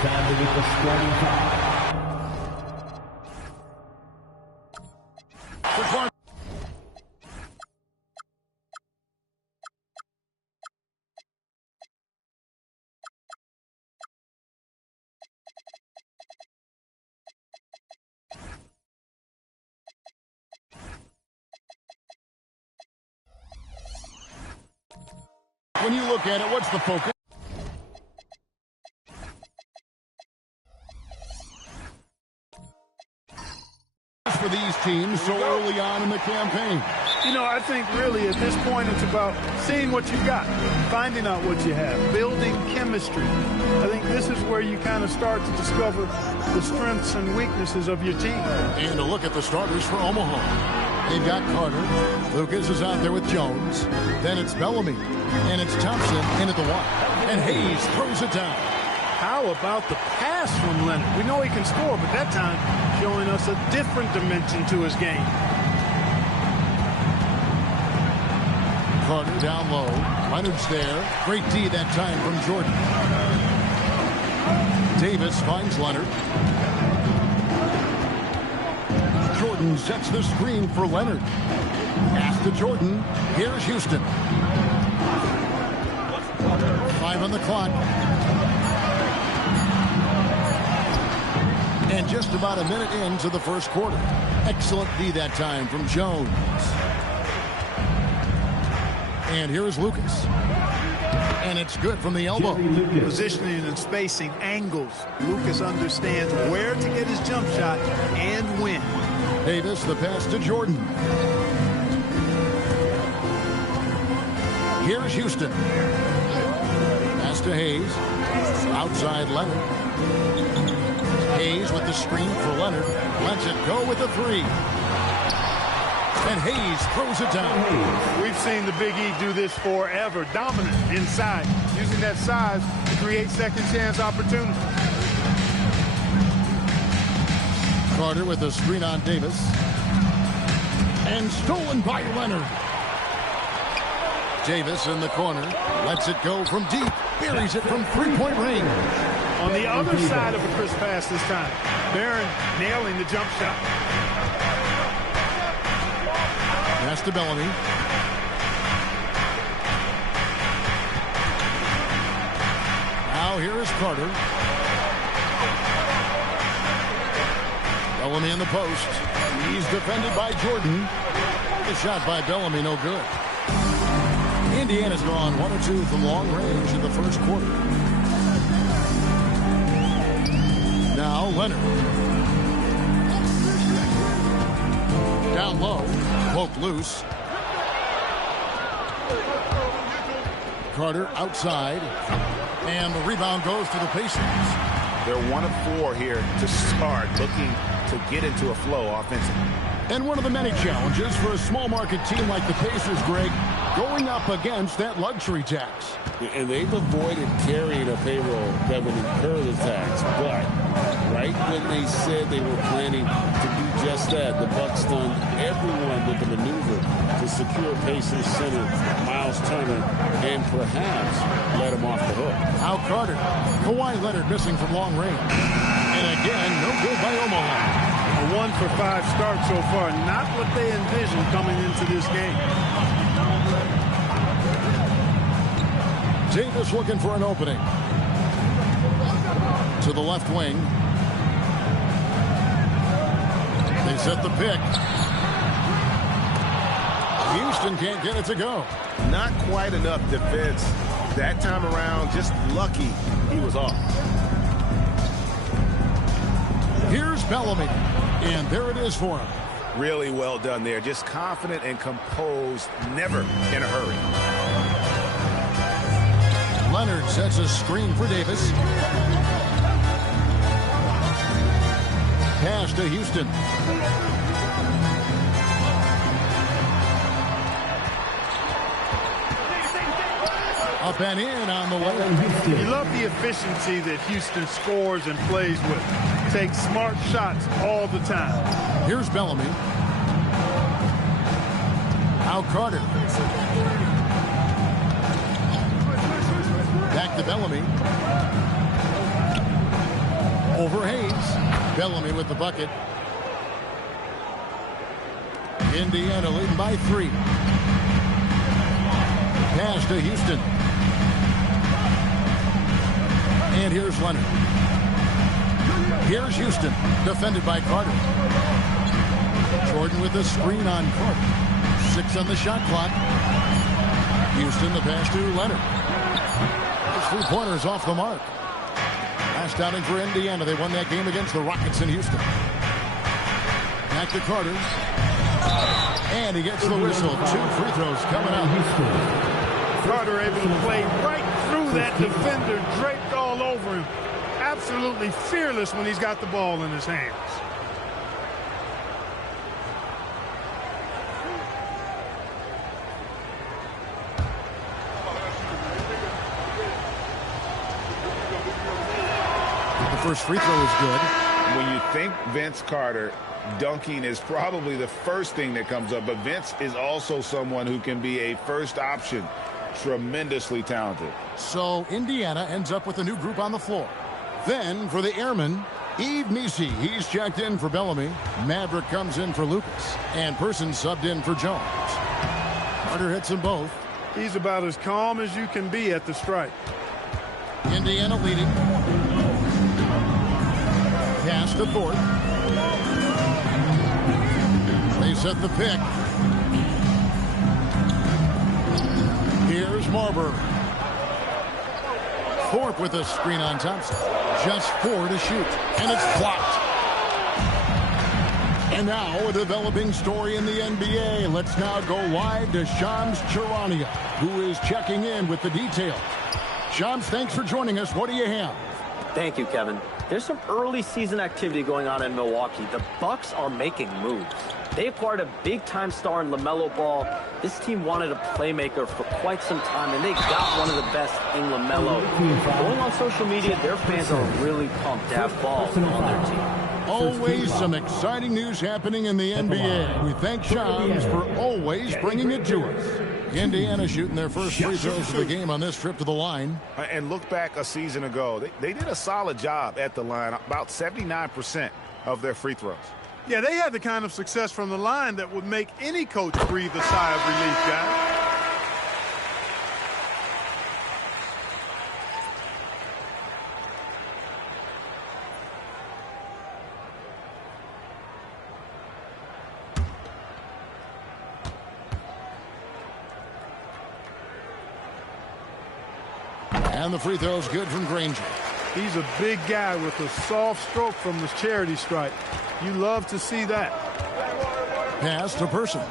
Standing at the squatting foul. When you look at it, what's the focus? For these teams so early on in the campaign. You know, I think really at this point it's about seeing what you've got, finding out what you have, building chemistry. I think this is where you kind of start to discover the strengths and weaknesses of your team. And a look at the starters for Omaha. They've got Carter. Lucas is out there with Jones. Then it's Bellamy. And it's Thompson in at the one. And Hayes throws it down. How about the pass from Leonard? We know he can score, but that time showing us a different dimension to his game. Carter down low. Leonard's there. Great D that time from Jordan. Davis finds Leonard. Jordan sets the screen for Leonard. Pass to Jordan. Here's Houston. 5 on the clock. And just about a minute into the first quarter. Excellent D that time from Jones. And here's Lucas. And it's good from the elbow. Positioning and spacing, angles. Lucas understands where to get his jump shot and when. Davis, the pass to Jordan. Here's Houston. Pass to Hayes. Outside Leonard. Hayes with the screen for Leonard. Lets it go with the three. And Hayes throws it down. We've seen the Big E do this forever. Dominant inside. Using that size to create second chance opportunities. Carter with the screen on Davis. And stolen by Leonard. Davis in the corner. Lets it go from deep. Buries it from three-point range. On the other side of a crisp pass this time. Barron nailing the jump shot. Pass to Bellamy. Now here is Carter. Bellamy in the post. He's defended by Jordan. The shot by Bellamy, no good. Indiana's gone 1 or 2 from long range in the first quarter. Now Leonard. Down low. Poked loose. Carter outside. And the rebound goes to the Pacers. They're 1 of 4 here to start, looking to get into a flow offensively. And one of the many challenges for a small market team like the Pacers, Greg, going up against that luxury tax. And they've avoided carrying a payroll that would incur the tax. But right when they said they were planning to do just that, the Bucks stunned everyone with the maneuver to secure Pacers center Miles Turner and perhaps let him off the hook. Now Carter. Kawhi Leonard missing from long range. And again, no good by Omaha. A 1 for 5 start so far. Not what they envisioned coming into this game. Davis looking for an opening. To the left wing. They set the pick. Houston can't get it to go. Not quite enough defense. That time around, just lucky he was off. Here's Bellamy. And there it is for him. Really well done there. Just confident and composed. Never in a hurry. Leonard sets a screen for Davis. Pass to Houston. Up and in on the way. You love the efficiency that Houston scores and plays with. Takes smart shots all the time. Here's Bellamy. Now Carter. Back to Bellamy. over Hayes. Bellamy with the bucket. Indiana leading by 3. Pass to Houston. And here's Leonard. Here's Houston, defended by Carter. Jordan with a screen on Carter. 6 on the shot clock. Houston, the pass to Leonard. His 3-pointers off the mark. Last outing for Indiana. They won that game against the Rockets in Houston. Back to Carter. And he gets the whistle. 2 free throws coming up. Carter able to play right through that defender, draped all over him. Absolutely fearless when he's got the ball in his hands. The first free throw is good. When you think Vince Carter, dunking is probably the first thing that comes up, but Vince is also someone who can be a first option. Tremendously talented. So Indiana ends up with a new group on the floor. Then for the Airmen, Yves Missi. He's checked in for Bellamy. Maverick comes in for Lucas. And Person subbed in for Jones. Carter hits them both. He's about as calm as you can be at the strike. Indiana leading. Pass to Thorpe. They set the pick. Here's Marbury. Thorpe with a screen on Thompson. Just 4 to shoot. And it's blocked. And now a developing story in the NBA. Let's now go live to Shams Charania, who is checking in with the details. Shams, thanks for joining us. What do you have? Thank you, Kevin. There's some early season activity going on in Milwaukee. The Bucks are making moves. They acquired a big-time star in LaMelo Ball. This team wanted a playmaker for quite some time, and they got one of the best in LaMelo. Going on social media, their fans are really pumped to have Ball on their team. Always some exciting news happening in the NBA. We thank Shams for always bringing it to us. Indiana shooting their first free throws of the game on this trip to the line. And look back a season ago. They did a solid job at the line, about 79% of their free throws. Yeah, they had the kind of success from the line that would make any coach breathe a sigh of relief, guys. And the free throw is good from Granger. He's a big guy with a soft stroke from his charity stripe. You love to see that. Pass to Person.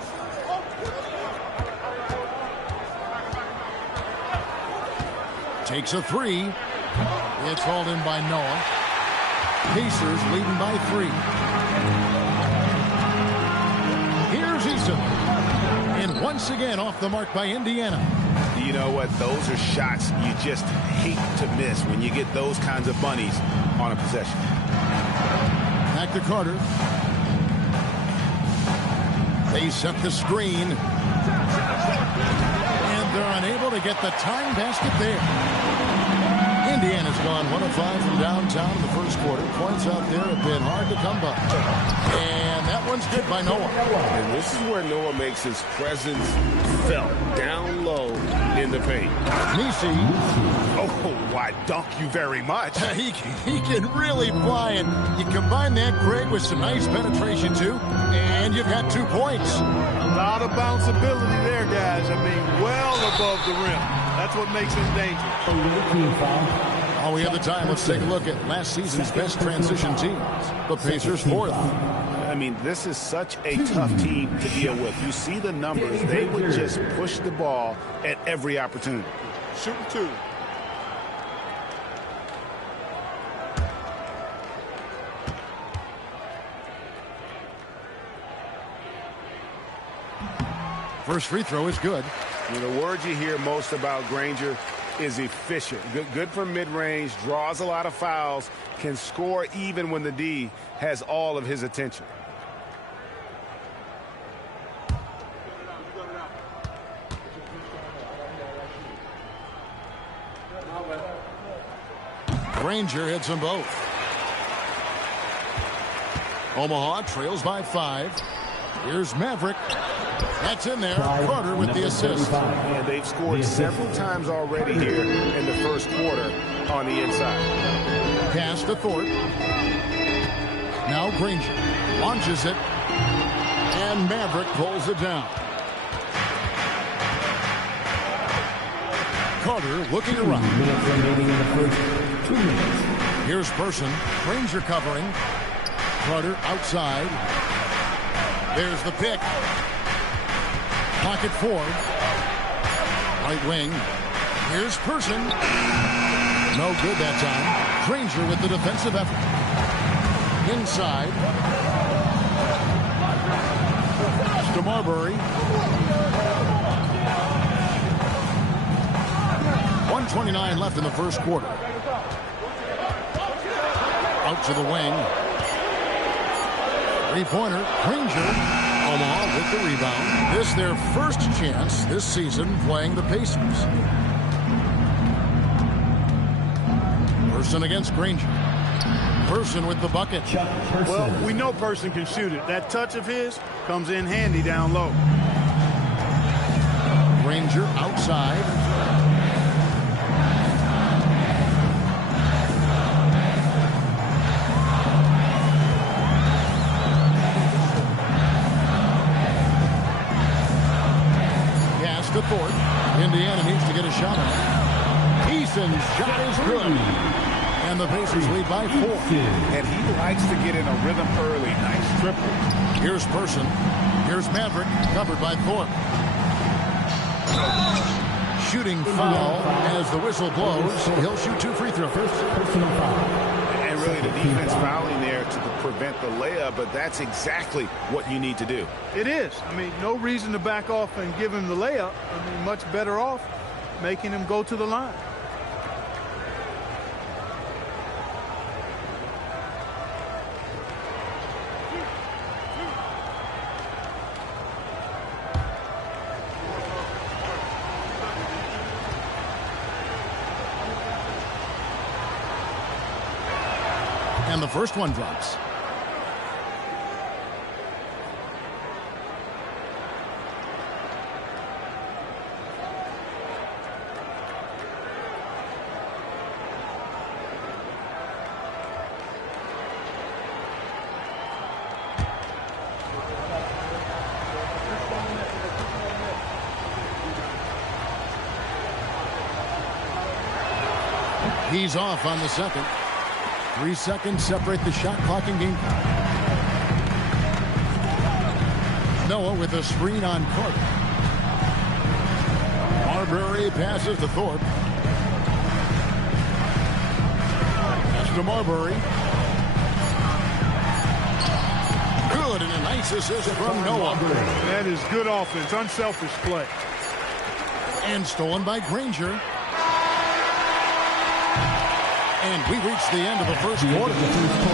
Takes a 3. It's hauled in by Noah. Pacers leading by 3. Here's Eason. And once again off the mark by Indiana. You know what? Those are shots you just hate to miss when you get those kinds of bunnies on a possession. Back to Carter. They set the screen. And they're unable to get the tying basket there. Indiana's gone 1 of 5 from downtown in the first quarter. Points out there have been hard to come by. And that one's good by Noah. And this is where Noah makes his presence felt down low in the paint. Missi. Oh, why, dunk you very much. He can really fly, and you combine that, Craig, with some nice penetration, too, and you've got 2 points. A lot of bounceability there, guys. I mean, well above the rim. That's what makes him dangerous. While we have the time, let's take a look at last season's best transition teams. The Pacers 4th. I mean, this is such a tough team to deal with. You see the numbers. They would just push the ball at every opportunity. Shooting 2. First free throw is good. You know, the word you hear most about Granger is efficient. Good from mid-range, draws a lot of fouls, can score even when the D has all of his attention. Granger hits them both. Omaha trails by 5. Here's Maverick. That's in there. Carter with the assist. And they've scored several times already here in the first quarter on the inside. Pass to Thorpe. Now Granger launches it. And Maverick pulls it down. Carter looking around. 2 minutes remaining in the first. 2 minutes. Here's Person. Granger covering. Carter outside. There's the pick. Pocket 4. Right wing. Here's Person. No good that time. Granger with the defensive effort. Inside. To Marbury. 1:29 left in the first quarter. Out to the wing. Three-pointer. Granger. Omaha with the rebound. This their first chance this season playing the Pacers. Person against Granger. Person with the bucket. Well, we know Person can shoot it. That touch of his comes in handy down low. Granger outside. Pass to Thorpe. Indiana needs to get a shot on it. Eason's shot is good. And the Pacers lead by 4. And he likes to get in a rhythm early. Nice triple. Here's Person. Here's Maverick, covered by Thorpe. Shooting foul as the whistle blows. He'll shoot 2 free throws. Personal foul. And really the defense fouling there to prevent the layup, but that's exactly what you need to do. It is. I mean, no reason to back off and give him the layup. I mean, much better off making him go to the line. And the first one drops. He's off on the second. 3 seconds separate the shot clock and game time. Noah with a screen on Carter. Marbury passes to Thorpe. Pass to Marbury. Good, and a nice assist from Noah. That is good offense, unselfish play. And stolen by Granger. And we reach the end of the first quarter.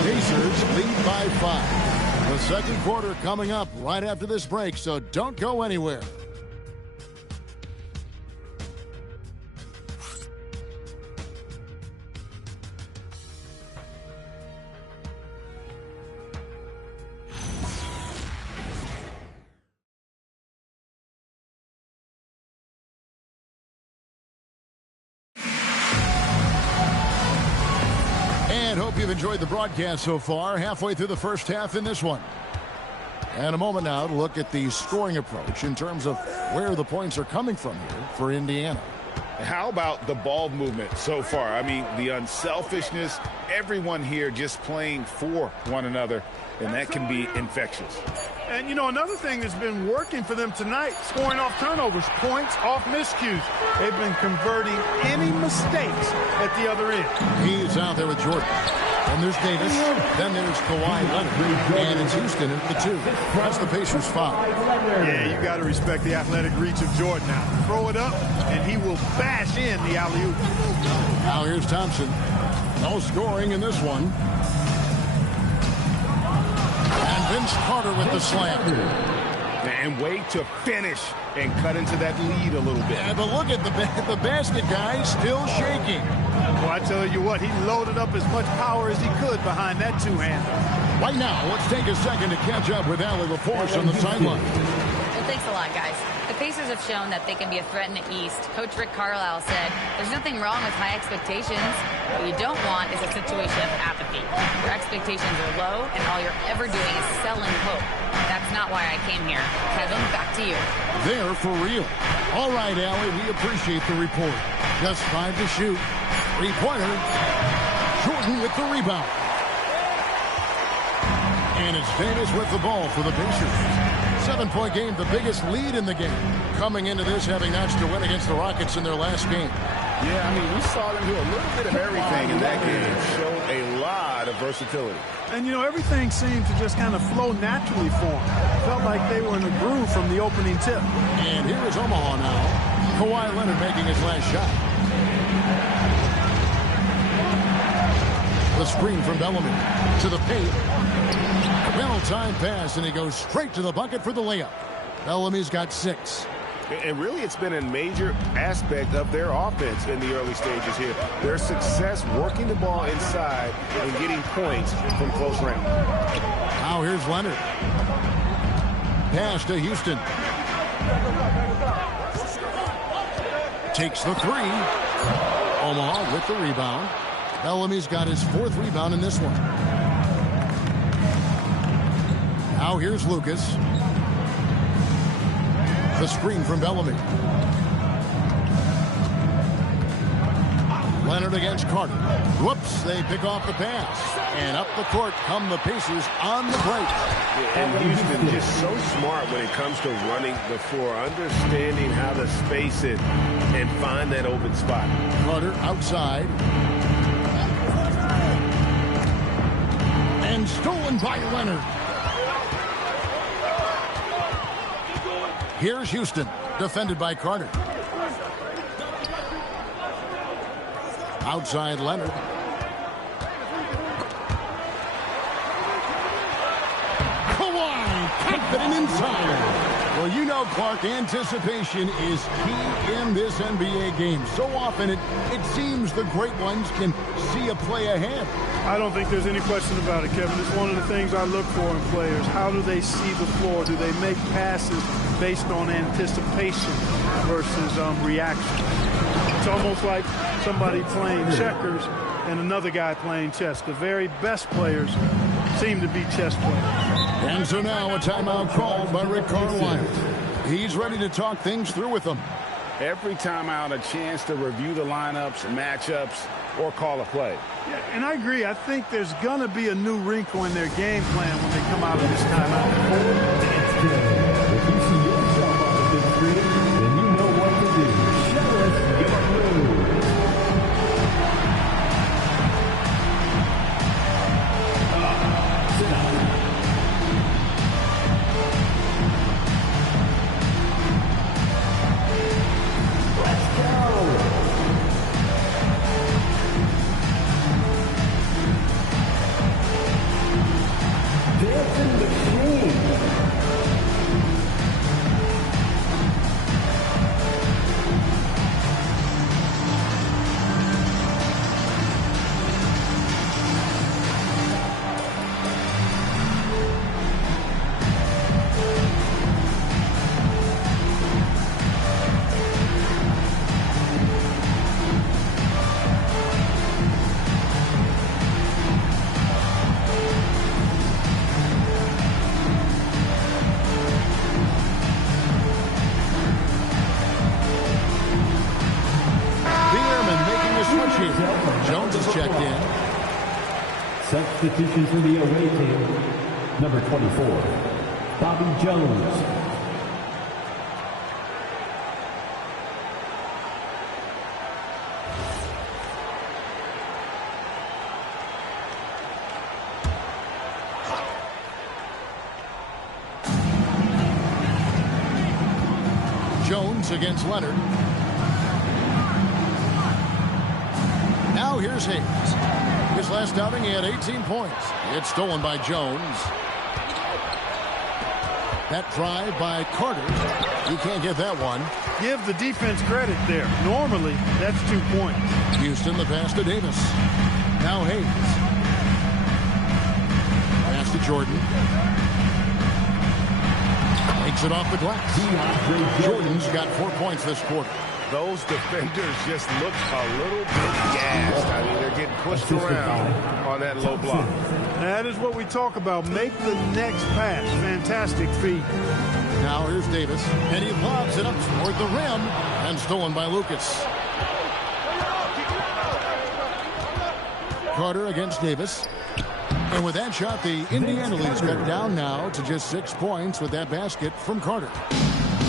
Pacers lead by 5. The second quarter coming up right after this break, so don't go anywhere. Hope you've enjoyed the broadcast so far. Halfway through the first half in this one. And a moment now to look at the scoring approach in terms of where the points are coming from here for Indiana. How about the ball movement so far? I mean, the unselfishness, everyone here just playing for one another, and that can be infectious. And, you know, another thing that's been working for them tonight, scoring off turnovers, points off miscues. They've been converting any mistakes at the other end. He's out there with Jordan. Then there's Davis. Then there's Kawhi Leonard. And it's Houston at the 2. That's the Pacers foul. Yeah, you got to respect the athletic reach of Jordan now. Throw it up, and he will bash in the alley-oop. Now here's Thompson. No scoring in this one. And Vince Carter with the slam. And wait to finish and cut into that lead a little bit. Yeah, but look at the basket guy still shaking. Well, I tell you what, he loaded up as much power as he could behind that two-hander. Right now, let's take a second to catch up with Allie LaForce on the sideline. Well, thanks a lot, guys. The Pacers have shown that they can be a threat in the East. Coach Rick Carlisle said, there's nothing wrong with high expectations. What you don't want is a situation of apathy, where expectations are low and all you're ever doing is selling hope. That's not why I came here. Kevin, back to you. They're for real. All right, Allie, we appreciate the report. Just 5 to shoot. 3-pointer. Jordan with the rebound. And it's Davis with the ball for the Pacers. 7-point game, the biggest lead in the game. Coming into this, having notched a win against the Rockets in their last game. Yeah, I mean, we saw them do a little bit of everything in that game. Showed a lot of versatility. And, you know, everything seemed to just kind of flow naturally for them. Felt like they were in a groove from the opening tip. And here is Omaha now. Kawhi Leonard making his last shot. The screen from Bellamy to the paint. Well-timed pass, and he goes straight to the bucket for the layup. Bellamy's got 6. And really, it's been a major aspect of their offense in the early stages here. Their success working the ball inside and getting points from close range. Now here's Leonard. Pass to Houston. Takes the 3. Omaha with the rebound. Bellamy's got his 4th rebound in this one. Now here's Lucas. The screen from Bellamy. Leonard against Carter. Whoops, they pick off the pass. And up the court come the Pacers on the break. And Houston just so smart when it comes to running the floor, understanding how to space it and find that open spot. Carter outside. And stolen by Leonard. Here's Houston, defended by Carter. Outside Leonard. Kawhi, confident inside. Well, you know, Clark, anticipation is key in this NBA game. So often it seems the great ones can see a play ahead. I don't think there's any question about it, Kevin. It's one of the things I look for in players. How do they see the floor? Do they make passes based on anticipation versus reaction? It's almost like somebody playing checkers and another guy playing chess. The very best players seem to be chess players. And so now a timeout called by Rick Carlisle. He's ready to talk things through with them. Every timeout, a chance to review the lineups, matchups, or call a play. Yeah, and I agree. I think there's going to be a new wrinkle in their game plan when they come out of this timeout. If you see yourself on the big screen, then you know what to do. Show us your move. Sit down. Let's go. Dancing machine. Jones is checked in. Substitution for the away team, number 24, Bobby Jones. Jones against Leonard. Now here's Hayes. His last outing, he had 18 points. It's stolen by Jones. That drive by Carter. You can't get that one. Give the defense credit there. Normally, that's 2 points. Houston, the pass to Davis. Now Hayes. Pass to Jordan. Takes it off the glass. Jordan's got 4 points this quarter. Those defenders just look a little bit gassed. I mean, they're getting pushed around on that low block. That is what we talk about. Make the next pass. Fantastic feed. Now here's Davis, and he lobs it up toward the rim, and stolen by Lucas. Carter against Davis. And with that shot, the Indiana lead's cut down now to just 6 points with that basket from Carter.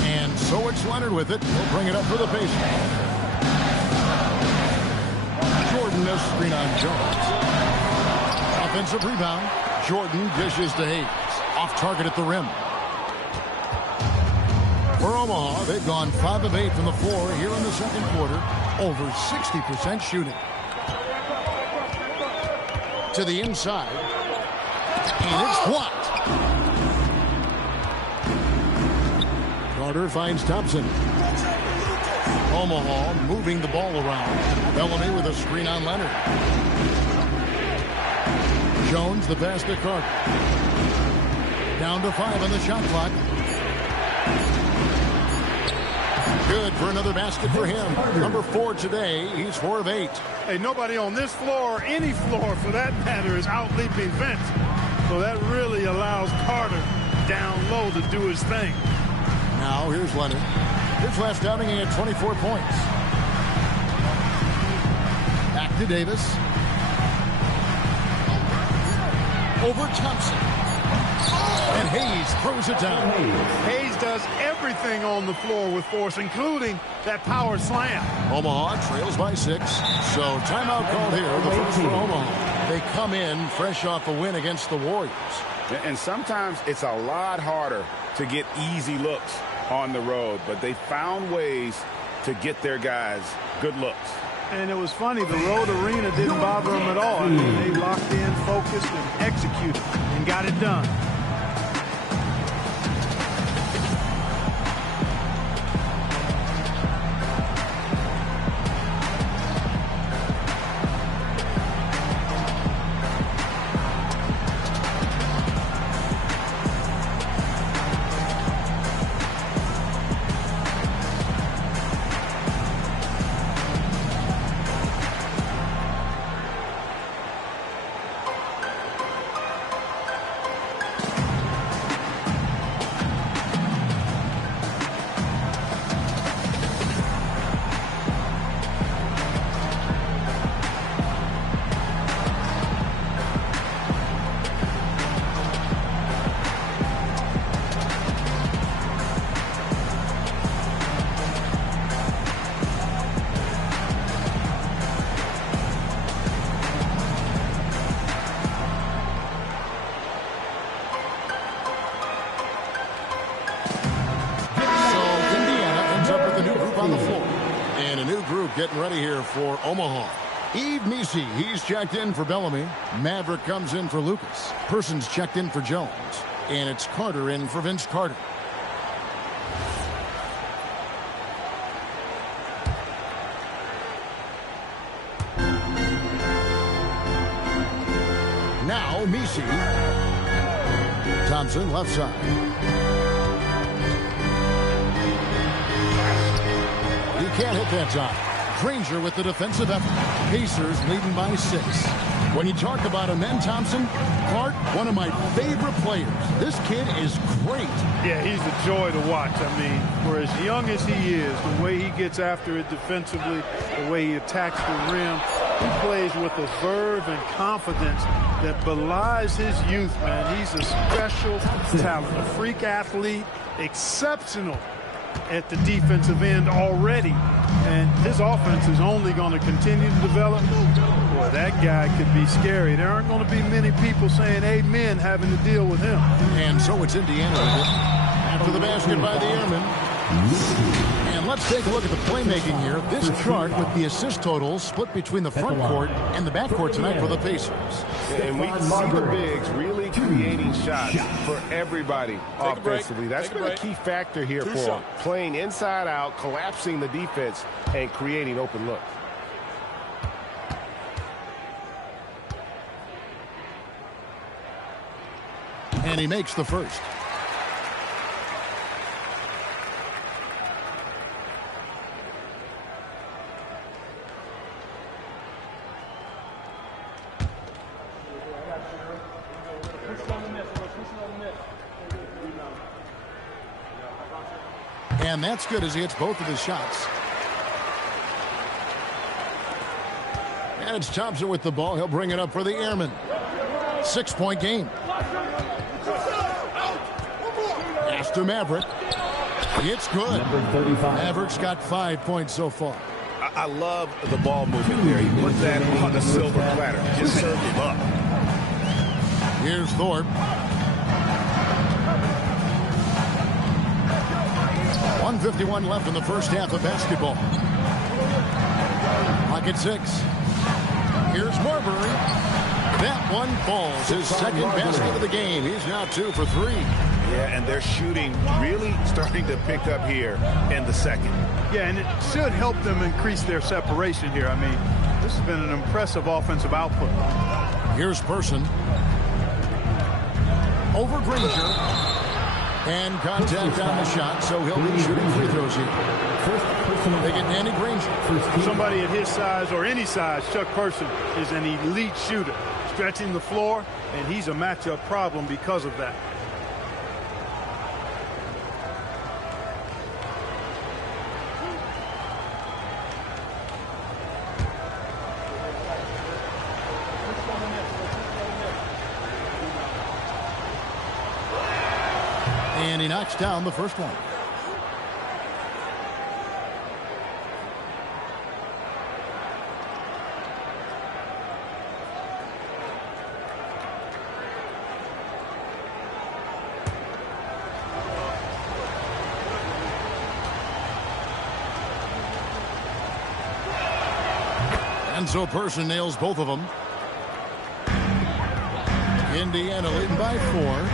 And so it's Leonard with it. He'll bring it up for the Pacers. Jordan does screen on Jones. Offensive rebound. Jordan dishes to Hayes. Off target at the rim. For Omaha, they've gone 5 of 8 from the floor here in the second quarter. Over 60% shooting. To the inside. And it's blocked. Carter finds Thompson. Omaha moving the ball around. Bellamy with a screen on Leonard. Jones the pass to Carter. Down to 5 on the shot clock. Good for another basket for him. Number 4 today. He's 4 of 8. Hey, nobody on this floor, or any floor for that matter, is out-leaping Vince. So that really allows Carter down low to do his thing. Now here's Leonard. His last outing, he had 24 points. Back to Davis. Over Thompson. And Hayes throws it down. Hayes does everything on the floor with force, including that power slam. Omaha trails by 6. So timeout called here. The first for Omaha. They come in fresh off a win against the Warriors. And sometimes it's a lot harder to get easy looks on the road, but they found ways to get their guys good looks. And it was funny, the road arena didn't bother them at all. I mean, they locked in, focused, and executed, and got it done. Getting ready here for Omaha. Yves Missi, he's checked in for Bellamy. Maverick comes in for Lucas. Persons checked in for Jones. And it's Carter in for Vince Carter. Now Missi. Thompson left side. He can't hit that time. Granger with the defensive effort. Pacers leading by 6. When you talk about him, then Thompson, Clark, one of my favorite players. This kid is great. Yeah, he's a joy to watch. I mean, for as young as he is, the way he gets after it defensively, the way he attacks the rim, he plays with a verve and confidence that belies his youth, man. He's a special talent, a freak athlete, exceptional at the defensive end already, and his offense is only going to continue to develop. Boy, that guy could be scary. There aren't going to be many people saying amen having to deal with him. And so it's Indiana after the basket by the Airmen. And let's take a look at the playmaking here. This chart with the assist totals split between the front court and the back court tonight for the Pacers. And we see the bigs really creating shots for everybody offensively. That's been a key factor here for them. Playing inside out, collapsing the defense, and creating open looks. And he makes the first. And that's good as he hits both of his shots. And it's Thompson with the ball. He'll bring it up for the Airmen. 6-point game. Pass to Maverick. It's good. Maverick's got 5 points so far. I love the ball movement there. He put that on a silver platter. Just served him up. Here's Thorpe. 1:51 left in the first half of basketball. Clock at 6. Here's Marbury. That one falls. His second basket of the game. He's now 2 for 3. Yeah, and they're shooting really starting to pick up here in the second. Yeah, and it should help them increase their separation here. I mean, this has been an impressive offensive output. Here's Person. Over Granger. And contact on the shot, so he'll be shooting free throws here. They get Danny Granger. Somebody at his size or any size, Chuck Person is an elite shooter. Stretching the floor, and he's a matchup problem because of that. And he knocks down the first one. And so Person nails both of them. Indiana leading by 4.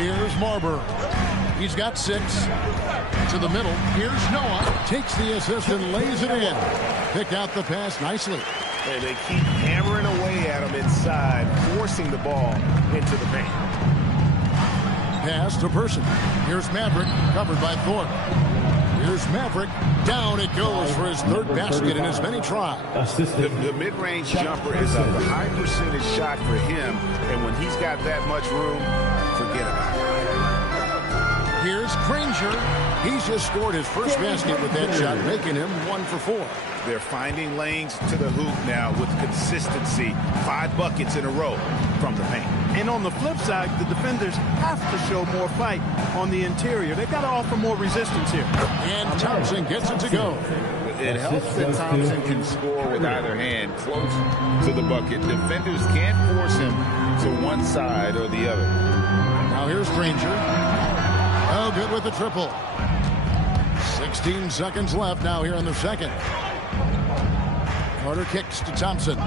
Here's Marbury. He's got 6. To the middle. Here's Noah. Takes the assist and lays it in. Picked out the pass nicely. And they keep hammering away at him inside, forcing the ball into the paint. Pass to Person. Here's Maverick. Covered by Thorpe. Here's Maverick. Down it goes for his third basket in as many tries. The mid-range jumper is a high percentage shot for him, and when he's got that much room, forget about it. Here's Granger. He's just scored his first basket with that shot, making him 1 for 4. They're finding lanes to the hoop now with consistency. 5 buckets in a row from the paint. And on the flip side, the defenders have to show more fight on the interior. They've got to offer more resistance here. And Thompson gets it to go. It helps that Thompson can score with either hand close to the bucket. Defenders can't force him to one side or the other. Now here's Granger. Oh, good with the triple. 16 seconds left now here in the second. Carter kicks to Thompson.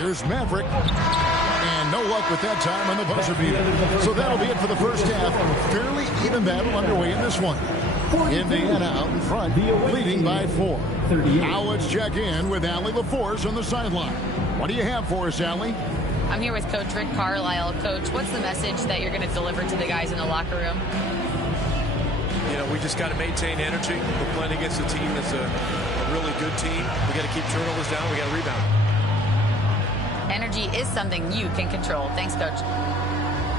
Here's Maverick. And no luck with that time on the buzzer beater. So that'll be it for the first half. Fairly even battle underway in this one. Indiana out in front, leading by 4. Now let's check in with Allie LaForce on the sideline. What do you have for us, Allie? I'm here with Coach Rick Carlisle. Coach, what's the message that you're going to deliver to the guys in the locker room? You know, we just got to maintain energy. We're playing against a team that's a really good team. We got to keep turnovers down. We got to rebound. Energy is something you can control. Thanks, Coach.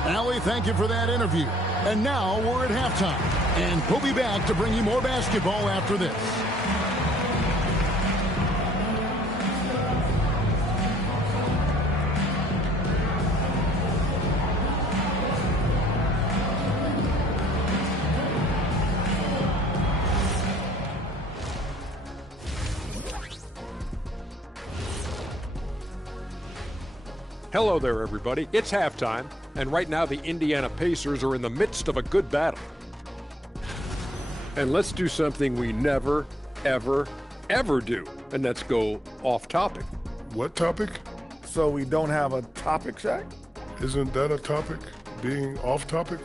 Allie, thank you for that interview. And now we're at halftime. And we'll be back to bring you more basketball after this. Hello there, everybody. It's halftime, and right now the Indiana Pacers are in the midst of a good battle. And let's do something we never, ever, ever do, and that's go off topic. What topic? So we don't have a topic, Shaq? Isn't that a topic, being off topic?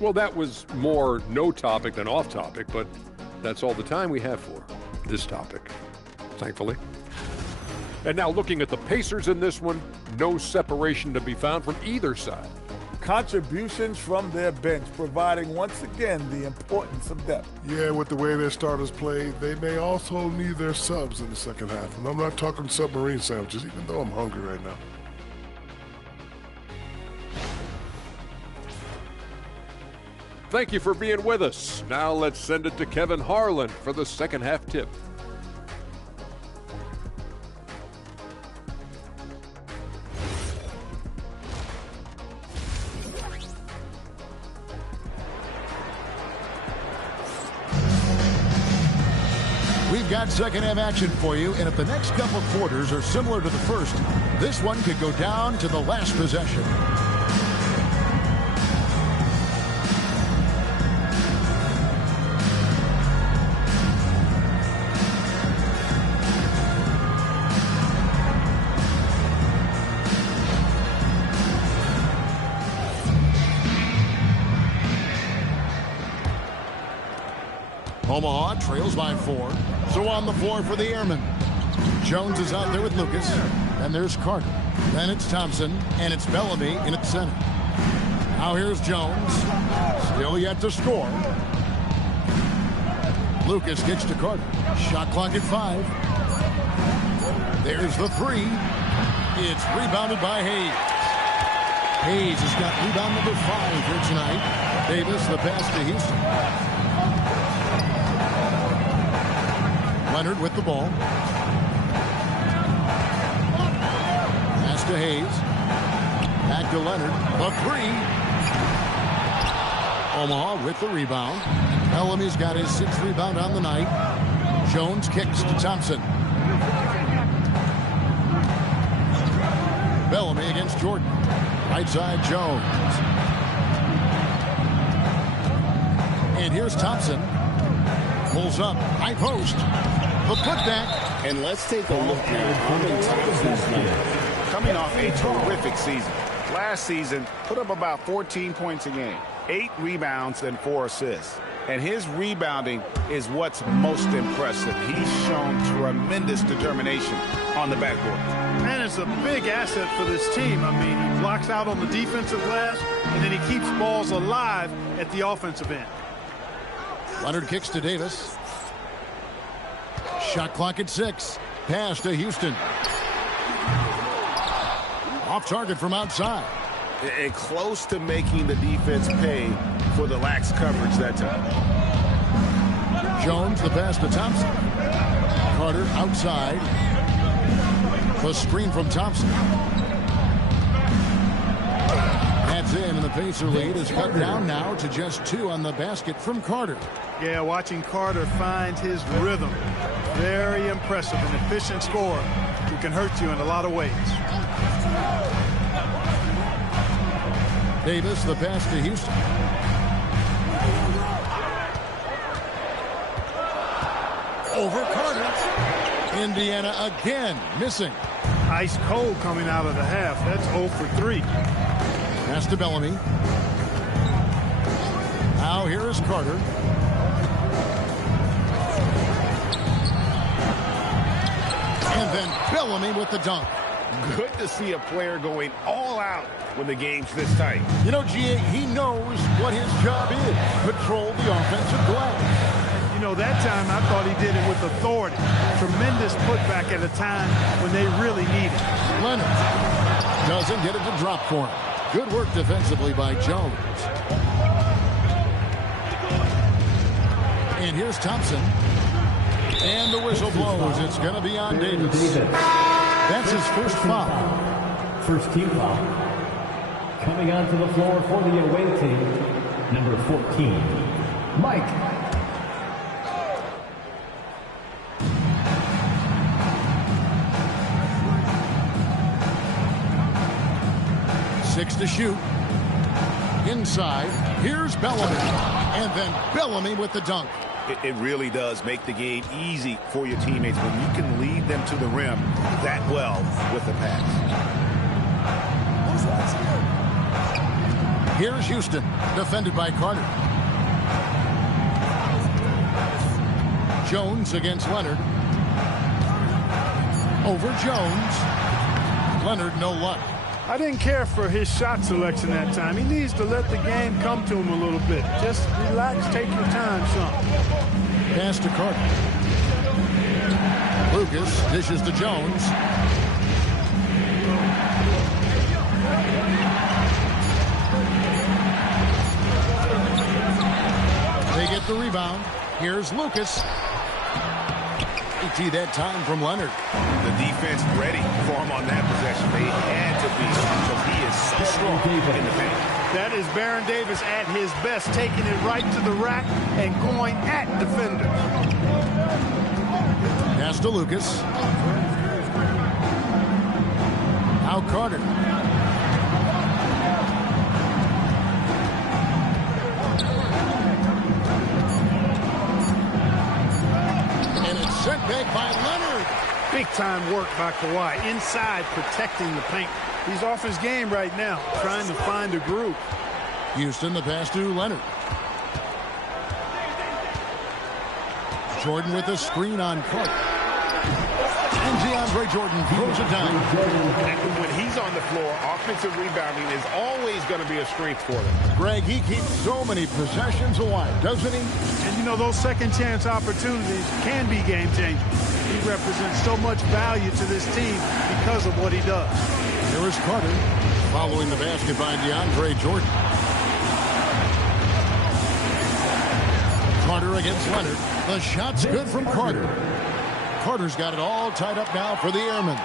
Well, that was more no topic than off topic, but that's all the time we have for this topic, thankfully. And now looking at the Pacers in this one, no separation to be found from either side. Contributions from their bench, providing once again the importance of depth. Yeah, with the way their starters play, they may also need their subs in the second half. And I'm not talking submarine sandwiches, even though I'm hungry right now. Thank you for being with us. Now let's send it to Kevin Harlan for the second half tip. We've got second half action for you, and if the next couple quarters are similar to the first, this one could go down to the last possession. Omaha trails by 4. So on the floor for the Airmen. Jones is out there with Lucas. And there's Carter. Then it's Thompson. And it's Bellamy in at center. Now here's Jones. Still yet to score. Lucas kicks to Carter. Shot clock at 5. There's the 3. It's rebounded by Hayes. Hayes has got rebound number 5 here tonight. Davis the pass to Houston. Leonard with the ball. Pass to Hayes. Back to Leonard. The 3. Omaha with the rebound. Bellamy's got his 6th rebound on the night. Jones kicks to Thompson. Bellamy against Jordan. Right side Jones. And here's Thompson. Pulls up. High post. The putback. And let's take a look at coming off a terrific season. Last season, put up about 14 points a game, 8 rebounds and 4 assists. And his rebounding is what's most impressive. He's shown tremendous determination on the backboard. And it's a big asset for this team. I mean, he blocks out on the defensive glass, and then he keeps balls alive at the offensive end. Leonard kicks to Davis. Shot clock at 6. Pass to Houston. Off target from outside. And close to making the defense pay for the lax coverage that time. Jones, the pass to Thompson. Carter outside. The screen from Thompson. That's in, and the Pacer lead is cut down now to just 2 on the basket from Carter. Yeah, watching Carter find his rhythm. Very impressive, an efficient scorer who can hurt you in a lot of ways. Davis, the pass to Houston. Over Carter. Indiana again missing. Ice cold coming out of the half. That's 0 for 3. Pass to Bellamy. Now here is Carter. And then Bellamy with the dunk. Good to see a player going all out when the game's this tight. You know, G.A., he knows what his job is. Patrol the offensive glass. You know, that time I thought he did it with authority. Tremendous putback at a time when they really need it. Leonard doesn't get it to drop for him. Good work defensively by Jones. And here's Thompson. And the whistle blows. It's going to be on Davis. That's his first foul. First team foul. Coming onto the floor for the away team, number 14, Mike. Six to shoot. Inside. Here's Bellamy. And then Bellamy with the dunk. It really does make the game easy for your teammates when you can lead them to the rim that well with the pass. Here's Houston, defended by Carter. Jones against Leonard. Over Jones. Leonard, no luck. I didn't care for his shot selection that time. He needs to let the game come to him a little bit. Just relax, take your time, son. Pass to Carter. Lucas dishes to Jones. They get the rebound. Here's Lucas. AT that time from Leonard. The defense ready for him on that possession. They had to be because he is so strong in the paint. That is Baron Davis at his best, taking it right to the rack and going at defenders. Pass to Lucas. Now Carter. And it's sent back by Leonard. Big time work by Kawhi. Inside, protecting the paint. He's off his game right now, trying to find a groove. Houston, the pass to Leonard. Jordan with a screen on Carter. And DeAndre Jordan throws it down. And when he's on the floor, offensive rebounding is always going to be a strength for them. Greg, he keeps so many possessions alive, doesn't he? And, you know, those second chance opportunities can be game changers. He represents so much value to this team because of what he does. Here is Carter following the basket by DeAndre Jordan. Carter against Leonard. The shot's good from Carter. Carter's got it all tied up now for the Airmen.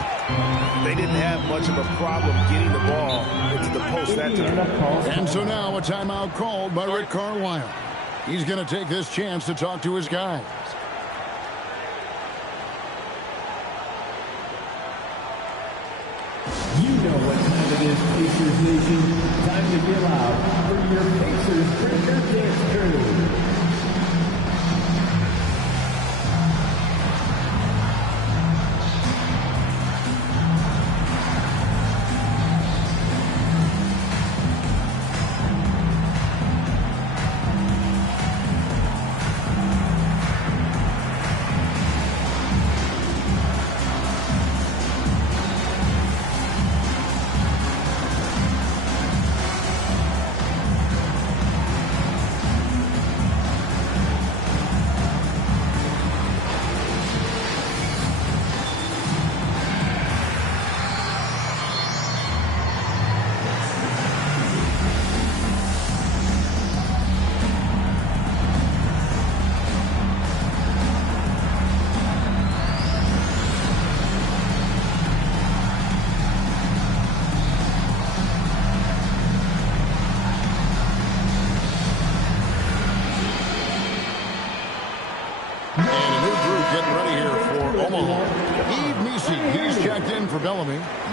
They didn't have much of a problem getting the ball into the post that time. And so now a timeout called by Rick Carlisle. He's going to take this chance to talk to his guys. You know what time it is, Pacers Nation. Time to get loud for your Pacers Breaker Dance Crew.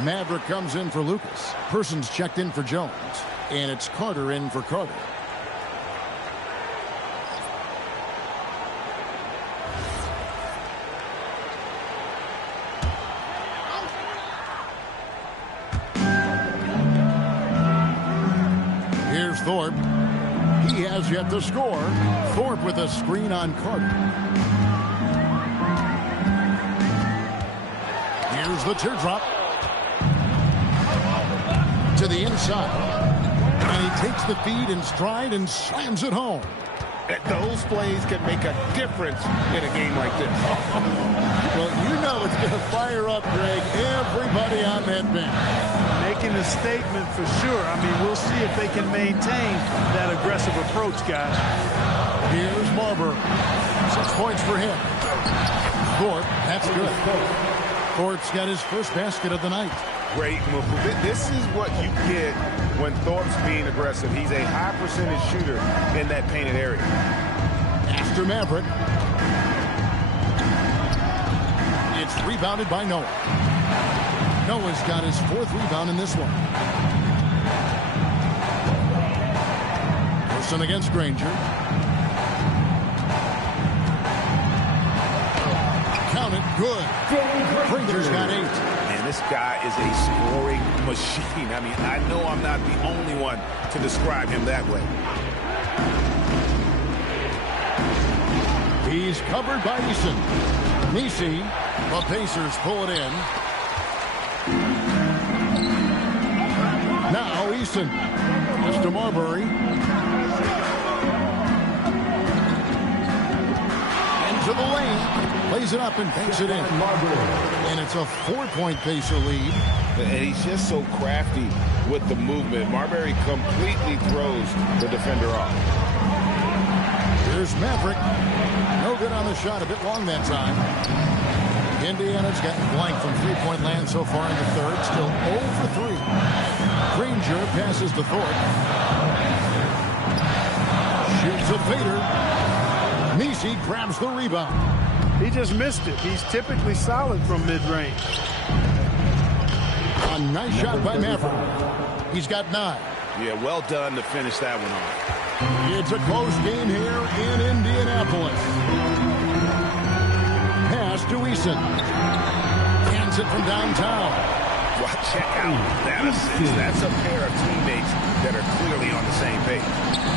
Maverick comes in for Lucas. Persons checked in for Jones. And it's Carter in for Carter. Here's Thorpe. He has yet to score. Thorpe with a screen on Carter. Here's the teardrop. To the inside. And he takes the feed in stride and slams it home. Those plays can make a difference in a game like this. Well, you know it's going to fire up, Greg, everybody on that bench. Making a statement for sure. I mean, we'll see if they can maintain that aggressive approach, guys. Here's Marbury. 6 points for him. Thorpe, that's good. Thorpe's got his first basket of the night. Great move. This is what you get when Thorpe's being aggressive. He's a high percentage shooter in that painted area. After Maverick. It's rebounded by Noah. Noah's got his 4th rebound in this one. Wilson against Granger. Count it. Good. Granger's got 8. This guy is a scoring machine. I mean, I know I'm not the only one to describe him that way. He's covered by Eason. Nisi, the Pacers pull it in. Now Eason. Mr. Marbury. Into the lane. Plays it up and banks it in. And it's a 4-point Pacer lead. And he's just so crafty with the movement. Marbury completely throws the defender off. Here's Maverick. No good on the shot. A bit long that time. Indiana's gotten blank from three-point land so far in the third. Still 0 for 3. Granger passes to Thorpe. Shoots a fader. Nisi grabs the rebound. He just missed it. He's typically solid from mid-range. A nice shot by Maverick. He's got 9. Yeah, well done to finish that one off. It's a close game here in Indianapolis. Pass to Eason. Hands it from downtown. Well, check out that assist. That's a pair of teammates that are clearly on the same page.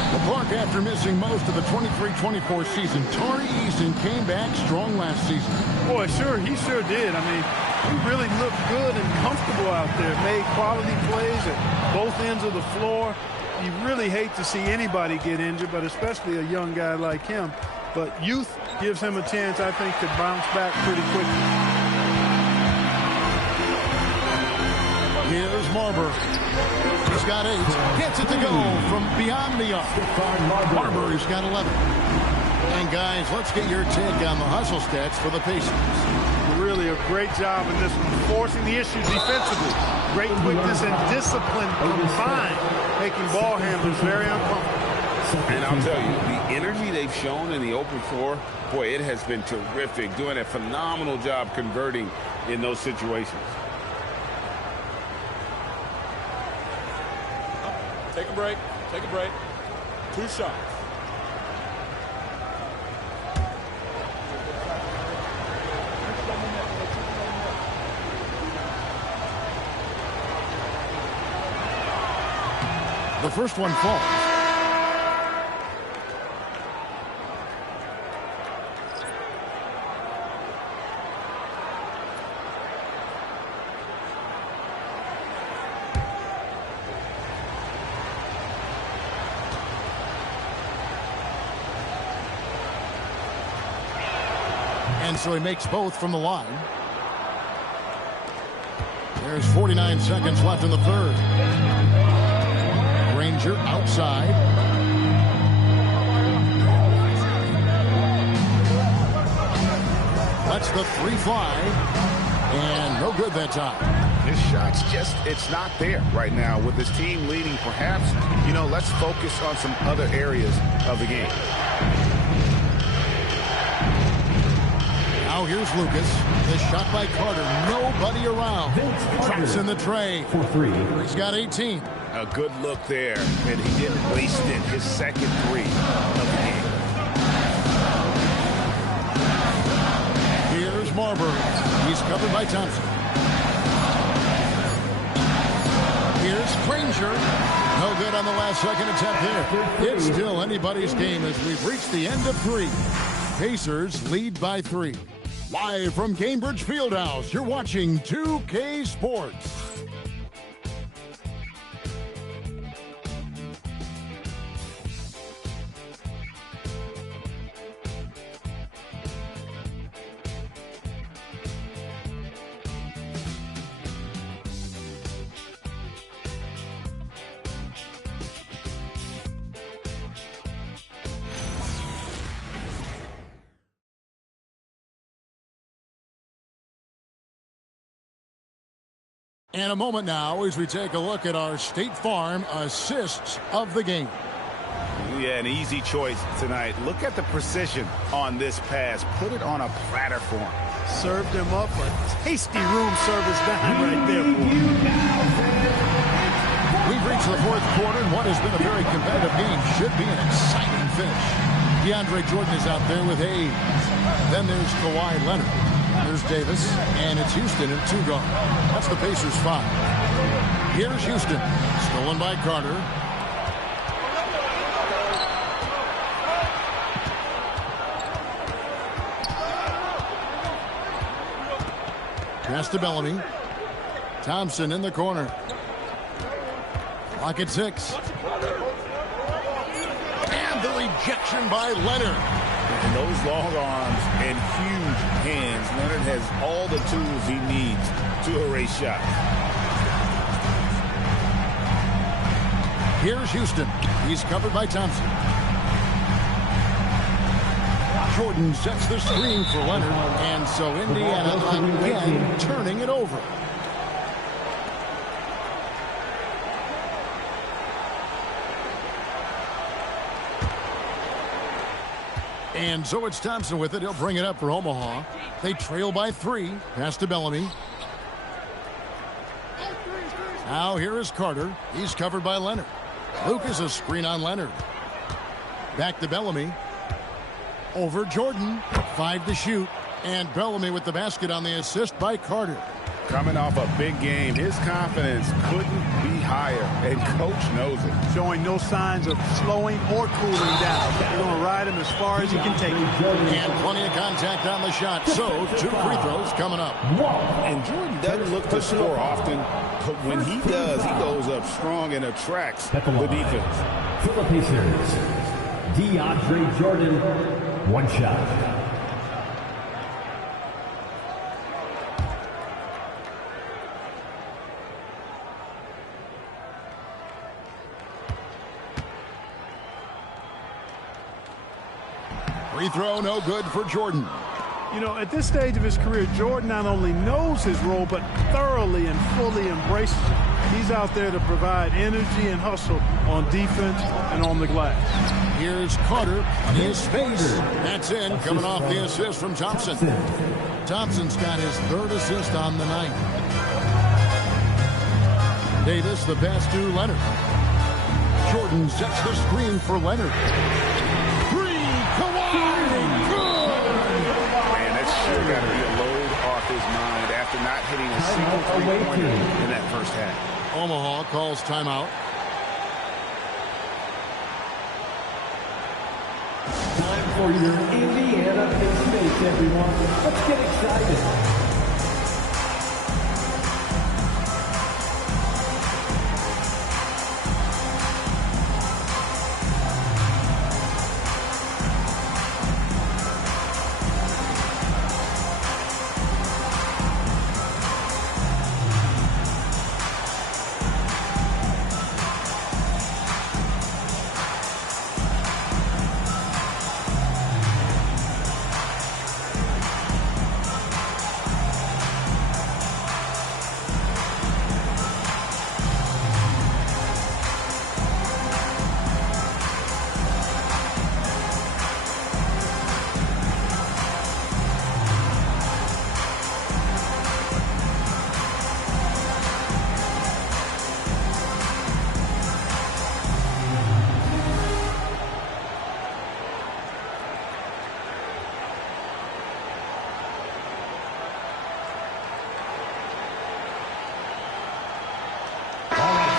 The Buck, after missing most of the 23-24 season, Tari Eason came back strong last season. Boy, he sure did. I mean, he really looked good and comfortable out there. Made quality plays at both ends of the floor. You really hate to see anybody get injured, but especially a young guy like him. But youth gives him a chance, I think, to bounce back pretty quickly. Here's Marbury. He's got 8. Gets it to go from beyond the arc. Marbury's got 11. And guys, let's get your take on the hustle stats for the Pacers. Really a great job in this one, forcing the issue defensively. Great quickness and discipline combined, making ball handlers very uncomfortable. And I'll tell you, the energy they've shown in the open floor, boy, it has been terrific. Doing a phenomenal job converting in those situations. Take a break. Take a break. 2 shots. The first one falls. And so he makes both from the line. There's 49 seconds left in the third. Granger outside. Lets the 3 fly. And no good that time. His shot's just, it's not there right now. With his team leading, perhaps, let's focus on some other areas of the game. Now here's Lucas. The shot by Carter. Nobody around. Drops in the tray. For 3. He's got 18. A good look there, and he didn't waste it. His second 3 of the game. Here's Marbury. He's covered by Thompson. Here's Granger. No good on the last second attempt there. It's still anybody's game as we've reached the end of 3. Pacers lead by 3. Live from Cambridge Fieldhouse, you're watching 2K Sports. And a moment now as we take a look at our State Farm assists of the game. Yeah, an easy choice tonight. Look at the precision on this pass. Put it on a platter for him. Served him up a tasty room service dime right there. We've reached the fourth quarter in what has been a very competitive game. Should be an exciting finish. DeAndre Jordan is out there with Hayes. Then there's Kawhi Leonard. There's Davis, and it's Houston at 2 guard. That's the Pacers 5. Here's Houston, stolen by Carter. Pass to Bellamy. Thompson in the corner. Clock at 6. And the rejection by Leonard. And those long arms and huge hands, Leonard has all the tools he needs to erase shots. Here's Houston. He's covered by Thompson. Jordan sets the screen for Leonard, and so Indiana again turning it over. And so it's Thompson with it. He'll bring it up for Omaha. They trail by 3. Pass to Bellamy. Now here is Carter. He's covered by Leonard. Lucas a screen on Leonard. Back to Bellamy. Over Jordan. 5 to shoot. And Bellamy with the basket on the assist by Carter. Coming off a big game, his confidence couldn't be higher, and coach knows it. Showing no signs of slowing or cooling down. They're going to ride him as far as he can take him. And plenty of contact on the shot. So 2 free throws coming up. And Jordan doesn't look to score often, but when he does, he goes up strong and attracts the defense. For the Pacers, DeAndre Jordan, 1 shot. Free throw, no good for Jordan. You know, at this stage of his career, Jordan not only knows his role, but thoroughly and fully embraces it. He's out there to provide energy and hustle on defense and on the glass. Here's Carter. His face. That's in, coming off the assist from Thompson. Thompson's got his 3rd assist on the night. Davis, the pass to Leonard. Jordan sets the screen for Leonard. Man, that's sure got to be a load off his mind after not hitting a single three-pointer in that first half. Omaha calls timeout. Time for your Indiana Pacers, everyone. Let's get excited.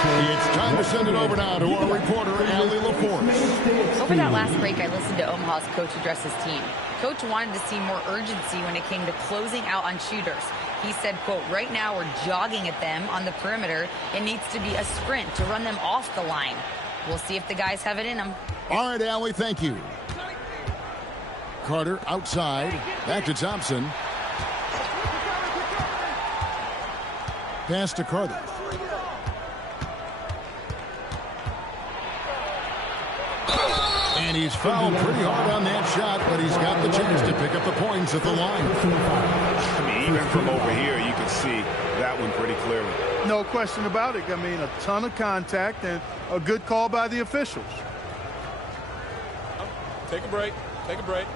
It's time to send it over now to our reporter, Allie LaForce. Over that last break, I listened to Omaha's coach address his team. Coach wanted to see more urgency when it came to closing out on shooters. He said, quote, right now we're jogging at them on the perimeter. It needs to be a sprint to run them off the line. We'll see if the guys have it in them. All right, Allie, thank you. Carter outside. Back to Thompson. Pass to Carter. And he's fouled pretty hard on that shot, but he's got the chance to pick up the points at the line. I mean, even from over here, you can see that one pretty clearly. No question about it. I mean, a ton of contact and a good call by the officials. Take a break. Take a break.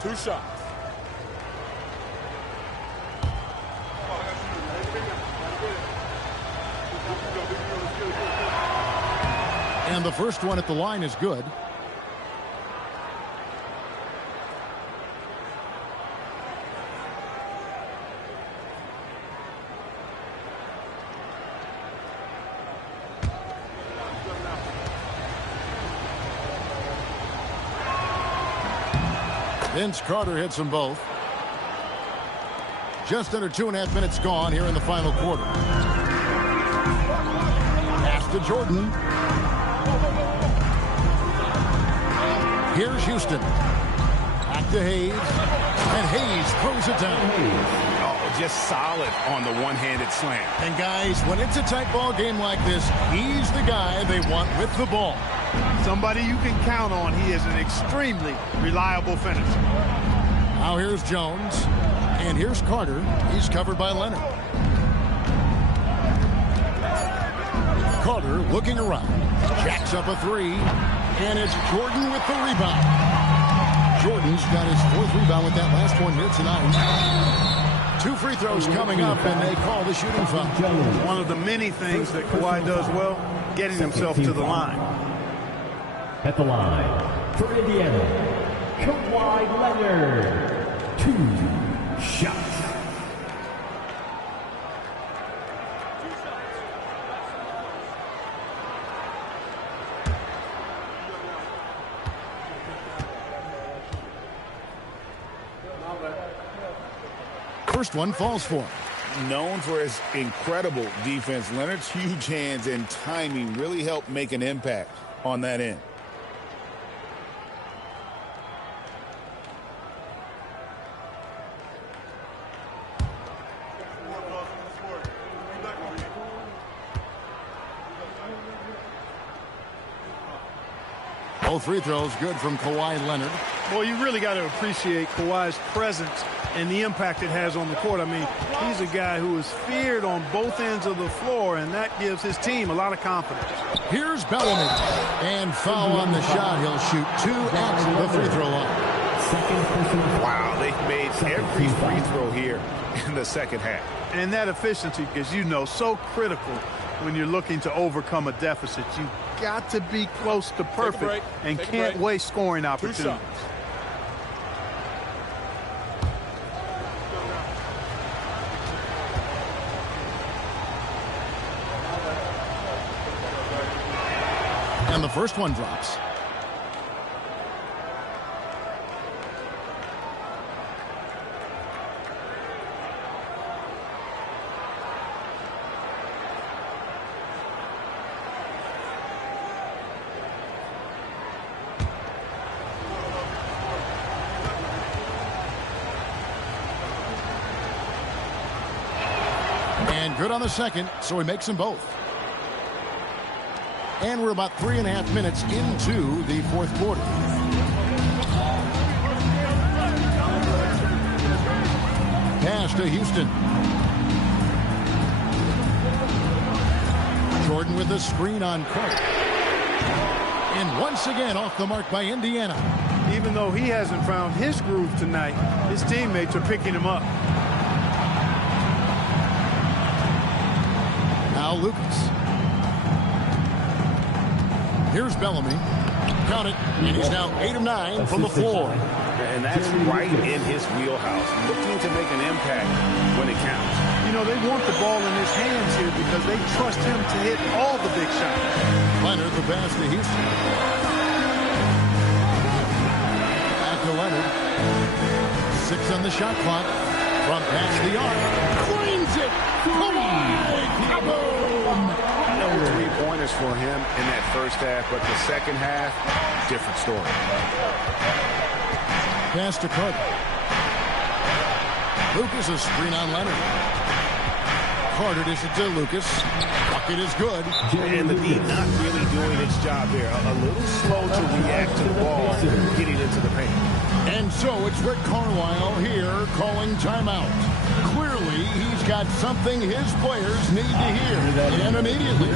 2 shots. And the first one at the line is good. Vince Carter hits them both. Just under 2.5 minutes gone here in the final quarter. Pass to Jordan. Here's Houston. Back to Hayes. And Hayes throws it down. Oh, just solid on the one-handed slam. And guys, when it's a tight ball game like this, he's the guy they want with the ball. Somebody you can count on. He is an extremely reliable finisher. Now here's Jones. And here's Carter. He's covered by Leonard. Carter looking around. Jacks up a three. And it's Jordan with the rebound. Jordan's got his 4th rebound with that last one here tonight. 2 free throws coming up, and they call the shooting foul. One of the many things that Kawhi does well, getting himself to the line. At the line, for Indiana, Kawhi Leonard. 2 shots. First one falls for him. Known for his incredible defense, Leonard's huge hands and timing really helped make an impact on that end. Both free throws good from Kawhi Leonard. Boy, you really got to appreciate Kawhi's presence and the impact it has on the court. I mean, he's a guy who is feared on both ends of the floor, and that gives his team a lot of confidence. Here's Bellamy. And foul on the shot. He'll shoot 2 at the free throw line. Wow, they've made every free throw here in the second half. And that efficiency, as you know, so critical when you're looking to overcome a deficit. You got to be close to perfect and can't waste scoring opportunities. And the first one drops. And good on the second, so he makes them both. And we're about 3.5 minutes into the 4th quarter. Pass to Houston. Jordan with the screen on Carter. And once again off the mark by Indiana. Even though he hasn't found his groove tonight, his teammates are picking him up. Now Lucas. Here's Bellamy. Count it. And he's now 8 of 9 from the floor. And that's right in his wheelhouse. Looking to make an impact when it counts. You know, they want the ball in his hands here because they trust him to hit all the big shots. Leonard, the pass to Houston. Back to Leonard. 6 on the shot clock. From past the arc. Cleans it. Kaboom! No 3-pointers for him in that first half, but the second half, different story. Pass to Carter. Lucas a screen on Leonard. Carter dishes to Lucas. Bucket is good. And the D not really doing its job there. A little slow to react to the ball getting into the paint. And so it's Rick Carlisle here calling timeout. Clearly, he's got something his players need to hear, and immediately.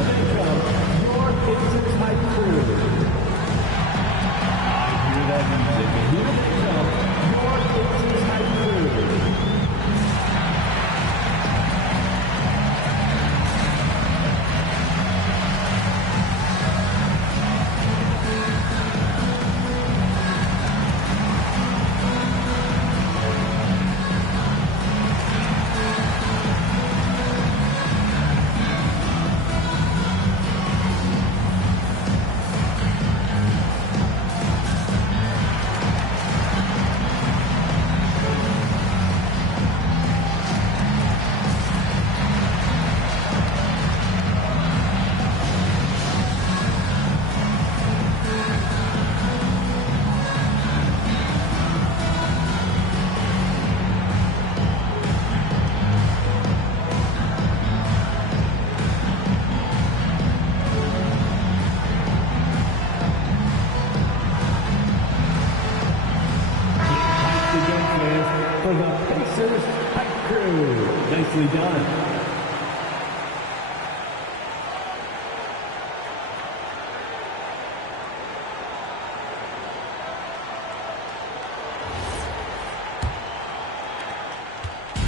for the Pacers Pipe Crew. Nicely done.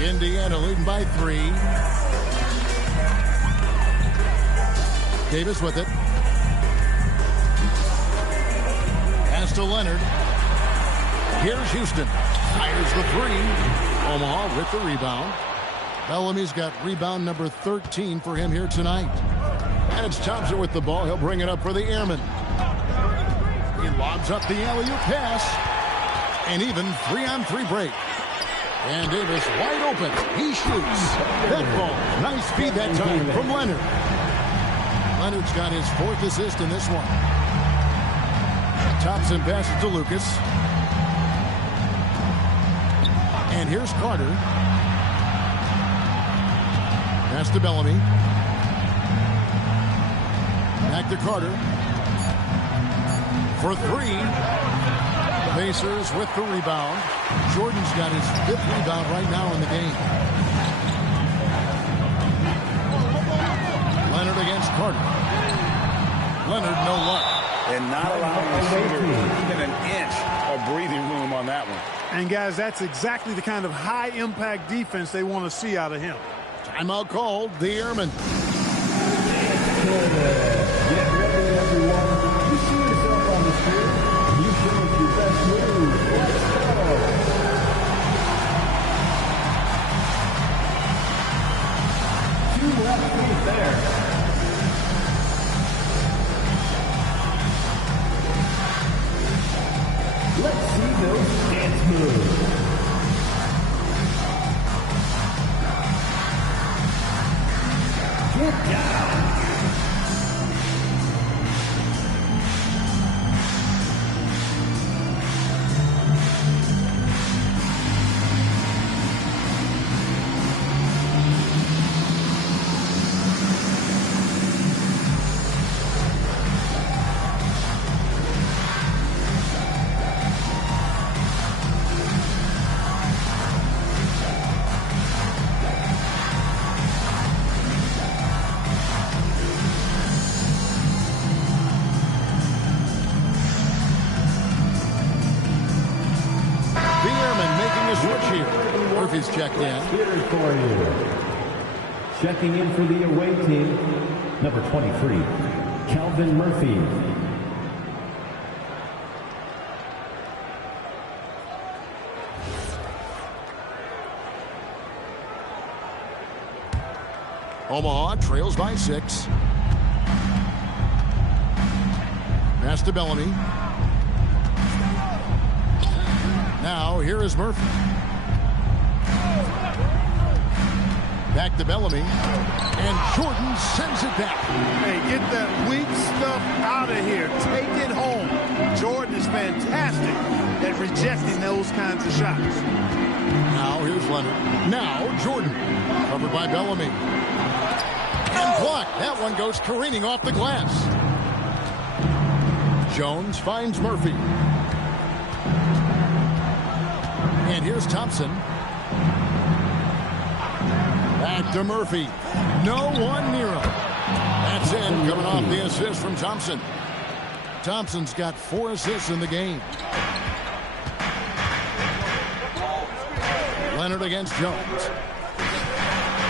Indiana leading by 3. Davis with it. Pass to Leonard. Here's Houston. Fires the 3. Omaha with the rebound. Bellamy's got rebound number 13 for him here tonight. And it's Thompson with the ball. He'll bring it up for the Airmen. He lobs up the alley-oop pass. An even 3-on-3 break. And Davis wide open. He shoots. That ball. Nice feed that time from Leonard. Leonard's got his 4th assist in this one. Thompson passes to Lucas. And here's Carter. Pass to Bellamy. Back to Carter. For 3. Pacers with the rebound. Jordan's got his 5th rebound right now in the game. Leonard against Carter. Leonard, no luck. And not allowing the shooter even an inch of breathing room on that one. And, guys, that's exactly the kind of high-impact defense they want to see out of him. Timeout called. The Airmen. Get ready, everyone. You see yourself on the field. You show us your best move. Let's go. Two left feet there. Let's see those dance moves. Get down. Murphy's checked in. Here for you. Checking in for the away team, number 23, Calvin Murphy. Omaha trails by 6. Pass to Bellamy. Now here is Murphy. Back to Bellamy. And Jordan sends it back. Hey, get that weak stuff out of here. Take it home. Jordan is fantastic at rejecting those kinds of shots. Now here's Leonard. Now Jordan. Covered by Bellamy. And blocked. That one goes careening off the glass. Jones finds Murphy. And here's Thompson. Back to Murphy. No one near him. That's in, coming off the assist from Thompson. Thompson's got 4 assists in the game. Leonard against Jones.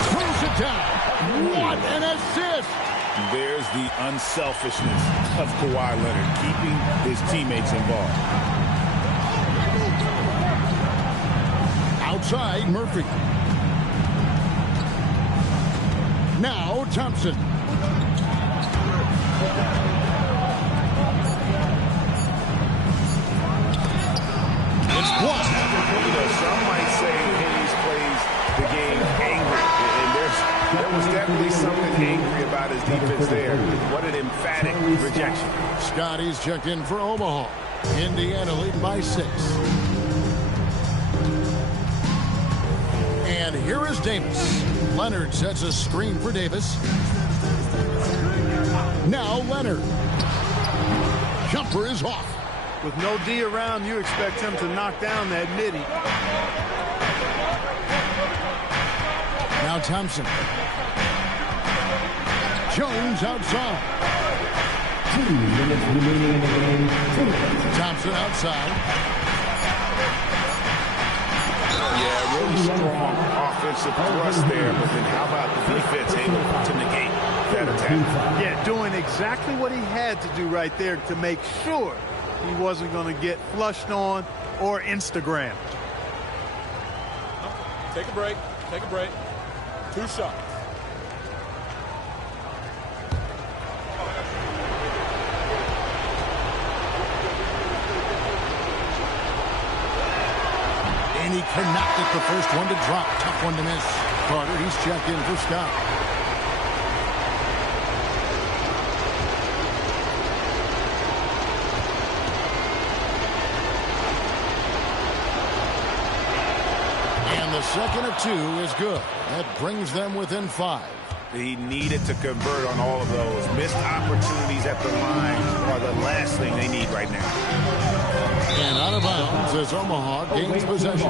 Throws it down. What an assist! There's the unselfishness of Kawhi Leonard, keeping his teammates involved. Outside, Murphy. Now, Thompson. It's blocked. You know, some might say Hayes plays the game angry. And there was definitely something angry about his defense there. What an emphatic rejection. Scotty's checked in for Omaha. Indiana leading by 6. And here is Davis. Leonard sets a screen for Davis. Now Leonard. Jumper is off. With no D around, you expect him to knock down that nitty. Thompson. Jones outside. 2 minutes remaining in the game. Thompson outside. Yeah, really strong offensive thrust there, but then how about the defense able to negate that attack? Yeah, doing exactly what he had to do right there to make sure he wasn't going to get flushed on or Instagram. Take a break. Take a break. 2 shots. And he cannot get the first one to drop. Tough one to miss. Carter, he's checked in for Scott. And the second of 2 is good. That brings them within 5. He needed to convert on all of those. Missed opportunities at the line are the last thing they need right now. And out of bounds as Omaha gains possession.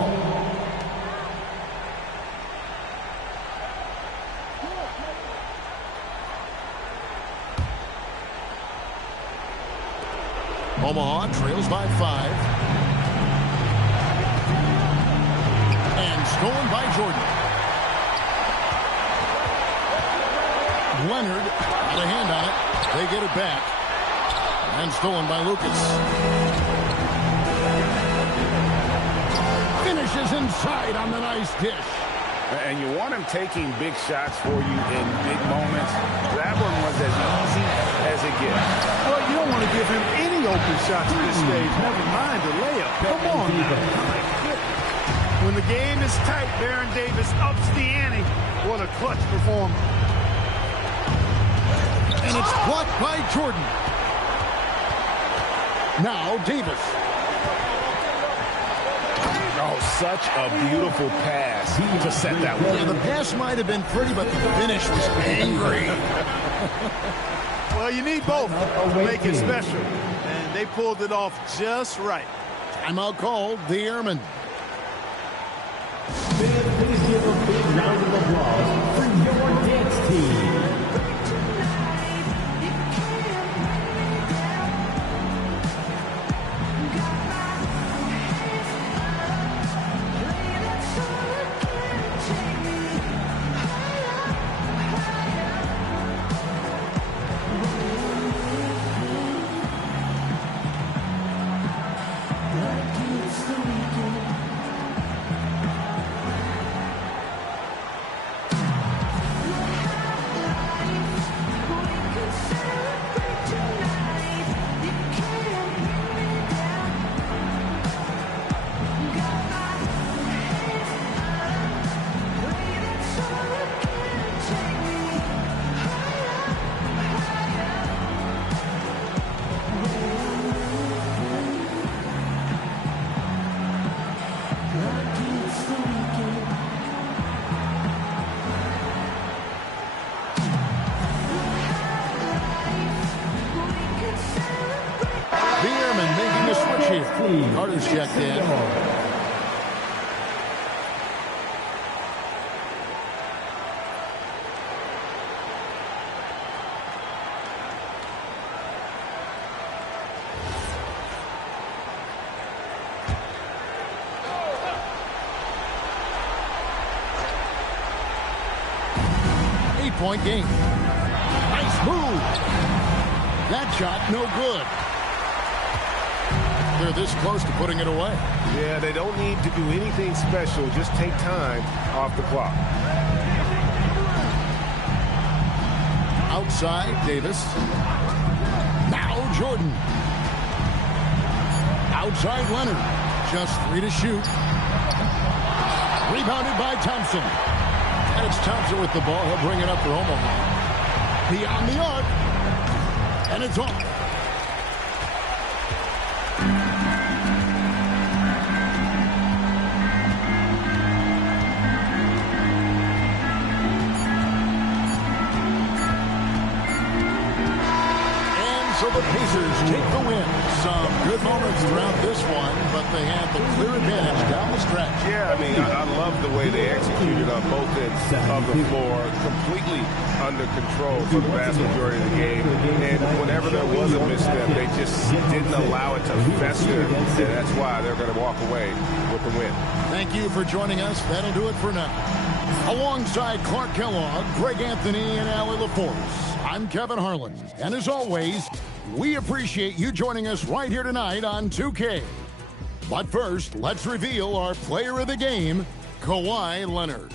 Omaha trails by 5. And stolen by Jordan. Leonard got a hand on it. They get it back. And stolen by Lucas. Finishes inside on the nice dish. And you want him taking big shots for you in big moments. That one was as easy as it gets. Well, you don't want to give him any open shots at this stage. Never mind a layup. Come on now. When the game is tight, Baron Davis ups the ante. What a clutch performance. And it's blocked by Jordan. Now Davis. Oh, such a beautiful pass to set that one. Yeah, the pass might have been pretty, but the finish was angry. Well, you need both to make it special. And they pulled it off just right. Timeout called, the Airmen. Please give a big round of applause for your dance team. Carter's checked in. Eight-point game. Nice move. That shot no good. They're this close to putting it away. Yeah, they don't need to do anything special. Just take time off the clock. Outside, Davis. Now Jordan. Outside Leonard. Just 3 to shoot. Rebounded by Thompson. And it's Thompson with the ball. He'll bring it up for Omaha. Beyond the arc. And it's off. So the Pacers take the win. Some good moments throughout this one, but they had the clear advantage down the stretch. Yeah, I mean, I love the way they executed on both ends of the floor, completely under control for the vast majority of the game. And whenever there was a misstep, they just didn't allow it to fester, and that's why they're going to walk away with the win. Thank you for joining us. That'll do it for now. Alongside Clark Kellogg, Greg Anthony, and Allie LaForce, I'm Kevin Harlan. And as always, we appreciate you joining us right here tonight on 2K. But first, let's reveal our player of the game, Kawhi Leonard.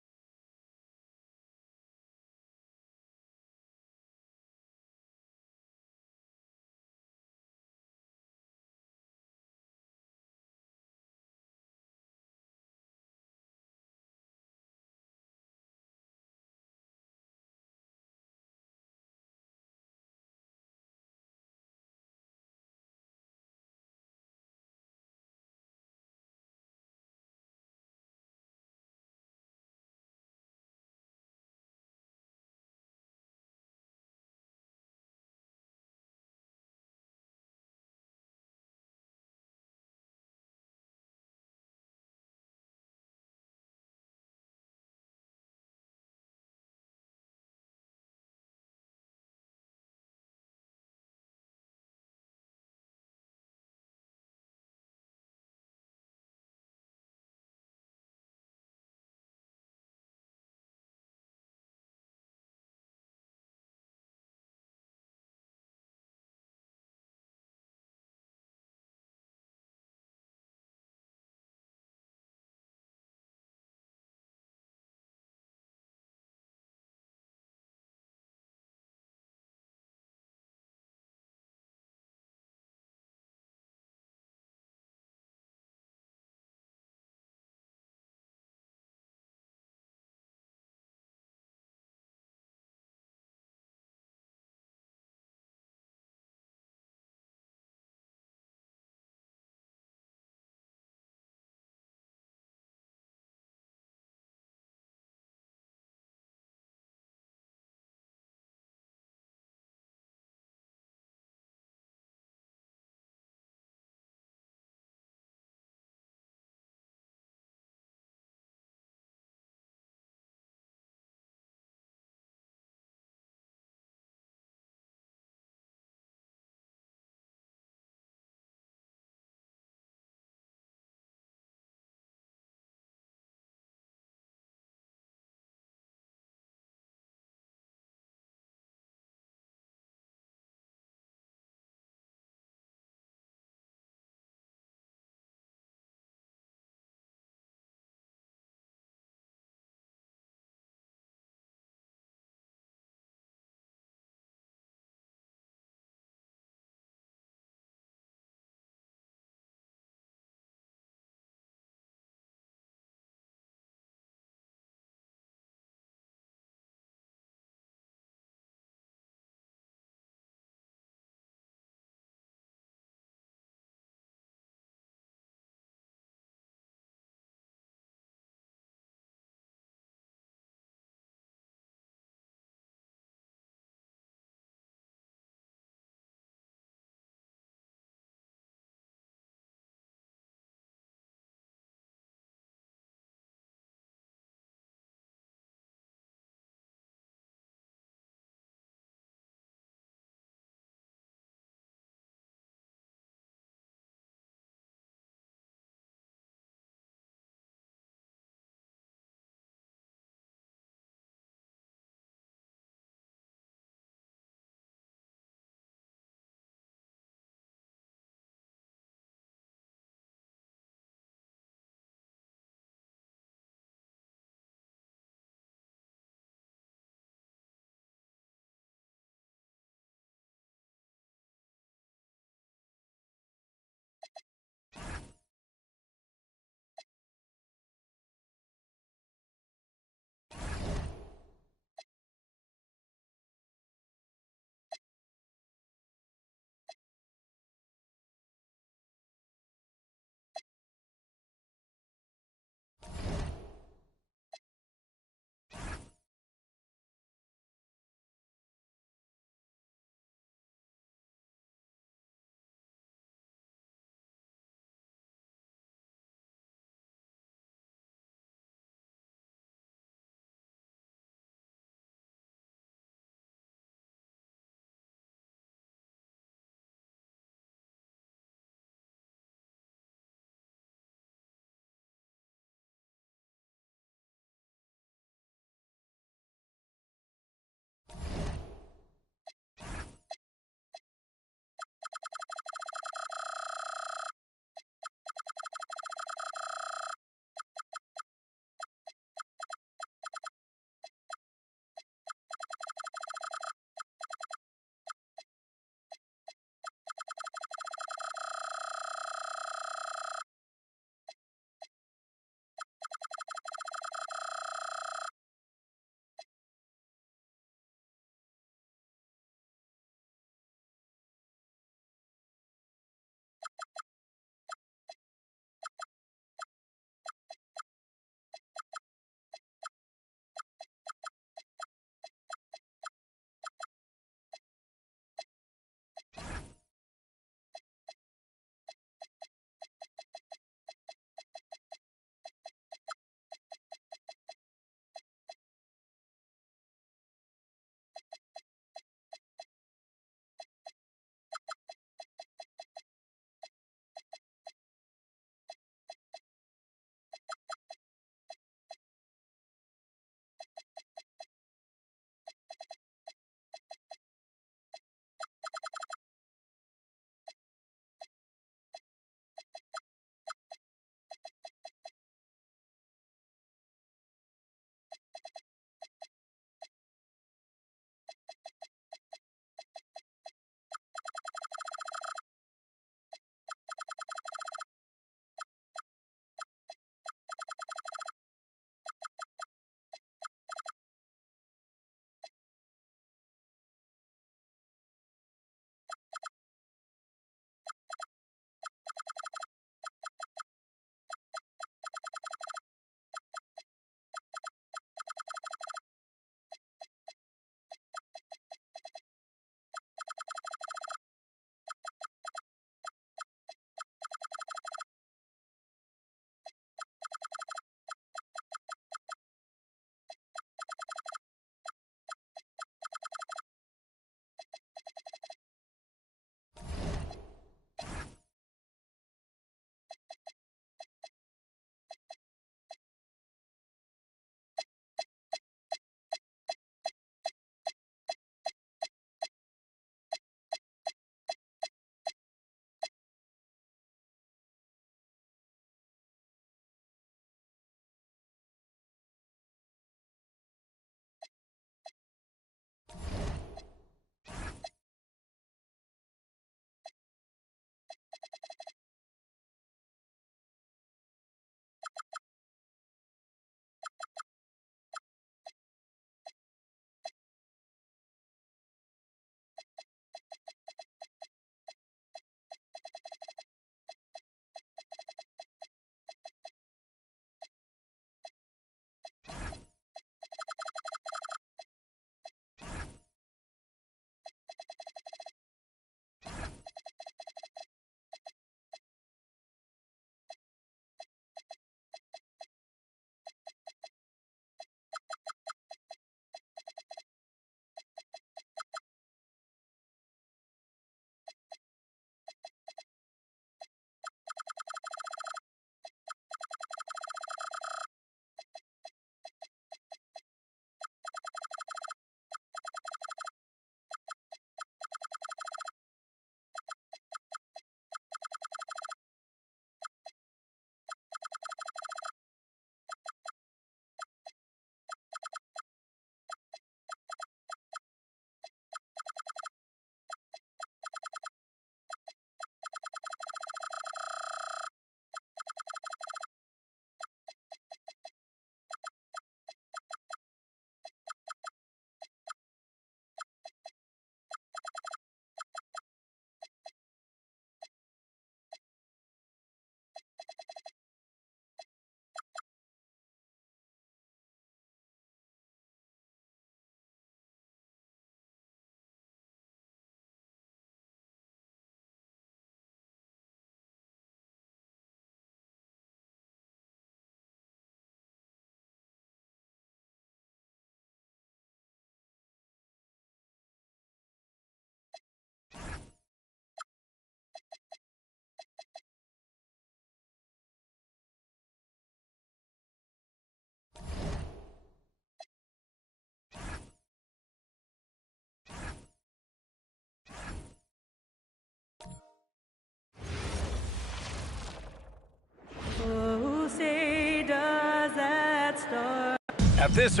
At this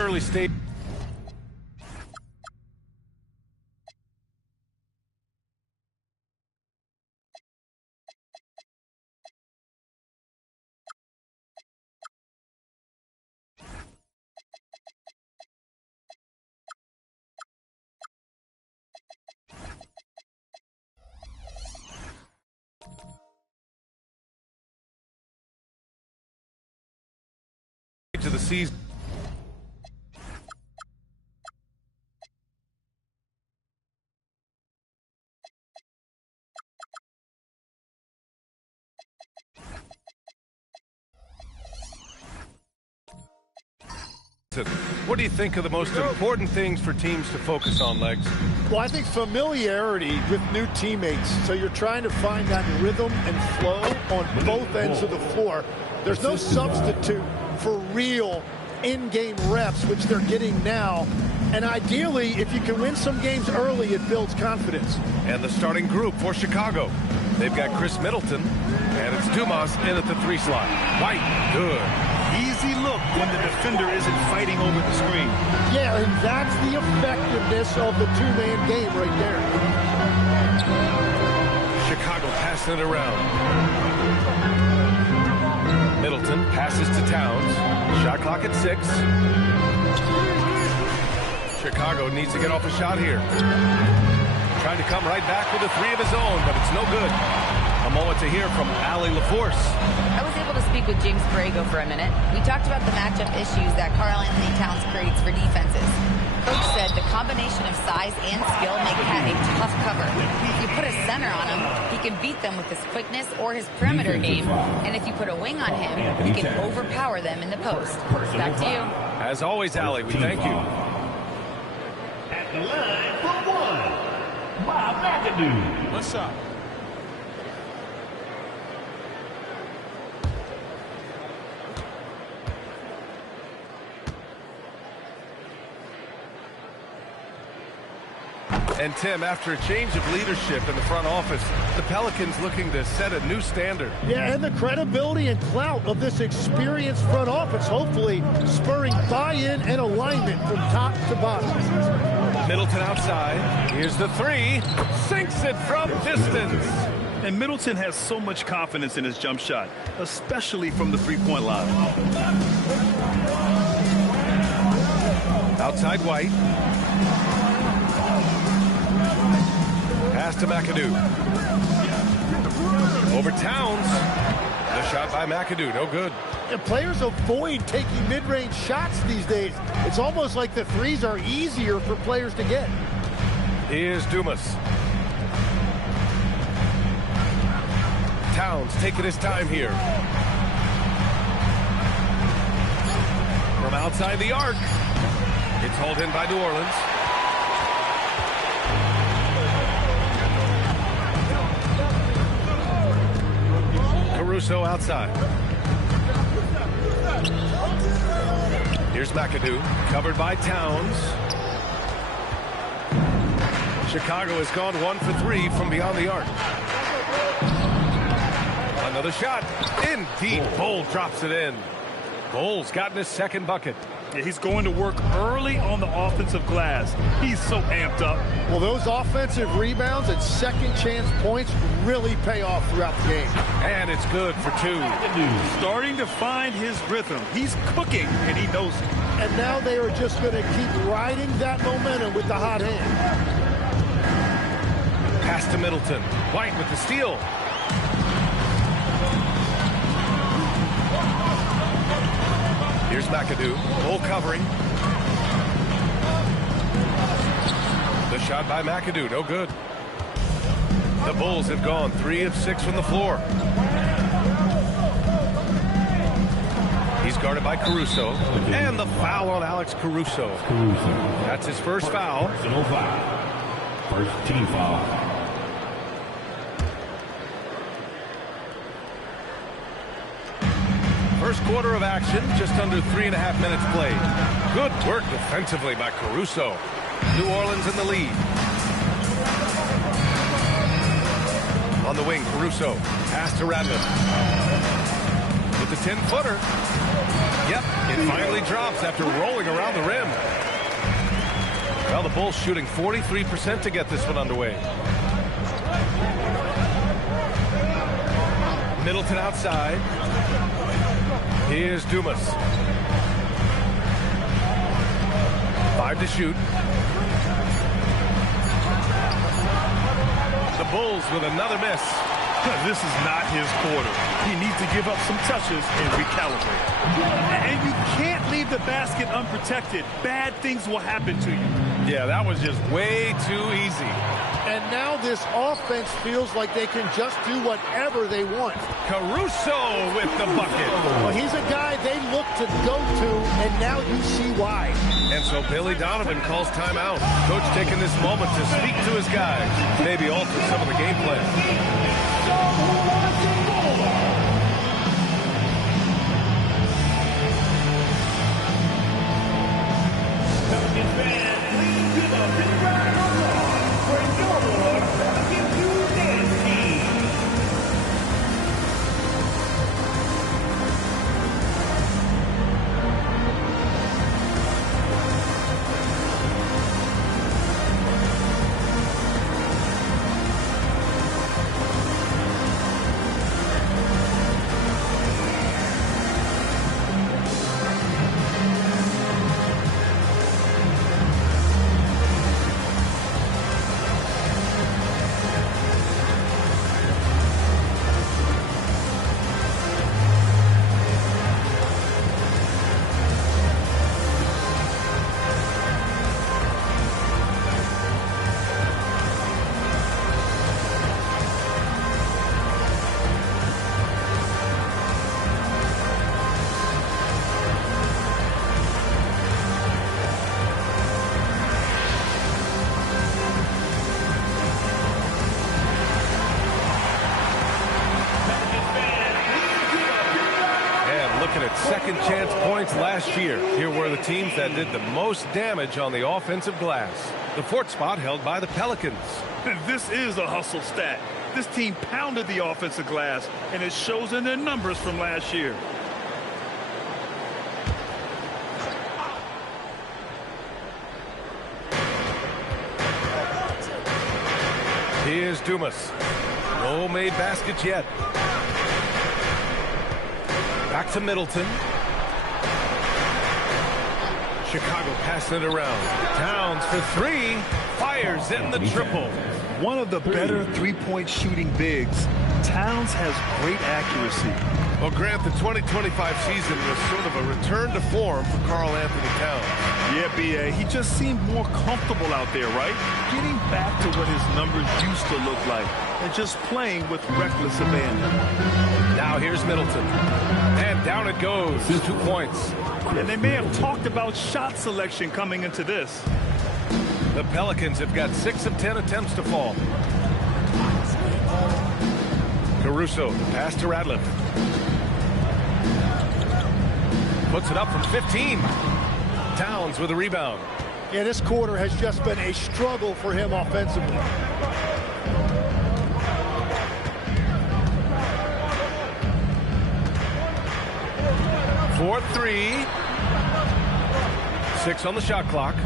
early stage. To the season. What do you think are the most important things for teams to focus on, Legs? Well, I think familiarity with new teammates. So you're trying to find that rhythm and flow on both ends of the floor. There's no substitute for real in-game reps, which they're getting now. And ideally, if you can win some games early, it builds confidence. And the starting group for Chicago. They've got Chris Middleton, and it's Dumas in at the 3 slot. White, good. Easy look when the defender isn't fighting over the screen. Yeah, and that's the effectiveness of the two-man game right there. Chicago passing it around. Middleton passes to Towns. Shot clock at 6. Chicago needs to get off a shot here. Trying to come right back with a 3 of his own, but it's no good. A moment to hear from Allie LaForce. I was able to speak with James Borrego for a minute. We talked about the matchup issues that Karl-Anthony Towns creates for defenses. Coach said the combination of size and skill make Cat a tough cover. If you put a center on him, he can beat them with his quickness or his perimeter game. And if you put a wing on him, he can overpower them in the post. Back to you. As always, Allie, we thank you. At the line for 1, Bob McAdoo. What's up? And Tim, after a change of leadership in the front office, the Pelicans looking to set a new standard. Yeah, and the credibility and clout of this experienced front office, hopefully spurring buy-in and alignment from top to bottom. Middleton outside. Here's the 3. Sinks it from distance. And Middleton has so much confidence in his jump shot, especially from the three-point line. Outside White. Pass to McAdoo. Over Towns. The shot by McAdoo, no good. And players avoid taking mid-range shots these days. It's almost like the 3s are easier for players to get. Here's Dumas. Towns taking his time here. From outside the arc. It's hauled in by New Orleans. Caruso outside. Here's McAdoo, covered by Towns. Chicago has gone 1 for 3 from beyond the arc. Another shot. In deep. Bol drops it in. Bol's gotten his second bucket. Yeah, he's going to work early on the offensive glass. He's so amped up. Well, those offensive rebounds and second chance points really pay off throughout the game. And it's good for 2. Starting to find his rhythm. He's cooking, and he knows it. And now they are just going to keep riding that momentum with the hot hand. Pass to Middleton. White with the steal. Here's McAdoo. Bol covering. The shot by McAdoo. No good. The Bulls have gone 3 of 6 from the floor. He's guarded by Caruso. And the foul on Alex Caruso. That's his first foul. Personal foul. First team foul. First quarter of action, just under 3.5 minutes played. Good work defensively by Caruso. New Orleans in the lead. On the wing, Caruso. Pass to Radman. With the 10-footer. Yep, it finally drops after rolling around the rim. Well, the Bulls shooting 43% to get this one underway. Middleton outside. Here's Dumas. 5 to shoot. The Bulls with another miss. This is not his quarter. He needs to give up some touches and recalibrate. And you can't leave the basket unprotected. Bad things will happen to you. Yeah, that was just way too easy. And now this offense feels like they can just do whatever they want. Caruso with the bucket. Well, he's a guy they look to go to, and now you see why. And so Billy Donovan calls timeout. Coach taking this moment to speak to his guys, maybe alter some of the game plan. Second chance points last year. Here were the teams that did the most damage on the offensive glass. The fourth spot held by the Pelicans. This is a hustle stat. This team pounded the offensive glass, and it shows in their numbers from last year. Here's Dumas. No made baskets yet. Back to Middleton. Chicago passing it around. Towns for three. Fires in the triple. One of the better three-point shooting bigs. Towns has great accuracy. Well, Grant, the 2025 season was sort of a return to form for Karl Anthony Towns. Yeah, B.A. He just seemed more comfortable out there, right? Getting back to what his numbers used to look like and just playing with reckless abandon. Now here's Middleton. And down it goes. 2 points. And they may have talked about shot selection coming into this. The Pelicans have got 6 of 10 attempts to fall. Caruso, the pass to Radliff. Puts it up from 15. Towns with a rebound. Yeah, this quarter has just been a struggle for him offensively. For 3. 6 on the shot clock.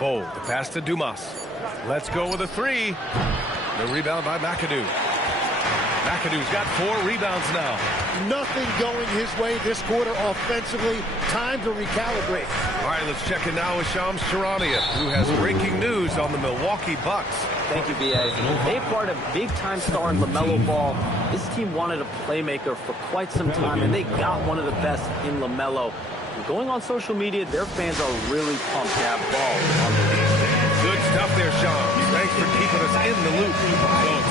Oh, the pass to Dumas. Let's go with a 3. The rebound by McAdoo. McAdoo's got 4 rebounds now. Nothing going his way this quarter offensively. Time to recalibrate. All right, let's check in now with Shams Charania, who has breaking news on the Milwaukee Bucks. Thank you, B.A. They acquired a big-time star in LaMelo Ball. This team wanted a playmaker for quite some time, and they got one of the best in LaMelo. And going on social media, their fans are really pumped to have Ball on the team. Good stuff there, Shams. Thanks for keeping us in the loop. So,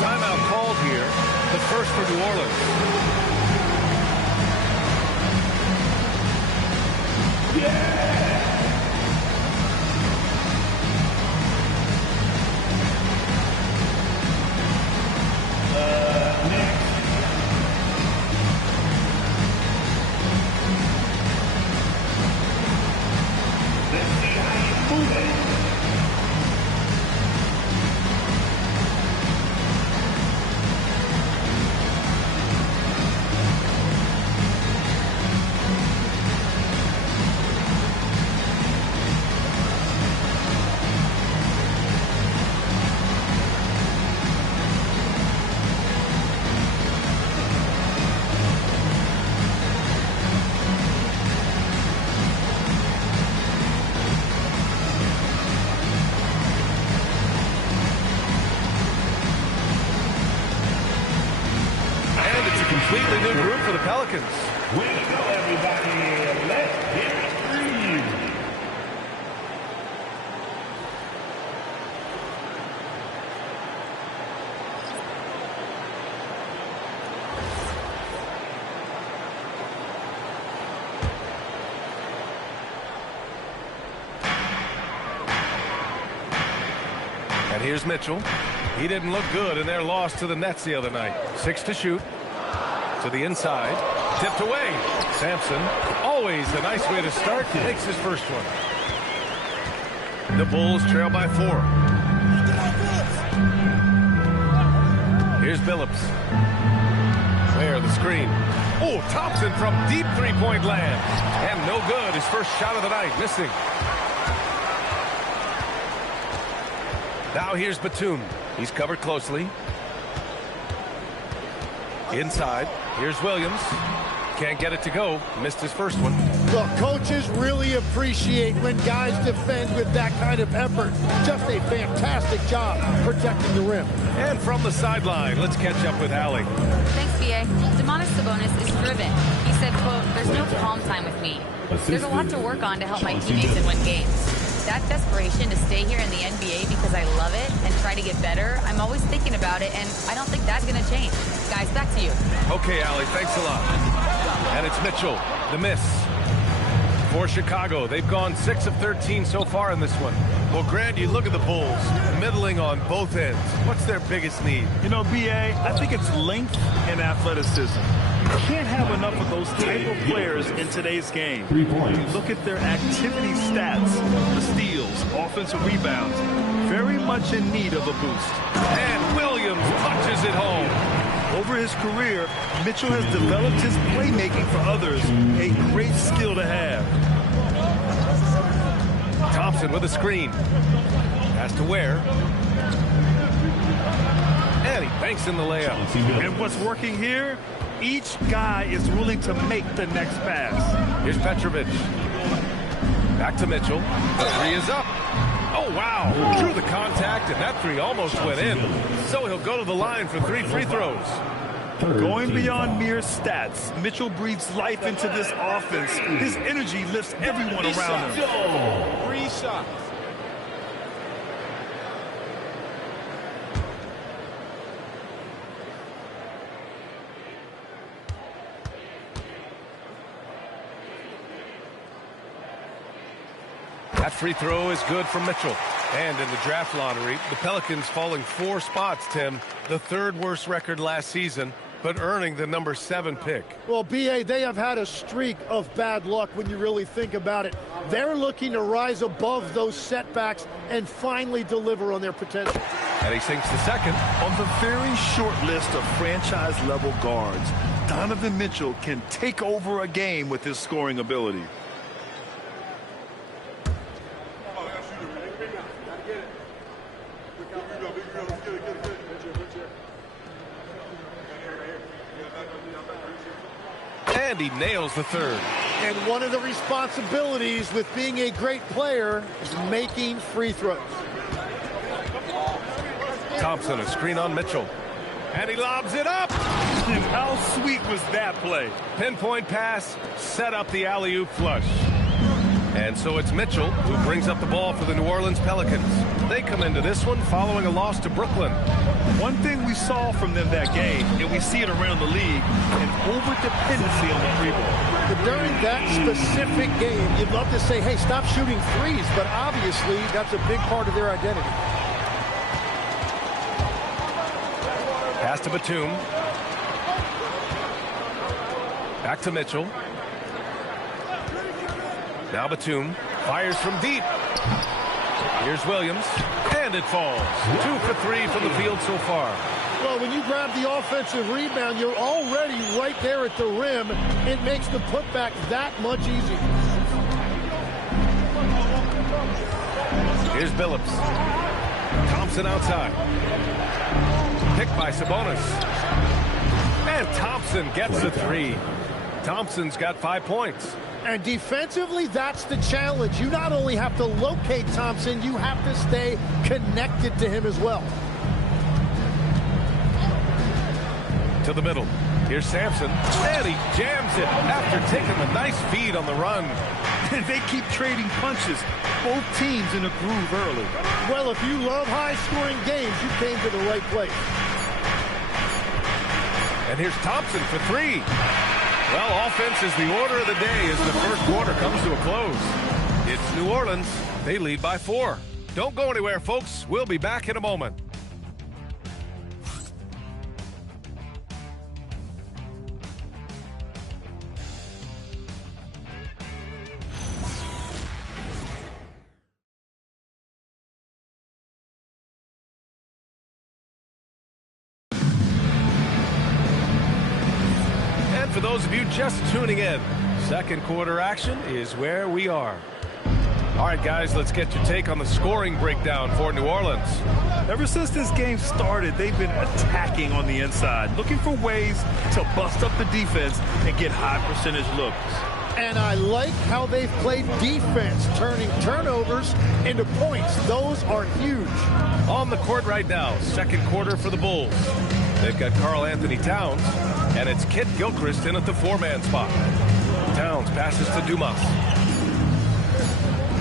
timeout called here. The first for New Orleans. completely new group for the Pelicans. Way to go, everybody. Let's hear it for you. And here's Mitchell. He didn't look good in their loss to the Nets the other night. 6 to shoot. To the inside. Tipped away. Sampson, always a nice way to start, makes his first one. The Bulls trail by 4. Here's Billups. Where the screen. Oh, Thompson from deep three-point land. And no good. His first shot of the night, missing. Now here's Batum. He's covered closely. Inside. Here's Williams. Can't get it to go. Missed his first one. Look, coaches really appreciate when guys defend with that kind of effort. Just a fantastic job protecting the rim. And from the sideline, let's catch up with Allie. Thanks, B.A. Demonis Sabonis is driven. He said, quote, "There's no calm time with me. There's a lot to work on to help my teammates and win games. That desperation to stay here in the NBA because I love it and try to get better, I'm always thinking about it, and I don't think that's going to change." Guys, back to you. Okay, Allie, thanks a lot. And it's Mitchell, the miss. For Chicago, they've gone 6 of 13 so far in this one. Well, Grant, you look at the Bulls, middling on both ends. What's their biggest need? You know, B.A., I think it's length and athleticism. You can't have enough of those type of players in today's game. 3 points. You look at their activity stats, the steals, offensive rebounds, very much in need of a boost. And Williams punches it home. Over his career, Mitchell has developed his playmaking for others, a great skill to have. Thompson with a screen. Pass to Ware. And he banks in the layup. And what's working here? Each guy is willing to make the next pass. Here's Petrovic. Back to Mitchell. The three is up. Oh, wow. Drew the contact, and that three almost went in. So he'll go to the line for 3 free throws. Going beyond mere stats, Mitchell breathes life into this offense. His energy lifts everyone around him. 3 shots. That free throw is good from Mitchell. And in the draft lottery, the Pelicans falling 4 spots, Tim. The 3rd worst record last season, but earning the number 7 pick. Well, B.A., they have had a streak of bad luck when you really think about it. They're looking to rise above those setbacks and finally deliver on their potential. And he sinks the second. On the very short list of franchise-level guards, Donovan Mitchell can take over a game with his scoring ability. And he nails the 3rd. And one of the responsibilities with being a great player is making free throws. Thompson, a screen on Mitchell. And he lobs it up. And how sweet was that play? Pinpoint pass, set up the alley-oop flush. And so it's Mitchell who brings up the ball for the New Orleans Pelicans. They come into this one following a loss to Brooklyn. One thing we saw from them that game, and we see it around the league, an over-dependency on the free ball. But during that specific game, you'd love to say, hey, stop shooting threes, but obviously that's a big part of their identity. Pass to Batum. Back to Mitchell. Now Batum fires from deep. Here's Williams, and it falls. 2 for 3 from the field so far. Well, when you grab the offensive rebound, you're already right there at the rim. It makes the putback that much easier. Here's Billups. Thompson outside. Picked by Sabonis. And Thompson gets the 3. Thompson's got 5 points. And defensively, that's the challenge. You not only have to locate Thompson, you have to stay connected to him as well. To the middle. Here's Sampson, and he jams it after taking a nice feed on the run. And they keep trading punches. Both teams in a groove early. Well, if you love high-scoring games, you came to the right place. And here's Thompson for three. Well, offense is the order of the day as the first quarter comes to a close. It's New Orleans. They lead by 4. Don't go anywhere, folks. We'll be back in a moment. For those of you just tuning in, second quarter action is where we are. All right, guys, let's get your take on the scoring breakdown for New Orleans. Ever since this game started, they've been attacking on the inside, looking for ways to bust up the defense and get high percentage looks. And I like how they've played defense, turning turnovers into points. Those are huge. On the court right now, second quarter for the Bulls. They've got Karl Anthony Towns, and it's Kit Gilchrist in at the 4-man spot. Towns passes to Dumas.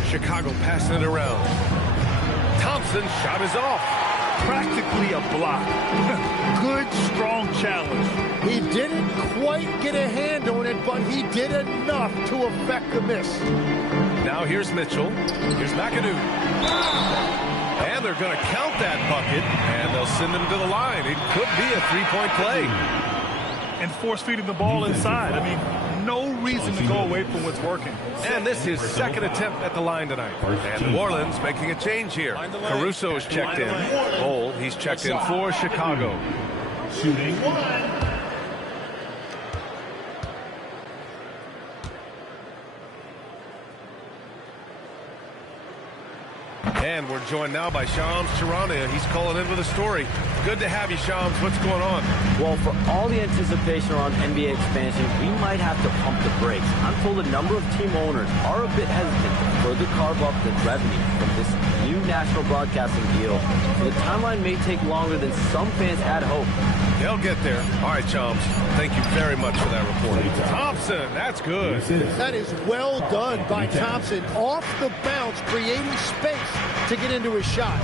Chicago passing it around. Thompson's shot is off. Practically a block. Good, strong challenge. He didn't quite get a hand on it, but he did enough to affect the miss. Now here's Mitchell. Here's McAdoo. And they're going to count that bucket, and they'll send him to the line. It could be a three-point play. And force-feeding the ball inside. I mean, no reason to go away from what's working. And this is second attempt at the line tonight. And New Orleans making a change here. Caruso is checked in. Bol, he's checked in for Chicago. Shooting one. And we're joined now by Shams Charania. He's calling in with a story. Good to have you, Shams. What's going on? Well, for all the anticipation around NBA expansion, we might have to pump the brakes. I'm told a number of team owners are a bit hesitant to further carve up the revenue from this new national broadcasting deal. The timeline may take longer than some fans had hoped. They'll get there. All right, Shams. Thank you very much for that report. Thompson, that's good. That is well done by Thompson. Off the bounce, creating space to get into his shot.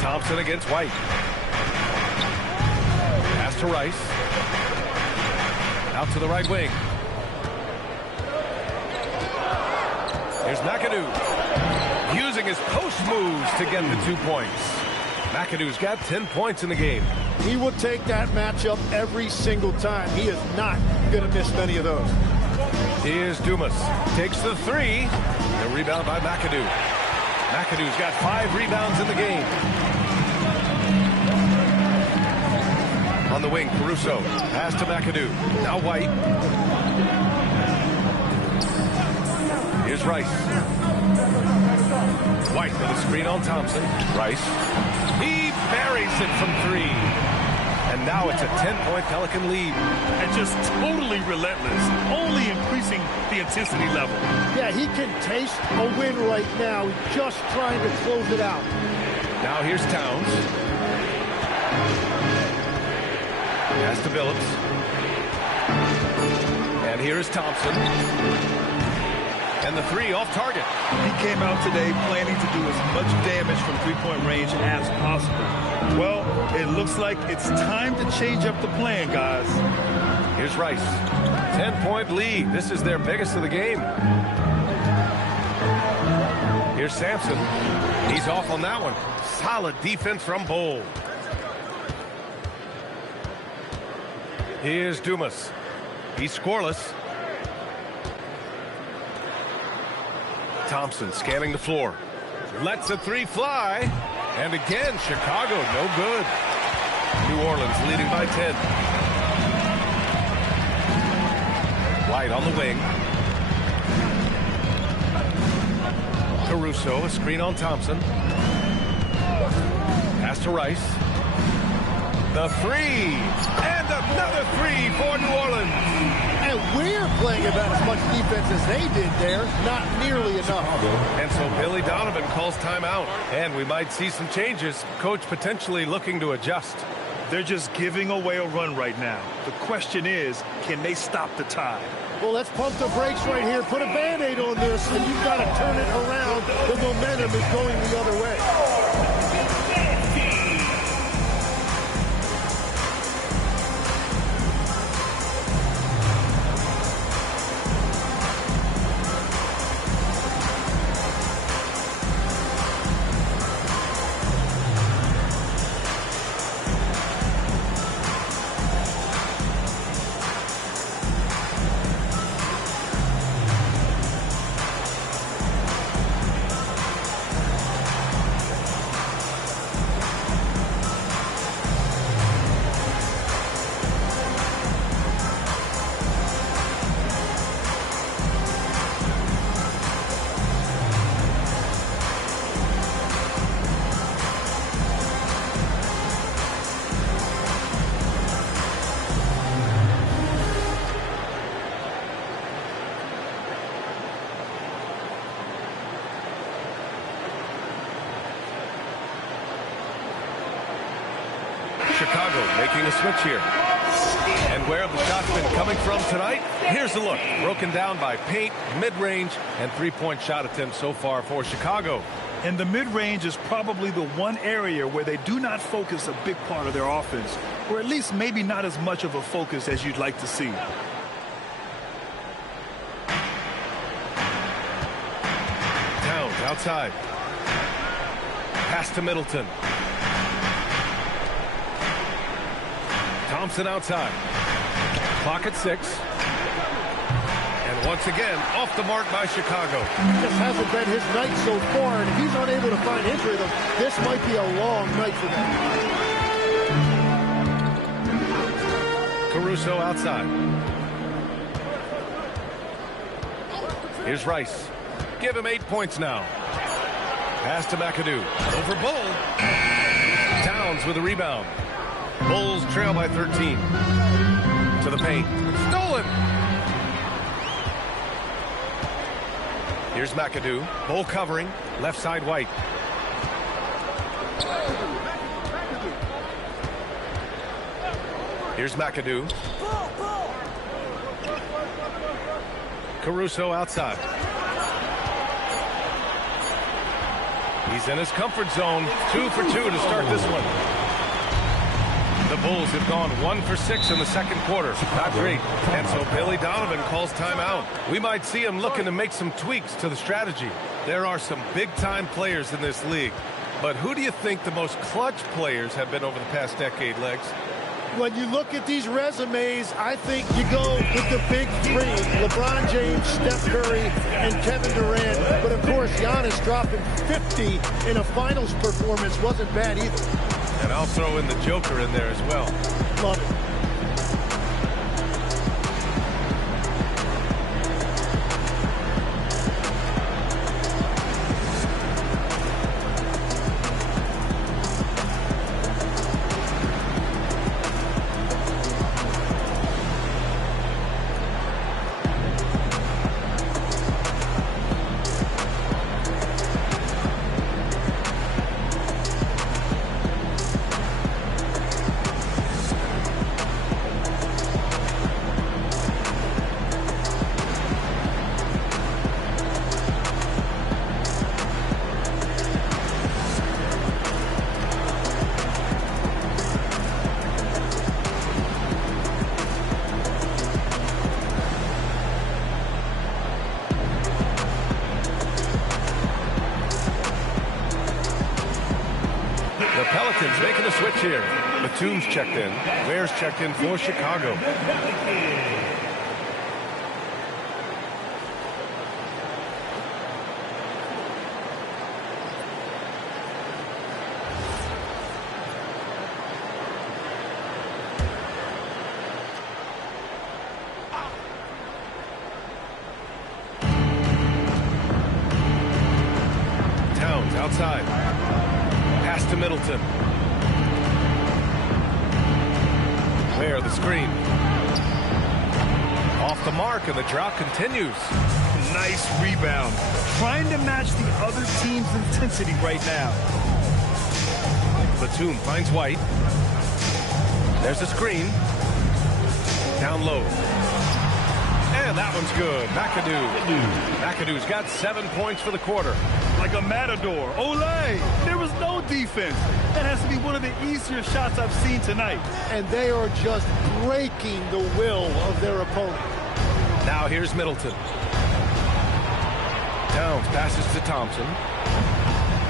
Thompson against White. Pass to Rice. Out to the right wing. Here's McAdoo. Using his post moves to get the 2 points. McAdoo's got 10 points in the game. He will take that matchup every single time. He is not going to miss many of those. Here's Dumas. Takes the three. The rebound by McAdoo. McAdoo's got 5 rebounds in the game. On the wing, Caruso. Pass to McAdoo. Now White. Here's Rice. White with a screen on Thompson. Rice. He buries it from 3. And now it's a 10-point Pelican lead. And just totally relentless, only increasing the intensity level. Yeah, he can taste a win right now, just trying to close it out. Now here's Towns. Pass to Billups. And here is Thompson. And the 3 off target. He came out today planning to do as much damage from three-point range as possible. Well, it looks like it's time to change up the plan, guys. Here's Rice. 10-point lead. This is their biggest of the game. Here's Sampson. He's off on that one. Solid defense from Bol. Here's Dumas. He's scoreless. Thompson scanning the floor. Lets a 3 fly. And again, Chicago, no good. New Orleans leading by 10. White on the wing. Caruso, a screen on Thompson. Pass to Rice. The 3. And another 3 for New Orleans. And we're playing about as much defense as they did there. Not nearly enough. And so Billy Donovan calls timeout. And we might see some changes. Coach potentially looking to adjust. They're just giving away a run right now. The question is, can they stop the tide? Well, let's pump the brakes right here. Put a Band-Aid on this, and you've got to turn it around. The momentum is going the other way. Chicago making a switch here. And where have the shots been coming from tonight? Here's a look. Broken down by paint, mid-range, and three-point shot attempts so far for Chicago. And the mid-range is probably the one area where they do not focus a big part of their offense, or at least maybe not as much of a focus as you'd like to see. Towns outside. Pass to Middleton. Thompson outside. Clock at 6. And once again, off the mark by Chicago. This hasn't been his night so far, and if he's unable to find his rhythm, this might be a long night for them. Caruso outside. Here's Rice. Give him 8 points now. Pass to McAdoo. Over Bull. Towns with a rebound. Bulls trail by 13. To the paint. Stolen. Here's McAdoo. Bull covering. Left side White. Here's McAdoo. Caruso outside. He's in his comfort zone. 2 for 2 to start this one. The Bulls have gone 1 for 6 in the second quarter. Not great. And so Billy Donovan calls timeout. We might see him looking to make some tweaks to the strategy. There are some big-time players in this league. But who do you think the most clutch players have been over the past decade, Legs? When you look at these resumes, I think you go with the big three. LeBron James, Steph Curry, and Kevin Durant. But, of course, Giannis dropping 50 in a finals performance wasn't bad either. And I'll throw in the Joker in there as well. Love it. Making a switch here. Batum's checked in. Bears checked in for Chicago. Towns outside. Pass to Middleton. There, the screen. Off the mark, and the drought continues. Nice rebound. Trying to match the other team's intensity right now. Batum finds White. There's a screen. Down low. And that one's good. McAdoo's got 7 points for the quarter. Like a matador. Olay! There was no defense. That has to be one of the easier shots I've seen tonight. And they are just breaking the will of their opponent. Now here's Middleton. Towns passes to Thompson.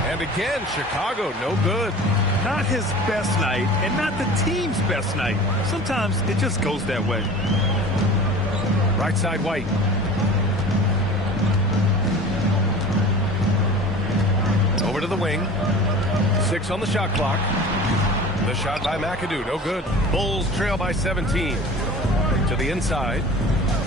And again, Chicago, no good. Not his best night, and not the team's best night. Sometimes it just goes that way. Right side, White. Over to the wing. 6 on the shot clock. The shot by McAdoo, no good. Bulls trail by 17. To the inside.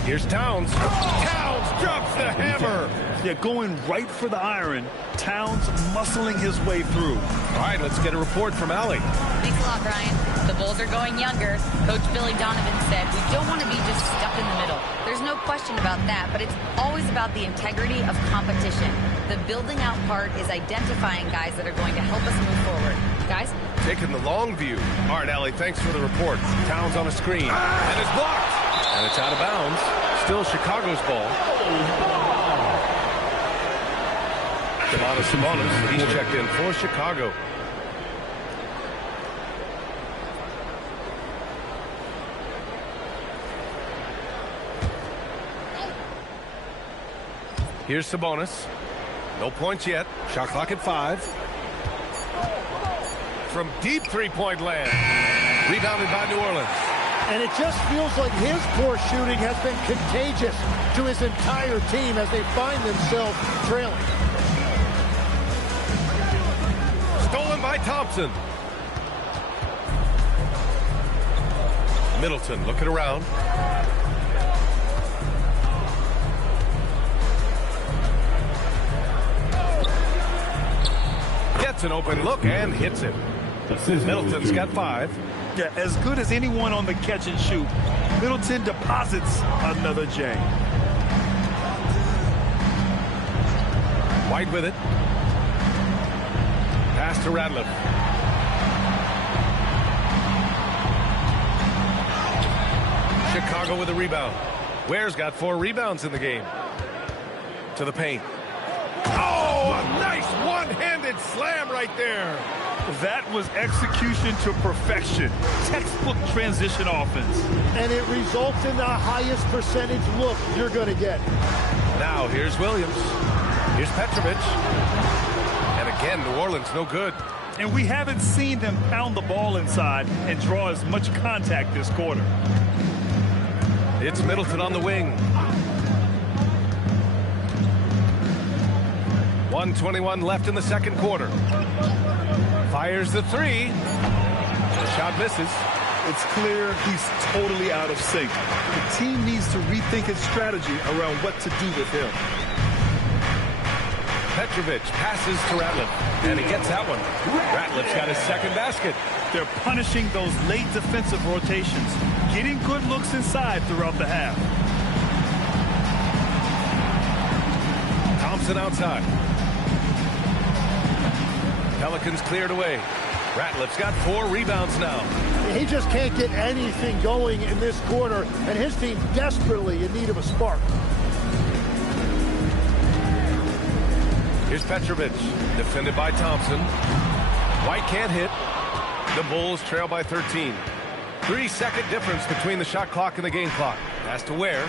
Here's Towns. Towns drops the hammer. Yeah, going right for the iron. Towns muscling his way through. All right, let's get a report from Allie. Thanks a lot, Brian. The Bulls are going younger. Coach Billy Donovan said, we don't want to be just stuck in the middle. There's no question about that, but it's always about the integrity of competition. The building out part is identifying guys that are going to help us move forward. Guys? Taking the long view. All right, Allie, thanks for the report. Towns on a screen. And it's blocked. And it's out of bounds. Still Chicago's ball. Sabonis, he's checked in for Chicago. Here's Sabonis. No points yet. Shot clock at 5. From deep three-point land. Rebounded by New Orleans. And it just feels like his poor shooting has been contagious to his entire team as they find themselves trailing. Stolen by Thompson. Middleton looking around. Gets an open look and hits it. Middleton's got 5. Yeah, as good as anyone on the catch and shoot. Middleton deposits another J. White with it. Pass to Radliff. Chicago with a rebound. Ware's got 4 rebounds in the game. To the paint. Oh, a nice one-handed slam right there. That was execution to perfection. Textbook transition offense. And it results in the highest percentage look you're going to get. Now here's Williams. Here's Petrovic. And again, New Orleans no good. And we haven't seen them pound the ball inside and draw as much contact this quarter. It's Middleton on the wing. 1:21 left in the second quarter. Fires the 3. The shot misses. It's clear he's totally out of sync. The team needs to rethink its strategy around what to do with him. Petrovic passes to Ratliff, and he gets that one. Ratliff's got his second basket. They're punishing those late defensive rotations, getting good looks inside throughout the half. Thompson outside. Pelicans cleared away. Ratliff's got 4 rebounds now. He just can't get anything going in this quarter, and his team desperately in need of a spark. Here's Petrovic, defended by Thompson. White can't hit. The Bulls trail by 13. 3-second difference between the shot clock and the game clock. Pass to Ware.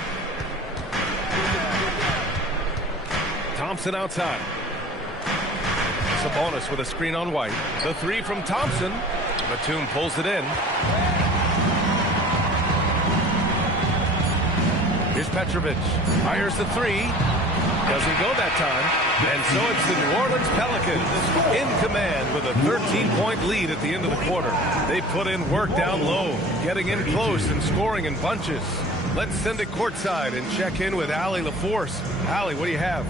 Thompson outside. Sabonis with a screen on White. The 3 from Thompson. Batum pulls it in. Here's Petrovic. Fires the 3. Doesn't go that time. And so it's the New Orleans Pelicans in command with a 13-point lead at the end of the quarter. They put in work down low, getting in close and scoring in bunches. Let's send it courtside and check in with Allie LaForce. Allie, what do you have?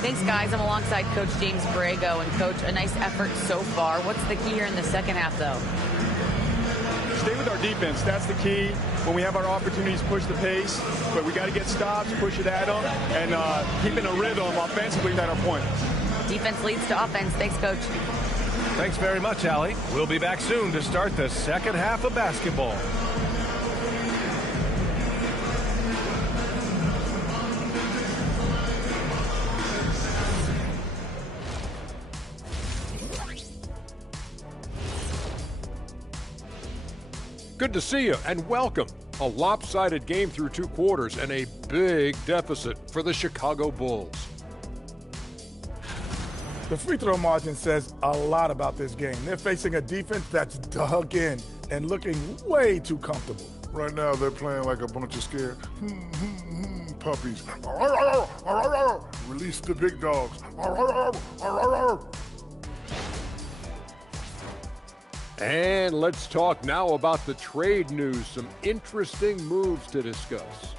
Thanks, guys. I'm alongside Coach James Borrego. And, Coach, a nice effort so far. What's the key here in the second half, though? Stay with our defense. That's the key. When we have our opportunities, push the pace. But we got to get stops, push it at them, and keeping a rhythm offensively at our point. Defense leads to offense. Thanks, Coach. Thanks very much, Allie. We'll be back soon to start the second half of basketball. Good to see you and welcome. A lopsided game through 2 quarters and a big deficit for the Chicago Bulls. The free throw margin says a lot about this game. They're facing a defense that's dug in and looking way too comfortable. Right now, they're playing like a bunch of scared puppies. Release the big dogs. And let's talk now about the trade news. Some interesting moves to discuss.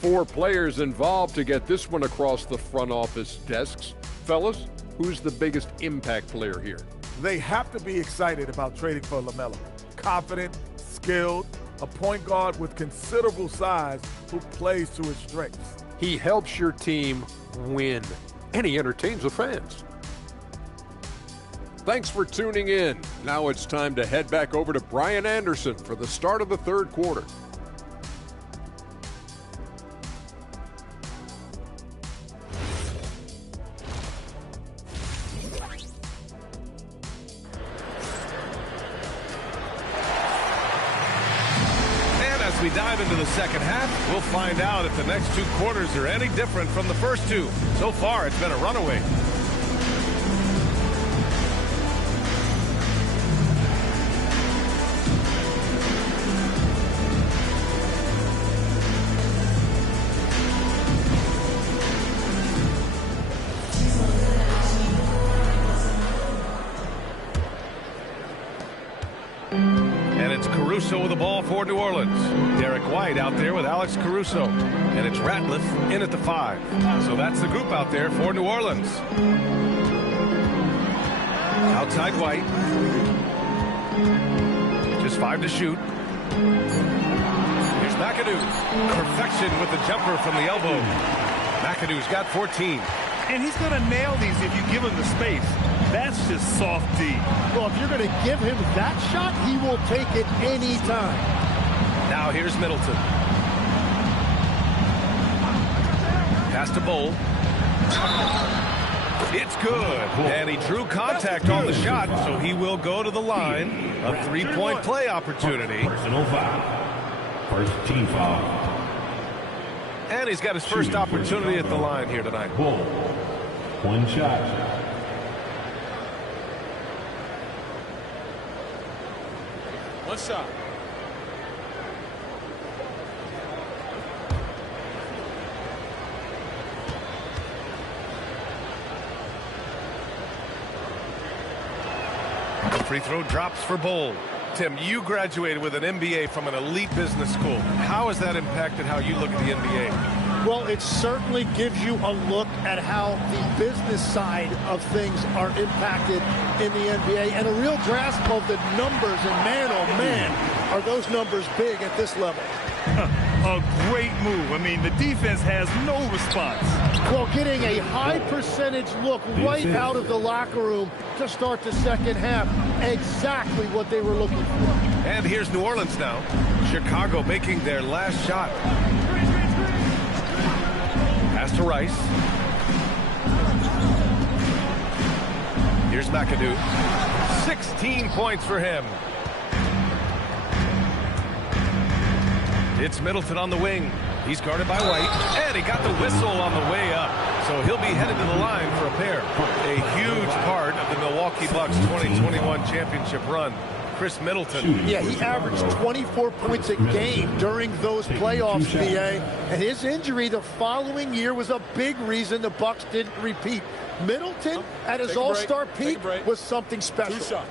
4 players involved to get this one across the front office desks. Fellas, who's the biggest impact player here? They have to be excited about trading for LaMelo. Confident, skilled, a point guard with considerable size who plays to his strengths. He helps your team win, and he entertains the fans. Thanks for tuning in. Now it's time to head back over to Brian Anderson for the start of the 3rd quarter. As we dive into the second half, we'll find out if the next 2 quarters are any different from the first 2. So far, it's been a runaway. Caruso with the ball for New Orleans. Derek White out there with Alex Caruso. And it's Ratliff in at the 5. So that's the group out there for New Orleans. Outside White. Just 5 to shoot. Here's McAdoo. Perfection with the jumper from the elbow. McAdoo's got 14. And he's going to nail these if you give him the space. That's just soft D. Well, if you're going to give him that shot, he will take it any time. Now here's Middleton. Pass to Bull. It's good. And he drew contact on the shot, so he will go to the line. A 3-point play opportunity. Personal foul. First team foul. And he's got his first opportunity at the line here tonight. Bull. 1 shot. One shot. The free throw drops for Bull. Tim, you graduated with an MBA from an elite business school. How has that impacted how you look at the NBA? Well, it certainly gives you a look at how the business side of things are impacted in the NBA and a real grasp of the numbers. And man, oh man, are those numbers big at this level. A great move. I mean, the defense has no response. Well, getting a high percentage look right out of the locker room to start the second half. Exactly what they were looking for. And here's New Orleans now. Chicago making their last shot. Pass to Rice. Here's McAdoo. 16 points for him. It's Middleton on the wing. He's guarded by White. And he got the whistle on the way up. So he'll be headed to the line for a pair. A huge part of the Milwaukee Bucks 2021 championship run. Chris Middleton. Yeah, he averaged 24 points a game during those playoffs, BA. And his injury the following year was a big reason the Bucks didn't repeat. Middleton at his all-star peak was something special. 2 shots.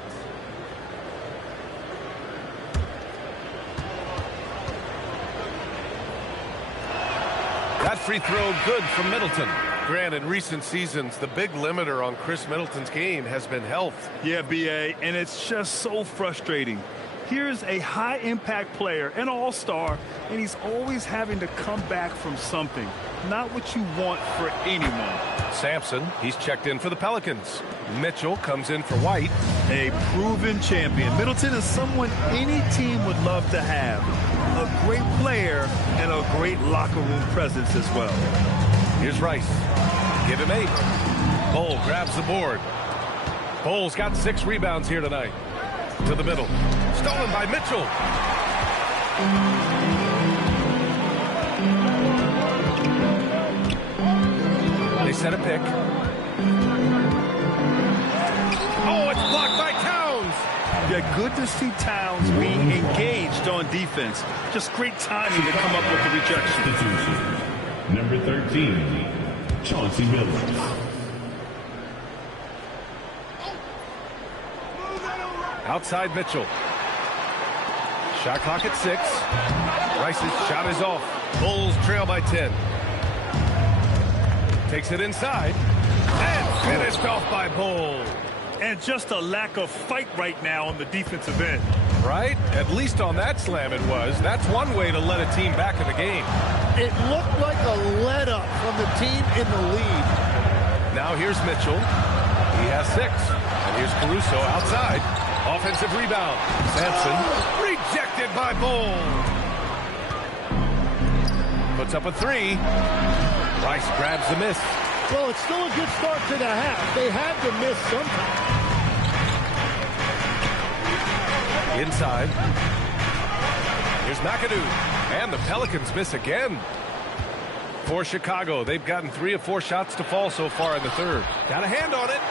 That free throw good from Middleton. Grant, in recent seasons, the big limiter on Chris Middleton's game has been health. Yeah, BA, and it's just so frustrating. Here's a high-impact player, an all-star, and he's always having to come back from something. Not what you want for anyone. Sampson, he's checked in for the Pelicans. Mitchell comes in for White. A proven champion. Middleton is someone any team would love to have. A great player and a great locker room presence as well. Here's Rice. Give him 8. Bol grabs the board. Bol's got 6 rebounds here tonight. To the middle. Stolen by Mitchell. They set a pick. Oh, it's blocked by Towns. Yeah, good to see Towns being engaged on defense. Just great timing to come up with the rejection. Number 13, Chauncey Billups. Outside Mitchell. Shot clock at 6. Rice's shot is off. Bulls trail by 10. Takes it inside. And finished off by Bol. And just a lack of fight right now on the defensive end. Right? At least on that slam it was. That's one way to let a team back in the game. It looked like a let-up from the team in the lead. Now here's Mitchell. He has 6. And here's Caruso outside. Offensive rebound. Sampson rejected by Bol. Puts up a 3. Rice grabs the miss. Well, it's still a good start to the half. They had to miss sometime. Inside. Here's McAdoo. And the Pelicans miss again. For Chicago, they've gotten 3 of 4 shots to fall so far in the third. Got a hand on it.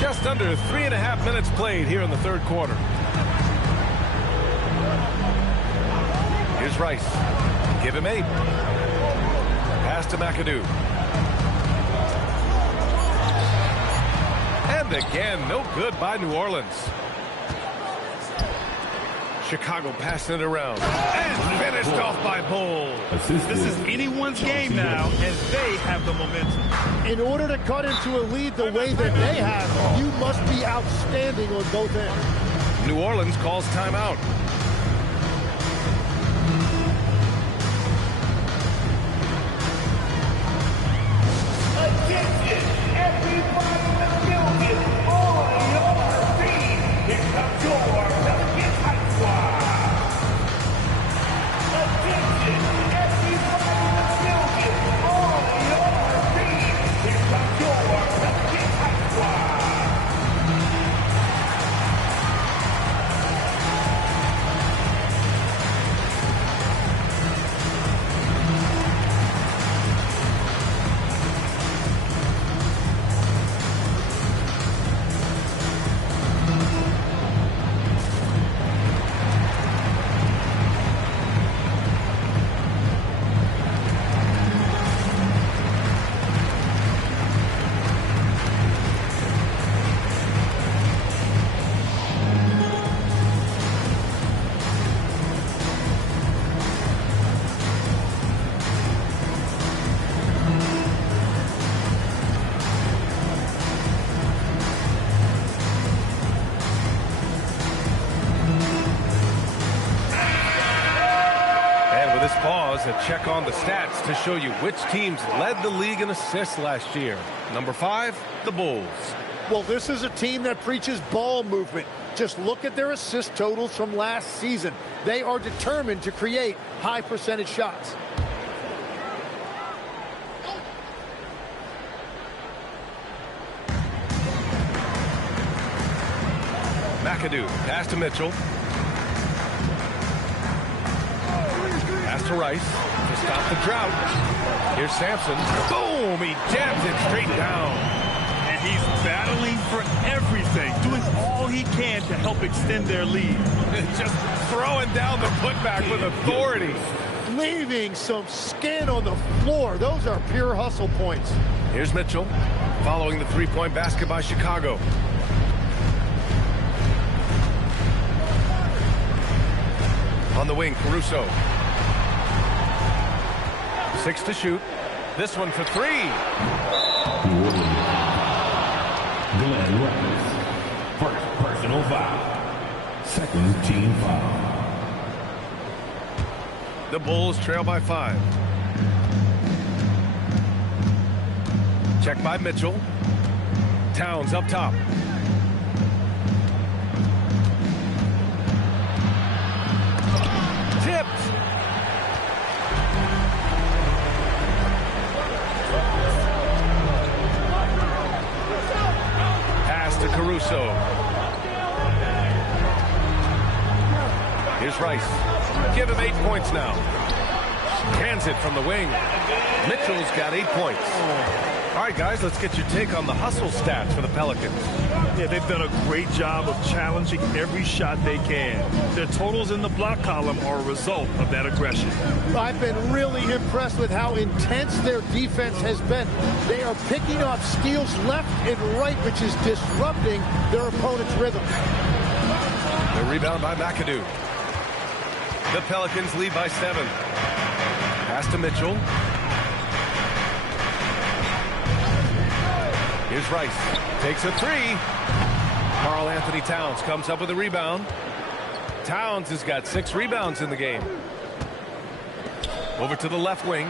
Just under 3.5 minutes played here in the third quarter. Here's Rice. Give him 8. Pass to McAdoo. And again, no good by New Orleans. Chicago passing it around. And finished off by Bol. This is anyone's game now, and they have the momentum. In order to cut into a lead the way that they have, you must be outstanding on both ends. New Orleans calls timeout. Attention, everybody in the building, on your feet. Here comes your Pelicans High Squad. Attention, everybody in the building, on your feet. Here comes your Pelicans High Squad. A check on the stats to show you which teams led the league in assists last year. Number 5, the Bulls. Well, this is a team that preaches ball movement. Just look at their assist totals from last season. They are determined to create high percentage shots. McAdoo, pass to Mitchell. Pass to Rice to stop the drought. Here's Sampson. Boom! He jams it straight down. And he's battling for everything, doing all he can to help extend their lead. Just throwing down the putback with authority. Leaving some skin on the floor. Those are pure hustle points. Here's Mitchell following the three-point basket by Chicago. On the wing, Caruso. 6 to shoot. This one for 3. Glenn Rice. First personal foul. Second team foul. The Bulls trail by 5. Check by Mitchell. Towns up top. Tipped. Pass to Caruso. Here's Rice. Give him 8 points now. Hands it from the wing. Mitchell's got 8 points. All right, guys, let's get your take on the hustle stats for the Pelicans. Yeah, they've done a great job of challenging every shot they can. Their totals in the block column are a result of that aggression. I've been really impressed with how intense their defense has been. They are picking off steals left and right, which is disrupting their opponent's rhythm. The rebound by McAdoo. The Pelicans lead by 7. Pass to Mitchell. Here's Rice. Takes a 3. Karl Anthony Towns comes up with a rebound. Towns has got 6 rebounds in the game. Over to the left wing.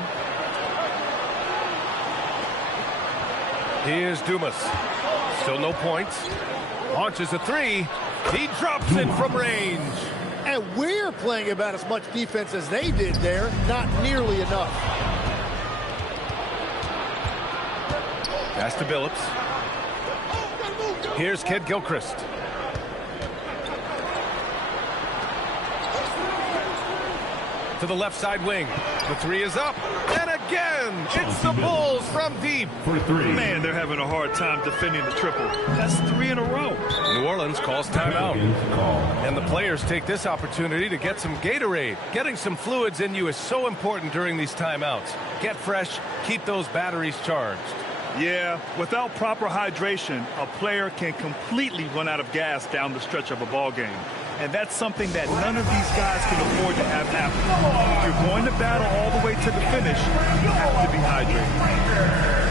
Here's Dumas. Still no points. Launches a 3. He drops it from range. And we're playing about as much defense as they did there. Not nearly enough. Pass to Billups. Here's Kid Gilchrist. To the left side wing. The 3 is up. And again, it's the Bulls from deep. For 3. Man, they're having a hard time defending the triple. That's 3 in a row. New Orleans calls timeout. And the players take this opportunity to get some Gatorade. Getting some fluids in you is so important during these timeouts. Get fresh, keep those batteries charged. Yeah, without proper hydration, a player can completely run out of gas down the stretch of a ball game. And that's something that none of these guys can afford to have happen. If you're going to battle all the way to the finish, you have to be hydrated.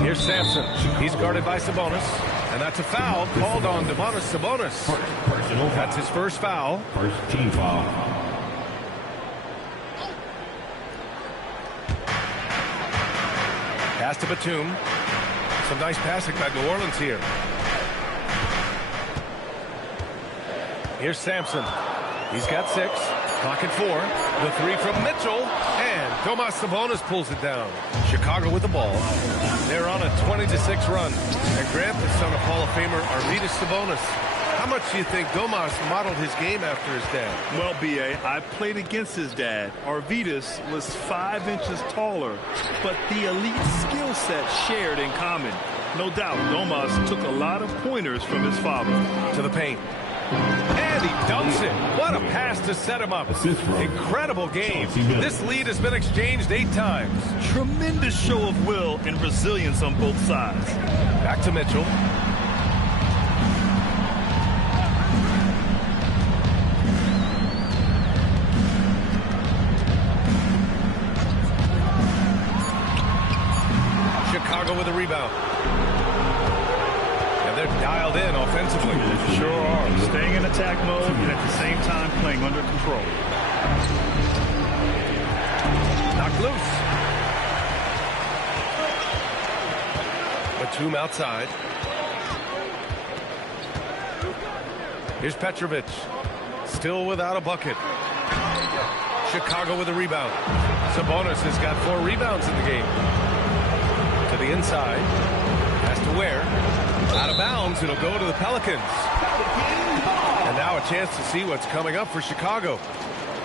Here's Sampson. He's guarded by Sabonis. And that's a foul called on Domantas Sabonis. That's his first foul. First team foul. Pass to Batum. Some nice passing by New Orleans here. Here's Sampson. He's got 6. Clock at 4. The 3 from Mitchell. And Domantas Sabonis pulls it down. Chicago with the ball. They're on a 20-6 run. And Grant, the son of Hall of Famer Arvydas Sabonis. How much do you think Domas modeled his game after his dad? Well, B.A., I played against his dad. Arvydas was 5 inches taller, but the elite skill set shared in common. No doubt, Domas took a lot of pointers from his father. To the paint. And he dunks it. What a pass to set him up. Incredible game. This lead has been exchanged 8 times. Tremendous show of will and resilience on both sides. Back to Mitchell. Chicago with a rebound. in offensively. Sure are. Staying in attack mode and at the same time playing under control. Knocked loose. Batum outside. Here's Petrovic. Still without a bucket. Chicago with a rebound. Sabonis has got 4 rebounds in the game. To the inside. Has to wear. Out of bounds. It'll go to the Pelicans. And now a chance to see what's coming up for Chicago.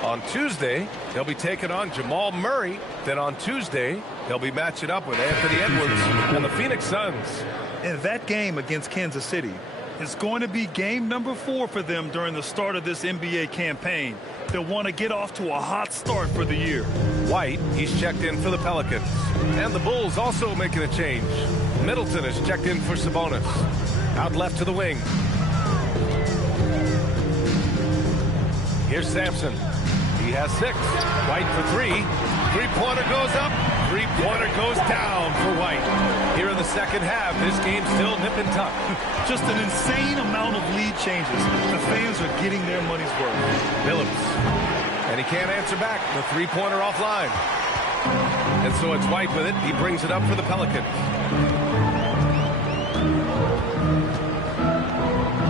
On Tuesday, they'll be taking on Jamal Murray. Then on Tuesday, they'll be matching up with Anthony Edwards and the Phoenix Suns. And that game against Kansas City is going to be game number 4 for them during the start of this NBA campaign. They'll want to get off to a hot start for the year. White, he's checked in for the Pelicans. And the Bulls also making a change. Middleton is checked in for Sabonis. Out left to the wing. Here's Sampson. He has 6. White for 3. Three-pointer goes up. Three-pointer goes down for White. Here in the second half, this game's still nip and tuck. Just an insane amount of lead changes. The fans are getting their money's worth. Phillips. And he can't answer back. The three-pointer offline. And so it's White with it. He brings it up for the Pelicans.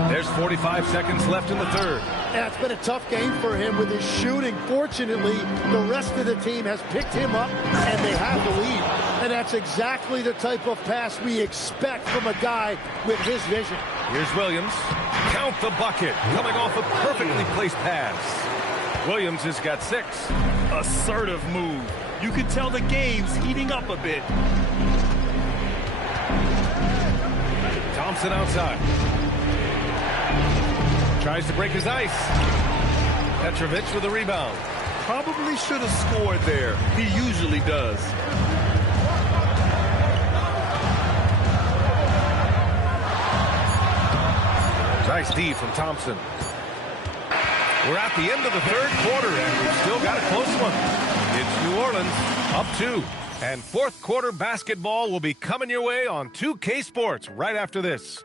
There's 45 seconds left in the third. Yeah, it's been a tough game for him with his shooting. Fortunately, the rest of the team has picked him up, and they have the lead. And that's exactly the type of pass we expect from a guy with his vision. Here's Williams. Count the bucket. Coming off a perfectly placed pass. Williams has got 6. Assertive move. You can tell the game's heating up a bit. Thompson outside. Tries to break his ice. Petrovic with a rebound. Probably should have scored there. He usually does. Nice D from Thompson. We're at the end of the third quarter, and we've still got a close one. It's New Orleans up 2. And fourth quarter basketball will be coming your way on 2K Sports right after this.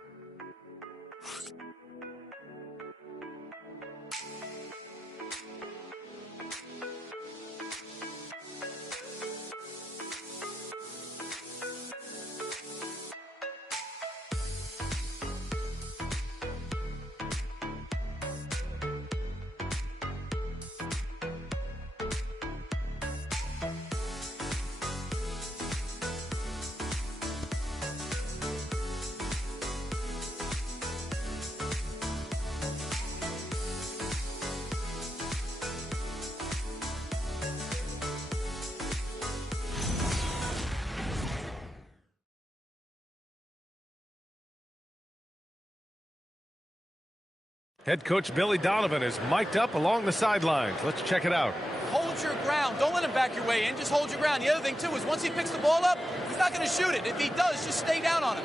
Head coach Billy Donovan is mic'd up along the sidelines. Let's check it out. Hold your ground. Don't let him back your way in. Just hold your ground. The other thing, too, is once he picks the ball up, he's not going to shoot it. If he does, just stay down on him.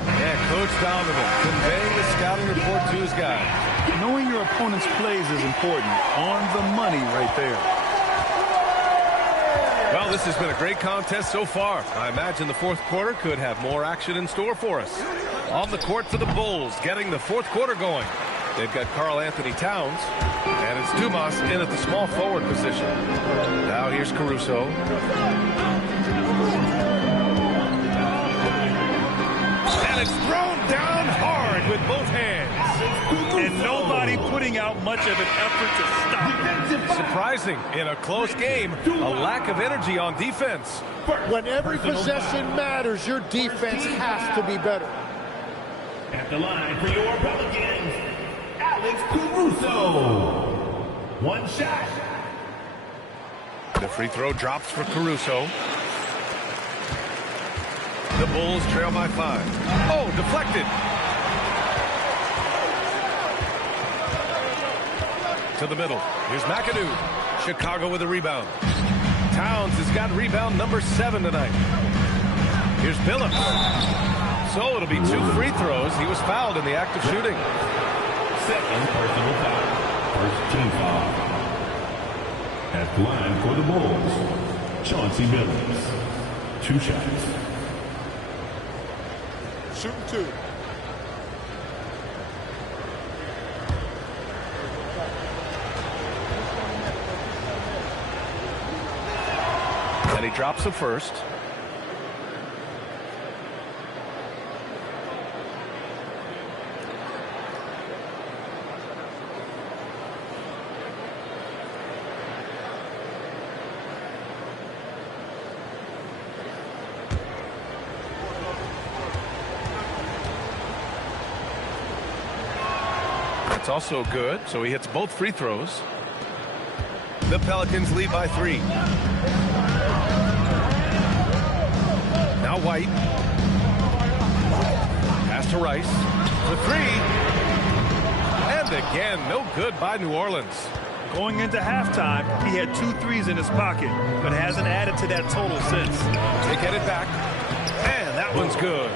Yeah, Coach Donovan conveying the scouting report to his guys. Knowing your opponent's plays is important. On the money right there. Well, this has been a great contest so far. I imagine the fourth quarter could have more action in store for us. On the court for the Bulls, getting the fourth quarter going. They've got Karl Anthony Towns, and it's Dumas in at the small forward position. Now here's Caruso. And it's thrown down hard with both hands. And nobody putting out much of an effort to stop it. Surprising, in a close game, a lack of energy on defense. When every possession matters, your defense has to be better. At the line for your Pelicans, Caruso. One shot. The free throw drops for Caruso. The Bulls trail by 5. Oh, deflected. To the middle. Here's McAdoo. Chicago with a rebound. Towns has got rebound number 7 tonight. Here's Billups. So it'll be 2 free throws. He was fouled in the act of shooting. Second personal foul. First team foul. At the line for the Bulls, Chauncey Billups. 2 shots. Shooting 2. drops the first. That's also good, so he hits both free throws. The Pelicans lead by 3. Now White. Pass to Rice for 3. And again, no good by New Orleans. Going into halftime, he had 2 threes in his pocket, but hasn't added to that total since. They get it back. And that one's good.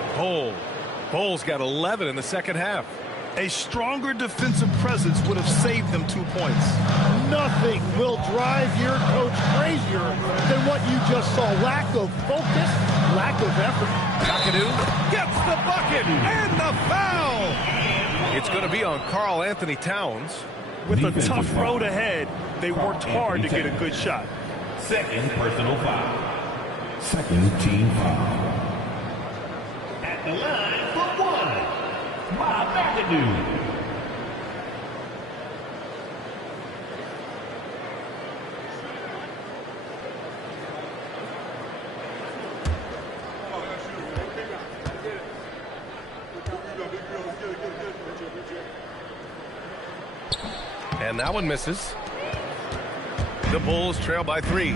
Bowles got 11 in the second half. A stronger defensive presence would have saved them 2 points. Nothing will drive your coach crazier than what you just saw. Lack of focus, lack of effort. McAdoo gets the bucket and the foul. It's going to be on Karl Anthony Towns. With a tough road ahead, they worked hard to get a good shot. Second personal foul. Second team foul. At the line for 1. Bob McAdoo. And that one misses. The Bulls trail by 3.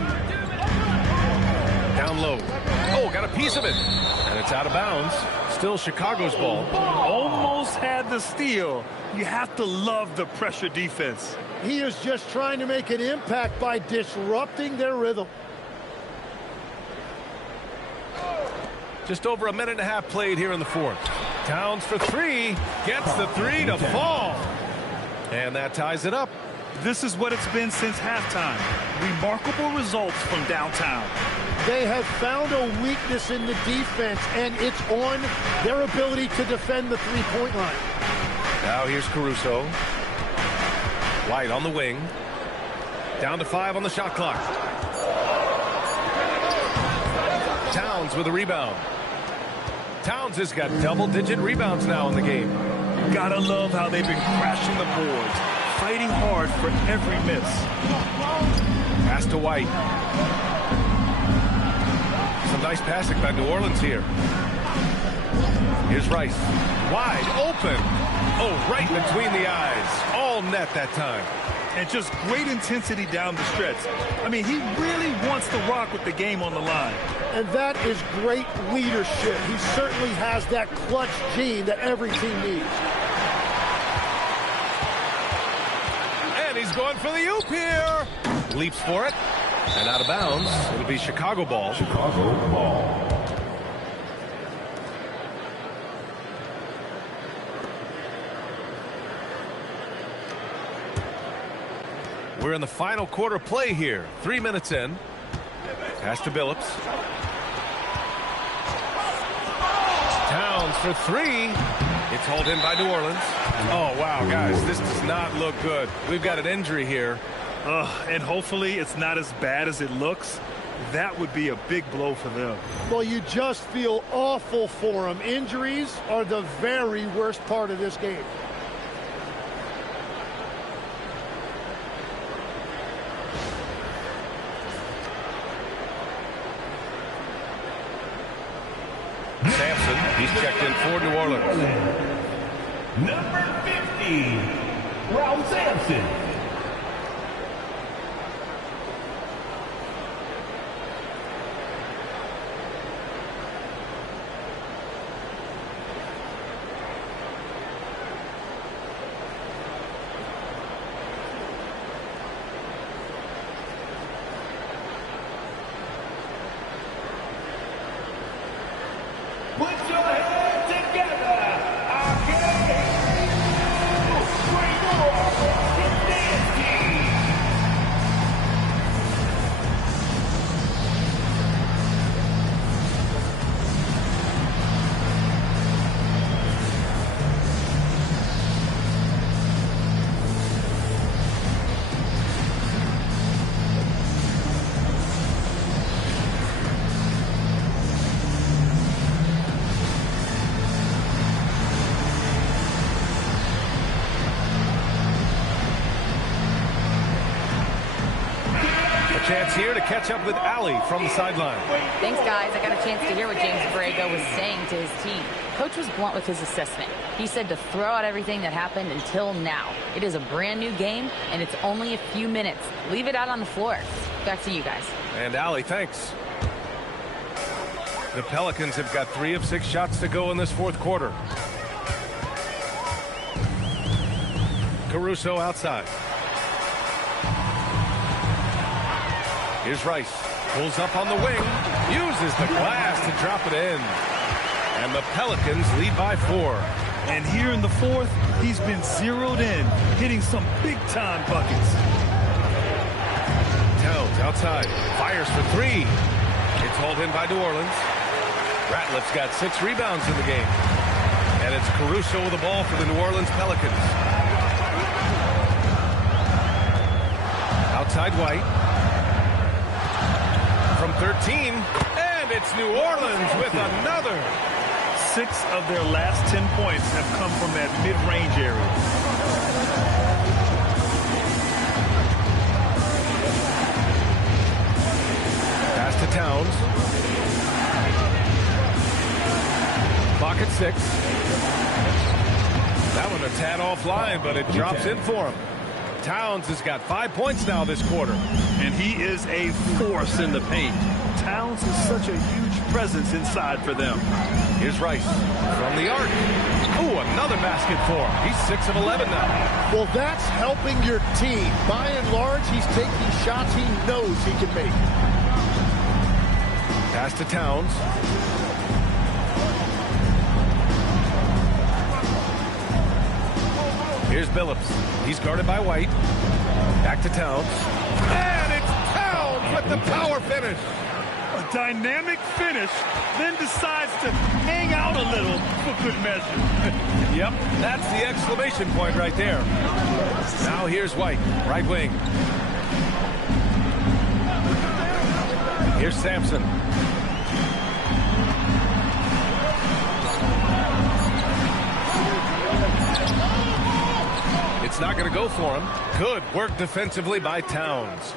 Down low. Oh, got a piece of it. And it's out of bounds. Still Chicago's ball. Almost had the steal. You have to love the pressure defense. He is just trying to make an impact by disrupting their rhythm. Just over a minute and a half played here in the fourth. Towns for 3. Gets the 3 to fall. And that ties it up. This is what it's been since halftime. Remarkable results from downtown. They have found a weakness in the defense, and it's on their ability to defend the three-point line. Now here's Caruso. White on the wing. Down to 5 on the shot clock. Towns with a rebound. Towns has got double-digit rebounds now in the game. Gotta love how they've been crashing the boards, fighting hard for every miss. Pass to White. Some nice passing by New Orleans here. Here's Rice. Wide open. Oh, right between the eyes. All net that time. And just great intensity down the stretch. I mean, he really wants to rock with the game on the line. And that is great leadership. He certainly has that clutch gene that every team needs. And he's going for the oop here. Leaps for it. And out of bounds. It'll be Chicago ball. Chicago ball. We're in the final quarter play here. 3 minutes in. Pass to Billups. Towns for 3. It's hauled in by New Orleans. Oh, wow, guys, this does not look good. We've got an injury here. And hopefully it's not as bad as it looks. That would be a big blow for them. Well, you just feel awful for them. Injuries are the very worst part of this game. Sampson, he's checked in for New Orleans. Number 50, Ralph Sampson. Put your hands together. chance here to catch up with Allie from the sideline. Thanks, guys. I got a chance to hear what James Borrego was saying to his team. Coach was blunt with his assessment. He said to throw out everything that happened until now. It is a brand new game, and it's only a few minutes. Leave it out on the floor. Back to you guys. And Allie, thanks. The Pelicans have got 3 of 6 shots to go in this fourth quarter. Caruso outside. Here's Rice. Pulls up on the wing. Uses the glass to drop it in. And the Pelicans lead by 4. And here in the fourth, he's been zeroed in, hitting some big-time buckets. Towns outside. Fires for 3. It's hauled in by New Orleans. Ratliff's got 6 rebounds in the game. And it's Caruso with the ball for the New Orleans Pelicans. Outside White. From 13. And it's New Orleans with another. 6 of their last 10 points have come from that mid-range area. Pass to Towns. Clock at 6. That one a tad offline, but it drops in for him. Towns has got 5 points now this quarter. And he is a force in the paint. Towns is such a huge presence inside for them. Here's Rice from the arc. Ooh, another basket for him. He's 6 of 11 now. Well, that's helping your team. By and large, he's taking shots he knows he can make. Pass to Towns. Here's Billups. He's guarded by White. Back to Towns. And it's Towns with the power finish. A dynamic finish, then decides to hang out a little for good measure. Yep, that's the exclamation point right there. Now here's White, right wing. Here's Sampson. It's not going to go for him. Good work defensively by Towns.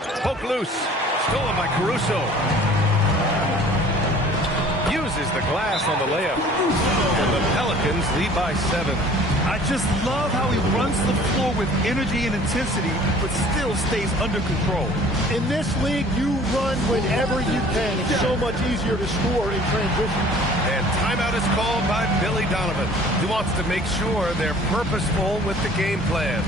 Poke loose. Stolen by Caruso. Uses the glass on the layup. And the Pelicans lead by 7. I just love how he runs the floor with energy and intensity, but still stays under control. In this league, you run whenever you can. It's so much easier to score in transition. And timeout is called by Billy Donovan. He wants to make sure they're purposeful with the game plan.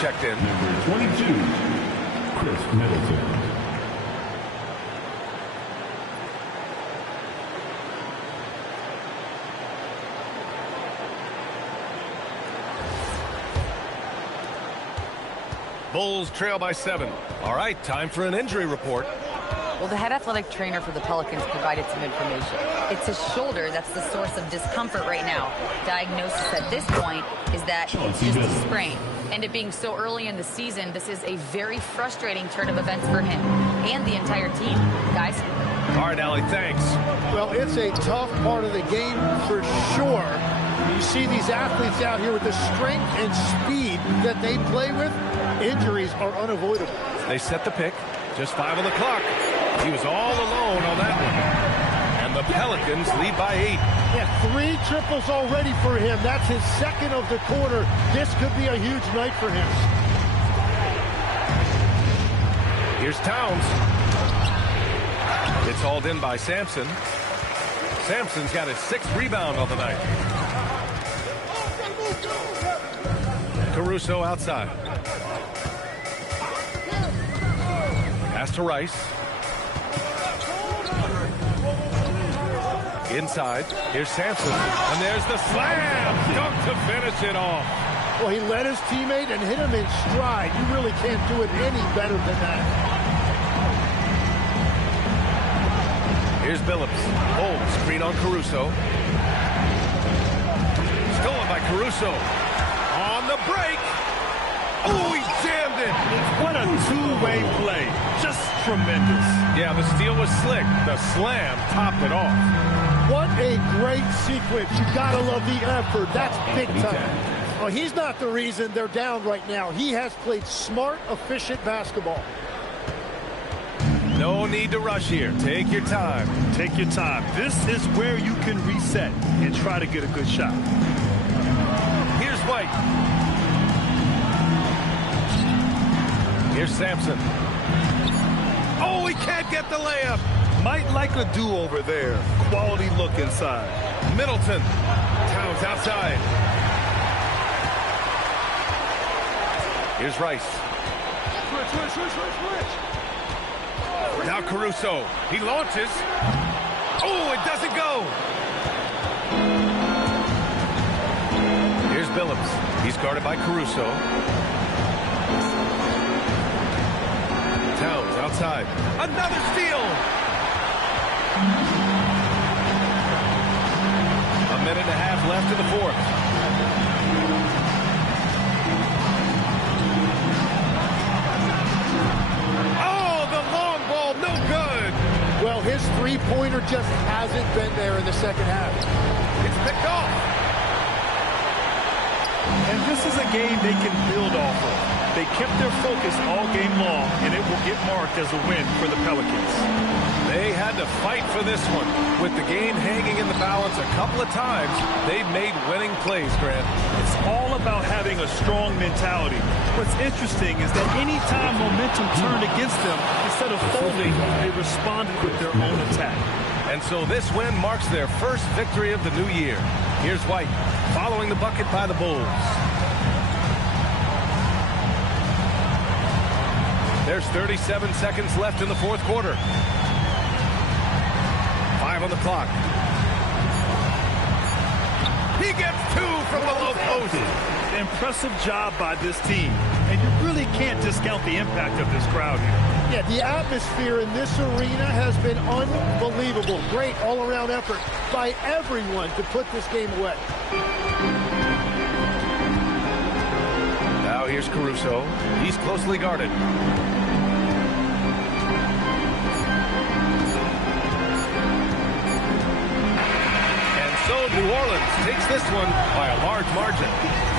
Checked in. Number 22, Chris Middleton. Bulls trail by 7. All right, time for an injury report. Well, the head athletic trainer for the Pelicans provided some information. It's his shoulder that's the source of discomfort right now. Diagnosis at this point is that it's just a sprain. And it being so early in the season, this is a very frustrating turn of events for him and the entire team. Guys? All right, Allie, thanks. Well, it's a tough part of the game for sure. You see these athletes out here with the strength and speed that they play with. Injuries are unavoidable. They set the pick. Just 5 on the clock. He was all alone on that one. And the Pelicans lead by 8. Yeah, 3 triples already for him. That's his second of the quarter. This could be a huge night for him. Here's Towns. It's hauled in by Sampson. Sampson's got his 6th rebound on the night. Caruso outside. Pass to Rice. Inside. Here's Sampson. And there's the slam. Dunk to finish it off. Well, he led his teammate and hit him in stride. You really can't do it any better than that. Here's Billups. Oh, screen on Caruso. Stolen by Caruso. On the break. Oh, he jammed it. What a two-way play. Just tremendous. Yeah, the steal was slick. The slam topped it off. What a great sequence. You gotta love the effort. That's big time. Well, he's not the reason they're down right now. He has played smart, efficient basketball. No need to rush here. Take your time. Take your time. This is where you can reset and try to get a good shot. Here's White. Here's Sampson. Oh, he can't get the layup. Might like a do-over there. Quality look inside. Middleton. Towns outside. Here's Rice. Switch. Now Caruso. He launches. Oh, it doesn't go. Here's Billups. He's guarded by Caruso. Towns outside. Another steal. A minute and a half left in the fourth. Oh, the long ball, no good. Well, his three-pointer just hasn't been there in the second half. It's picked off. And this is a game they can build off of. They kept their focus all game long, and it will get marked as a win for the Pelicans. They had to fight for this one. With the game hanging in the balance a couple of times, they've made winning plays, Grant. It's all about having a strong mentality. What's interesting is that any time momentum turned against them, instead of folding, they responded with their own attack. And so this win marks their first victory of the new year. Here's White, following the bucket by the Bulls. There's 37 seconds left in the fourth quarter. 5 on the clock. He gets 2 from the low post. Impressive job by this team. And you really can't discount the impact of this crowd here. Yeah, the atmosphere in this arena has been unbelievable. Great all-around effort by everyone to put this game away. Now here's Caruso. He's closely guarded. So New Orleans takes this one by a large margin.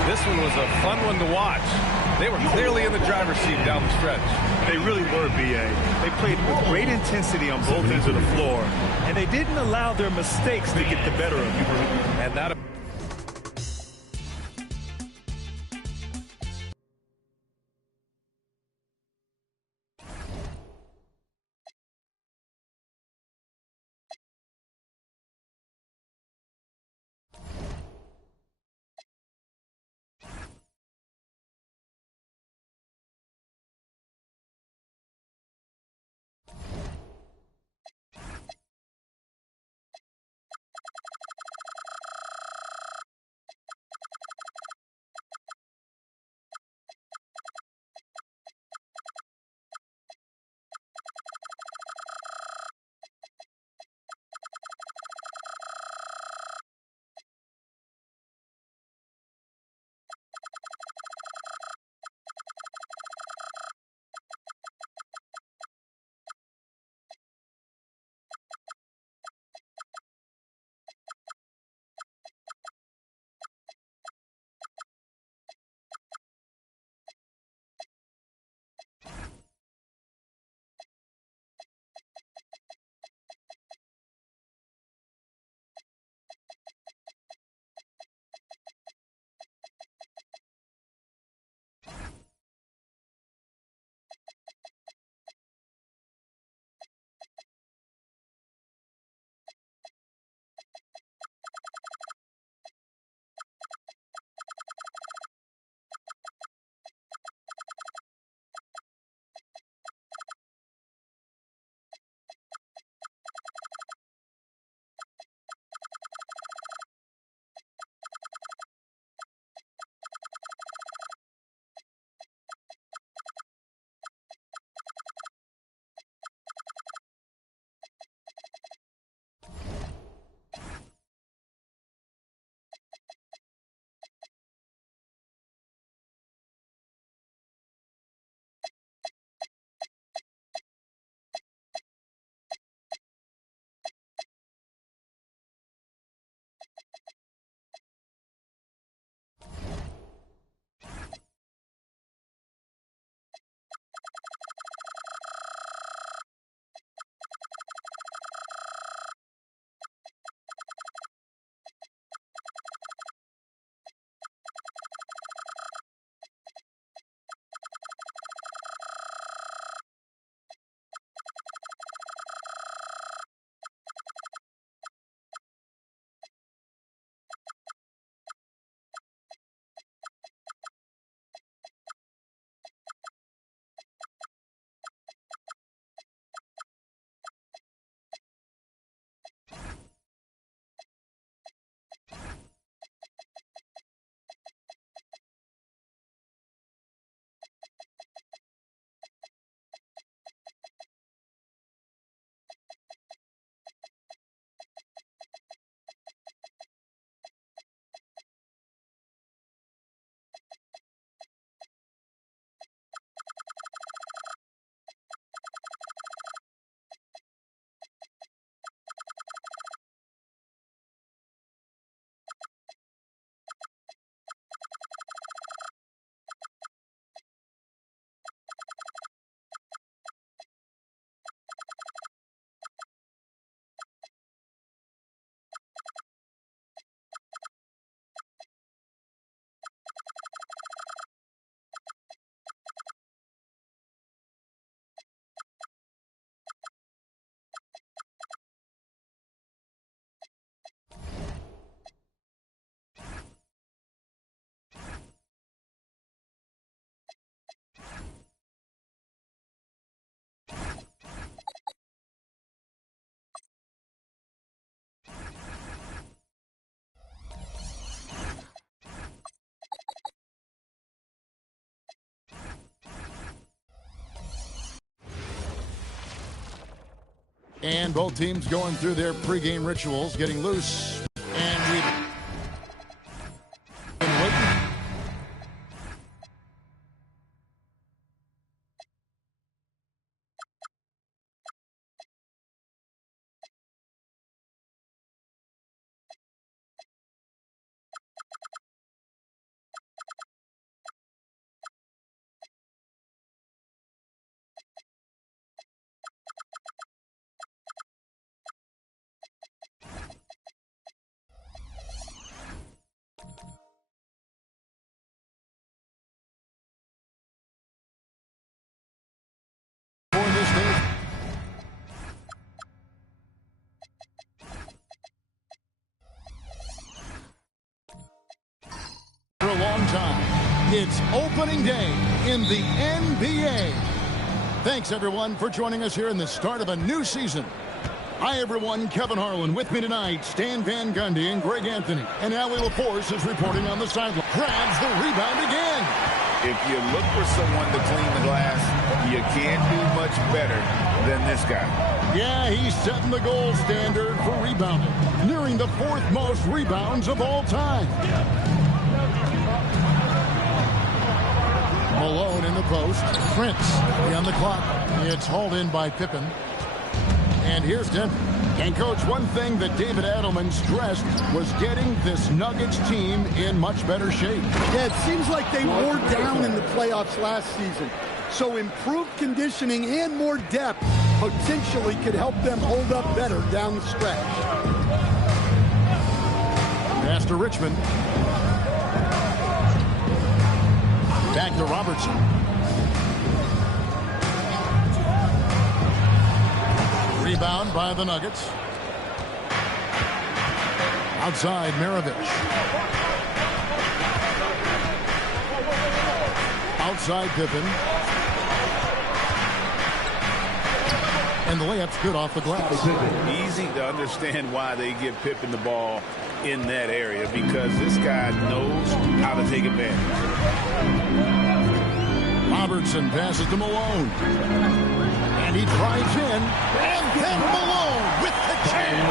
This one was a fun one to watch. They were clearly in the driver's seat down the stretch. They really were, B.A. They played with great intensity on both ends of the floor, and they didn't allow their mistakes to get the better of them. And that And both teams going through their pregame rituals, getting loose. And we've been waiting. For a long time, it's opening day in the NBA. Thanks, everyone, for joining us here in the start of a new season. Hi, everyone. Kevin Harlan with me tonight. Stan Van Gundy and Greg Anthony. And Allie LaForce is reporting on the sideline. Grabs the rebound again. If you look for someone to clean the glass, you can't do much better than this guy. Yeah, he's setting the gold standard for rebounding, nearing the 4th most rebounds of all time. Malone in the post. Prince on the clock. It's hauled in by Pippen. And here's Denver. And, Coach, one thing that David Adelman stressed was getting this Nuggets team in much better shape. Yeah, it seems like they wore down in the playoffs last season. So improved conditioning and more depth potentially could help them hold up better down the stretch. Pass to Richmond. Back to Robertson. Rebound by the Nuggets. Outside, Maravich. Outside, Pippen. And the layup's good off the glass. Easy to understand why they give Pippen the ball in that area, because this guy knows how to take advantage. Robertson passes to Malone. And he drives in. And then Malone with the jam.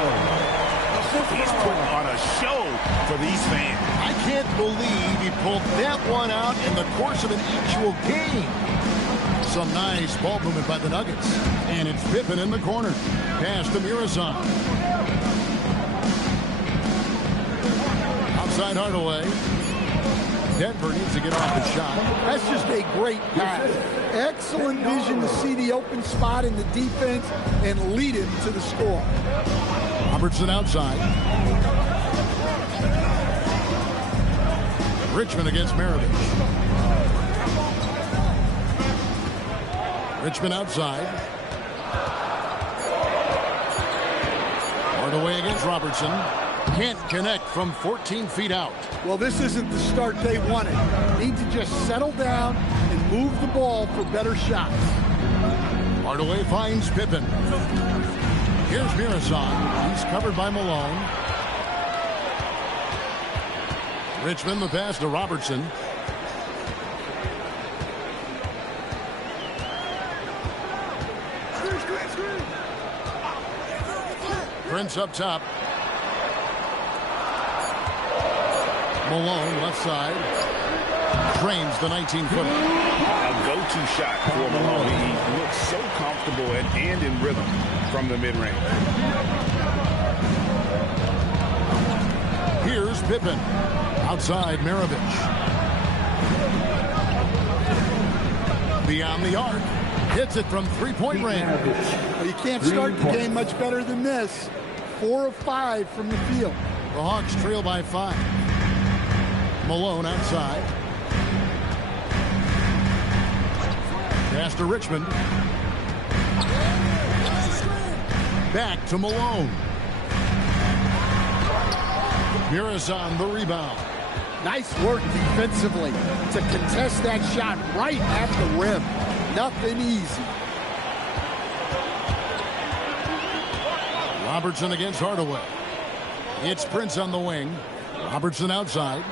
He's putting on a show for these fans. I can't believe he pulled that one out in the course of an actual game. Some nice ball movement by the Nuggets. And it's Pippen in the corner. Pass to Mirazan. Outside Hardaway. Denver needs to get off the shot. That's just a great pass. Excellent vision to see the open spot in the defense and lead him to the score. Robertson outside. Richmond against Maravich. Richmond outside. Hardaway against Robertson. Can't connect from 14 feet out. Well, this isn't the start they wanted. Need to just settle down and move the ball for better shots. Hardaway finds Pippen. Here's Mirazan. He's covered by Malone. Richmond the pass to Robertson. Prince up top. Malone left side. Frames the 19-footer. A go-to shot for Malone. He looks so comfortable and in rhythm from the mid-range. Here's Pippen. Outside Maravich. Beyond the arc. Hits it from three-point range. Well, you can't start the game much better than this. 4 of 5 from the field. The Hawks trail by 5. Malone outside. Pass to Richmond. Back to Malone. Mirazan the rebound. Nice work defensively to contest that shot right at the rim. Nothing easy. Robertson against Hardaway. It's Prince on the wing. Robertson outside.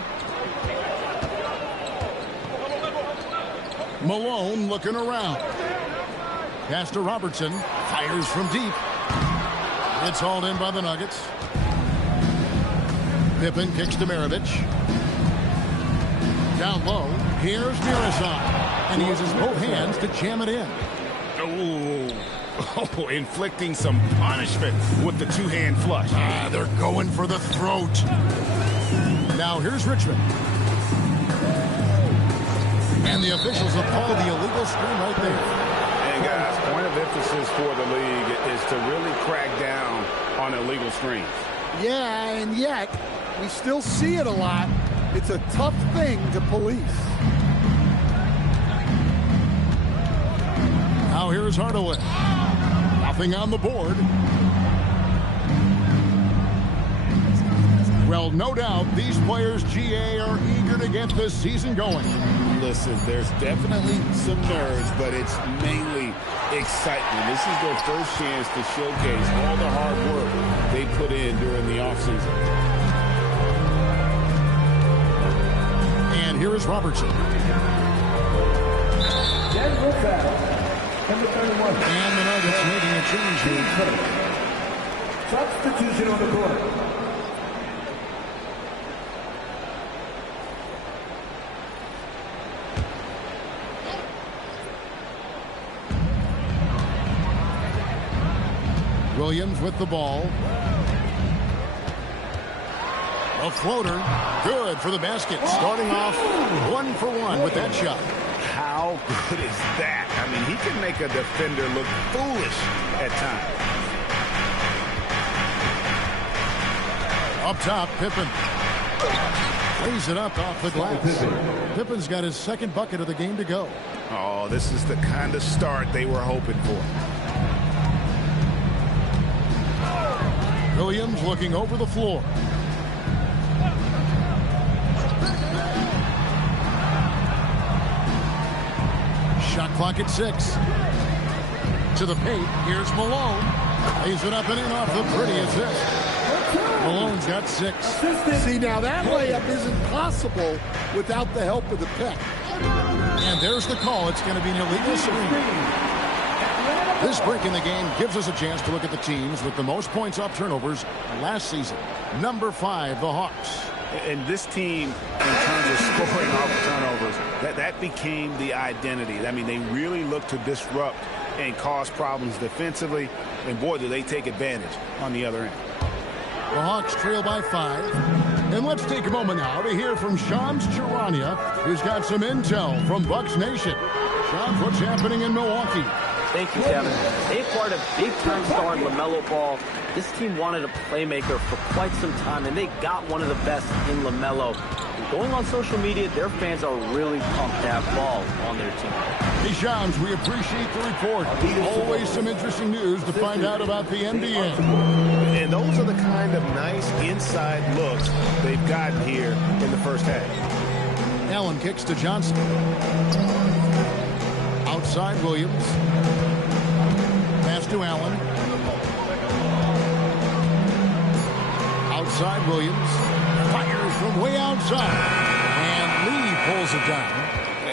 Malone looking around. Pass to Robertson. Fires from deep. It's hauled in by the Nuggets. Pippen kicks to Maravich. Down low, here's Mirazon. And he uses both hands to jam it in. Oh, inflicting some punishment with the two-hand flush. They're going for the throat. Now here's Richmond. And the officials have called the illegal screen right there. And guys, point of emphasis for the league is to really crack down on illegal screens. Yeah, and yet we still see it a lot. It's a tough thing to police. Now here's Hardaway. Nothing on the board. Well, no doubt these players, GA, are eager to get this season going. Listen, there's definitely some nerves, but it's mainly excitement. This is their first chance to showcase all the hard work they put in during the offseason. And here is Robertson. And the Nuggets making a change here. Substitution on the court. Williams with the ball. A floater. Good for the basket. Starting off 1 for 1 with that shot. How good is that? I mean, he can make a defender look foolish at times. Up top, Pippen. Lays it up off the glass. Pippen's got his second bucket of the game to go. Oh, this is the kind of start they were hoping for. Williams looking over the floor. Shot clock at 6. To the paint. Here's Malone. Lays it up and in off the pretty assist. Malone's got 6. See, now that layup isn't possible without the help of the pick. And there's the call. It's going to be an illegal screen. This break in the game gives us a chance to look at the teams with the most points off turnovers last season. Number 5, the Hawks. And this team, in terms of scoring off turnovers, that became the identity. I mean, they really look to disrupt and cause problems defensively. And boy, do they take advantage on the other end. The Hawks trail by 5. And let's take a moment now to hear from Shams Charania, who's got some intel from Bucks Nation. Shams, what's happening in Milwaukee? Thank you, Kevin. They acquired a big-time star in LaMelo Ball. This team wanted a playmaker for quite some time, and they got one of the best in LaMelo. And going on social media, their fans are really pumped to have Ball on their team. Hey, Shams, we appreciate the report. Always some interesting news to find out about the NBA. And those are the kind of nice inside looks they've gotten here in the first half. Allen kicks to Johnson. Outside Williams. Pass to Allen. Outside Williams. Fires from way outside. And Lee pulls it down.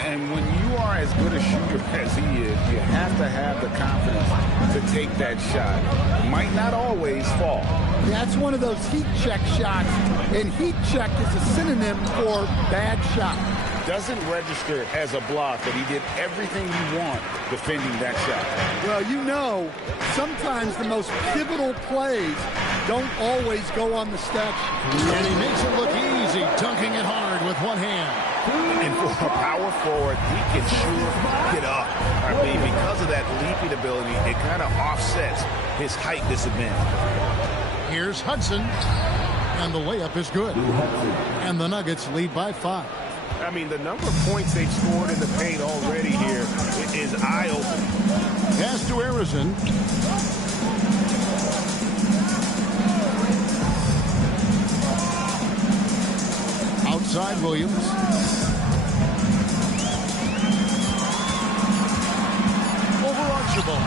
And when you are as good a shooter as he is, you have to have the confidence to take that shot. Might not always fall. That's one of those heat check shots. And heat check is a synonym for bad shot. Doesn't register as a block, but he did everything you want defending that shot. Well, you know, sometimes the most pivotal plays don't always go on the stat sheet. And he makes it look easy, dunking it hard with one hand. And for a power forward, he can sure get up. I mean, because of that leaping ability, it kind of offsets his height disadvantage. Here's Hudson, and the layup is good. And the Nuggets lead by 5. I mean, the number of points they've scored in the paint already here is eye-opening. Pass to Harrison. Outside Williams. Over Archibald.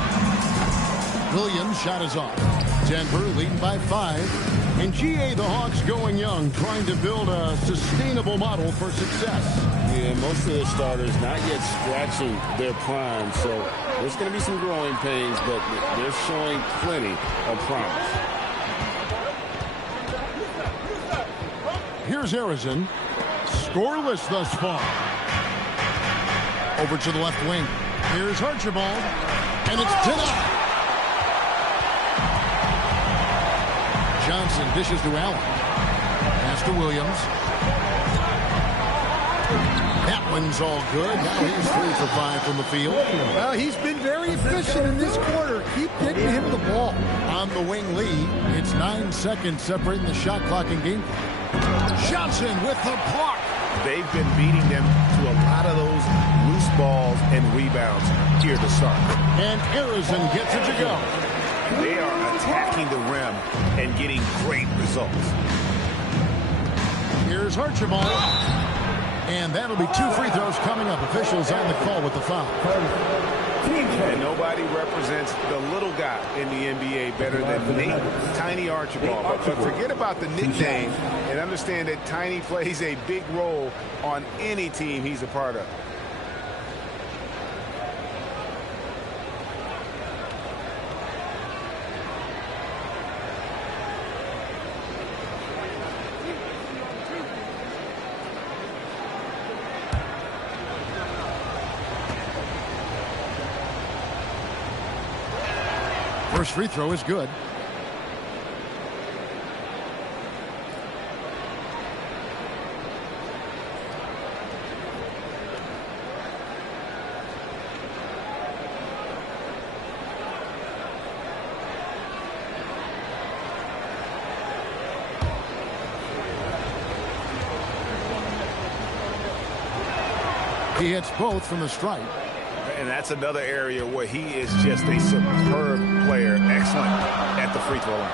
Williams shot is off. Denver leading by 5. And GA, the Hawks going young, trying to build a sustainable model for success. Yeah, most of the starters not yet scratching their prime, so there's going to be some growing pains, but they're showing plenty of promise. Here's Harrison, scoreless thus far. Over to the left wing. Here's Archibald, and it's denied. Johnson dishes to Allen. Pass to Williams. That one's all good. Now he's 3 for 5 from the field. Well, he's been very efficient in this quarter. Keep getting him the ball. On the wing, Lee. It's 9 seconds separating the shot clock and game clock. Johnson with the block. They've been beating them to a lot of those loose balls and rebounds here to start. And Harrison gets it to go. They are attacking the rim and getting great results. Here's Archibald. And that'll be 2 free throws coming up. Officials on the call with the foul. And nobody represents the little guy in the NBA better than Nate Tiny Archibald. But forget about the nickname and understand that Tiny plays a big role on any team he's a part of. First free throw is good. He hits both from the stripe. And that's another area where he is just a superb player. Excellent at the free throw line.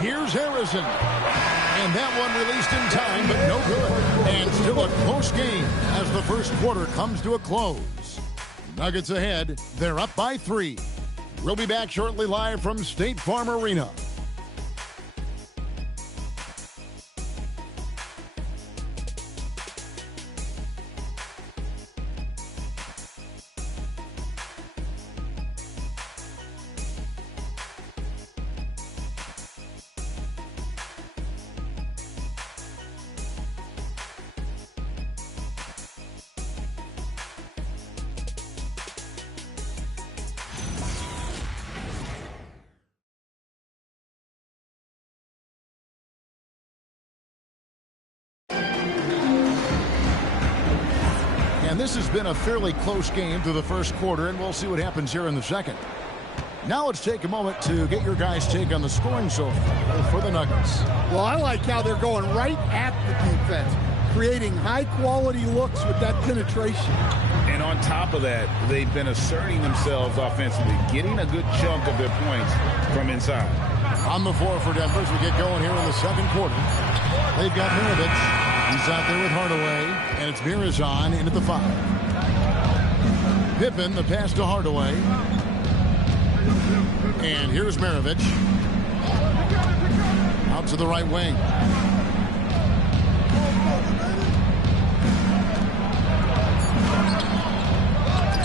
Here's Harrison. And that one released in time, but no good. And still a close game as the first quarter comes to a close. Nuggets ahead. They're up by 3. We'll be back shortly live from State Farm Arena. This has been a fairly close game through the first quarter, and we'll see what happens here in the second. Now let's take a moment to get your guys' take on the scoring so far for the Nuggets. Well, I like how they're going right at the defense, creating high-quality looks with that penetration. And on top of that, they've been asserting themselves offensively, getting a good chunk of their points from inside. On the floor for Denver as we get going here in the second quarter. They've got Mirovic. He's out there with Hardaway, and it's Mirazon into the 5. Pippen, the pass to Hardaway. And here's Mirovic. Out to the right wing.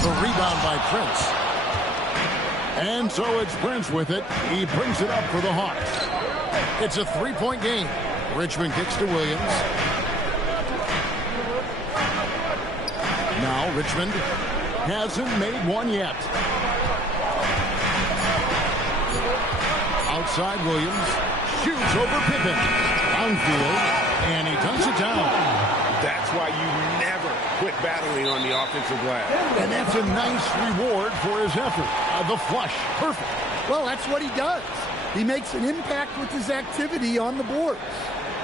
The rebound by Prince. And so it's Prince with it. He brings it up for the Hawks. It's a 3-point game. Richmond kicks to Williams. Now Richmond hasn't made one yet. Outside Williams shoots over Pippen. Downfield, and he dunks it down. That's why you never quit battling on the offensive glass. And that's a nice reward for his effort. The flush, perfect. Well, that's what he does. He makes an impact with his activity on the boards.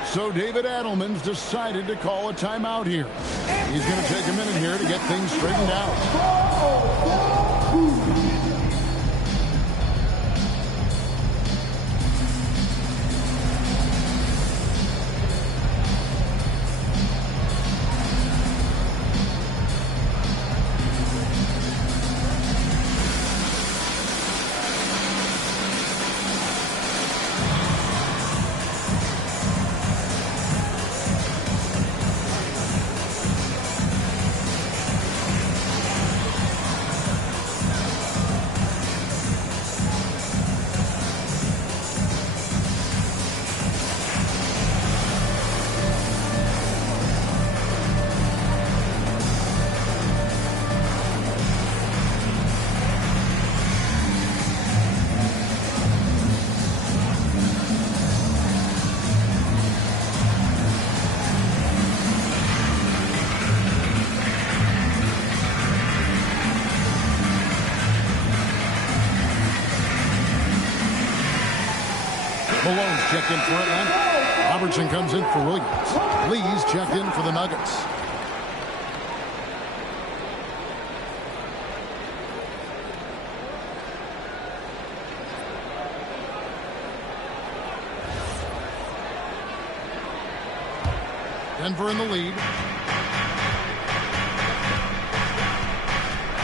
So David Adelman's decided to call a timeout here. He's going to take a minute here to get things straightened out. Malone checked in for Atlanta. Robertson comes in for Williams. Lee's checked in for the Nuggets. Denver in the lead.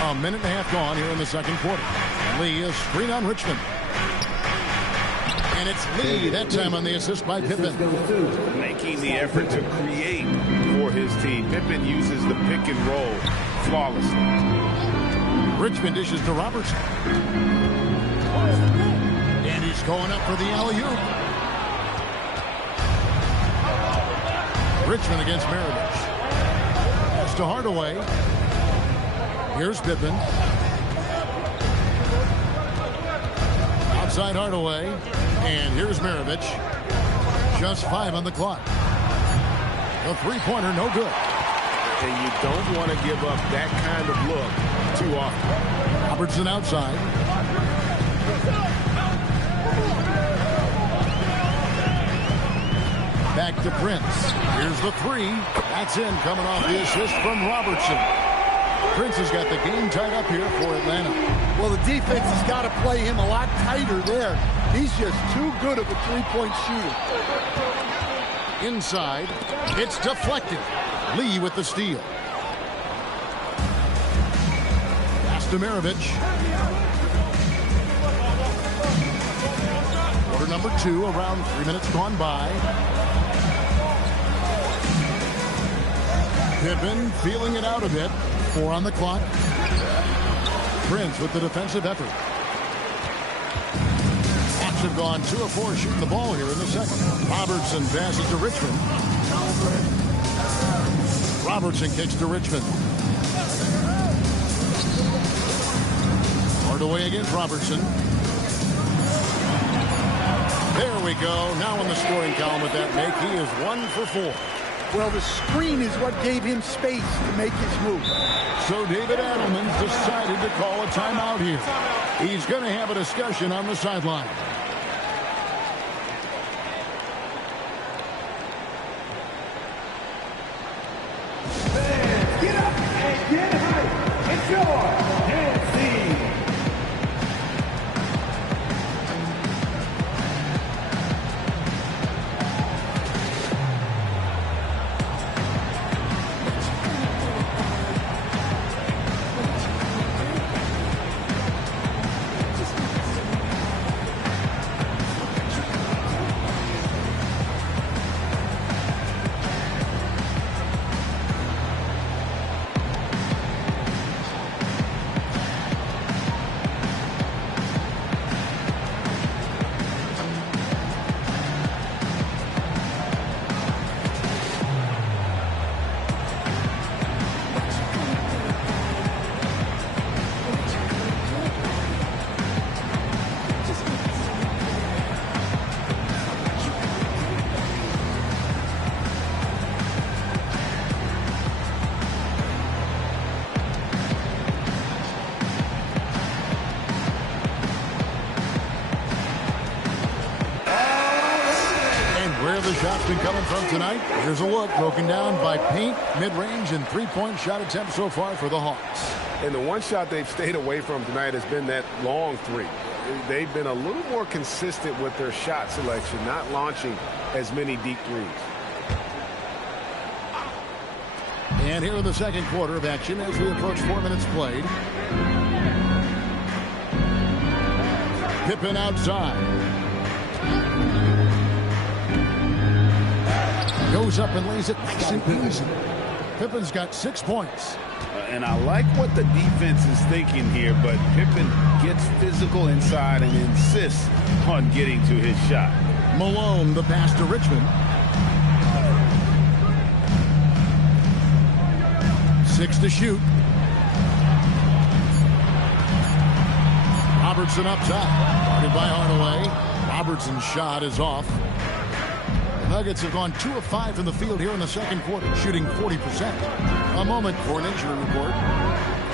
A minute and a half gone here in the second quarter. Lee, a screen on Richmond. And it's Lee, that time on the assist by Pippen. Making the effort to create for his team. Pippen uses the pick and roll flawlessly. Richmond dishes to Robertson. And he's going up for the alley-oop. Richmond against Maravich. Pass to Hardaway. Here's Pippen. Outside Hardaway. And here's Maravich. Just 5 on the clock. The three-pointer, no good. And you don't want to give up that kind of look too often. Robertson outside. Back to Prince. Here's the three. That's in, coming off the assist from Robertson. Prince has got the game tied up here for Atlanta. Well, the defense has got to play him a lot tighter there. He's just too good of a three-point shooter. Inside. It's deflected. Lee with the steal. Pass to Maravich. Quarter number 2, around 3 minutes gone by. Pippen feeling it out a bit. 4 on the clock. Prince with the defensive effort. Hawks have gone 2 of 4 shooting the ball here in the second. Robertson passes to Richmond. Robertson kicks to Richmond. Hardaway against Robertson. There we go. Now in the scoring column with that make, he is 1 for 4. Well, the screen is what gave him space to make his move. So David Adelman's decided to call a timeout here. He's going to have a discussion on the sideline. Get up and get hype. It's your dancing. The shot's been coming from tonight. Here's a look broken down by paint, mid-range, and three-point shot attempt so far for the Hawks. And the one shot they've stayed away from tonight has been that long three. They've been a little more consistent with their shot selection, not launching as many deep threes. And here in the second quarter of action as we approach 4 minutes played. Pippen outside. Goes up and lays it nice and easy. Pippen's got 6 points. And I like what the defense is thinking here, but Pippen gets physical inside and insists on getting to his shot. Malone, the pass to Richmond. 6 to shoot. Robertson up top. Guarded by Hardaway. Robertson's shot is off. Nuggets have gone 2 of 5 from the field here in the second quarter, shooting 40%. A moment for an injury report.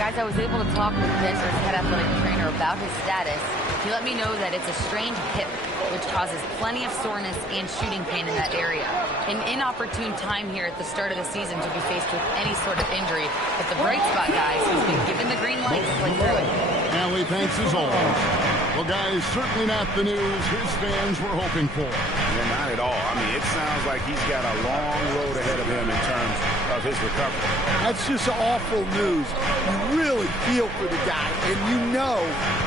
Guys, I was able to talk with Pacers head athletic trainer about his status. He let me know that it's a strained hip. which causes plenty of soreness and shooting pain in that area. An inopportune time here at the start of the season to be faced with any sort of injury. But the bright spot, guys, has been given the green light to play through it. Allie, thanks as always. Well, guys, certainly not the news his fans were hoping for. Yeah, not at all. I mean, it sounds like he's got a long road ahead of him in terms of his recovery. That's just awful news. You really feel for the guy, and you know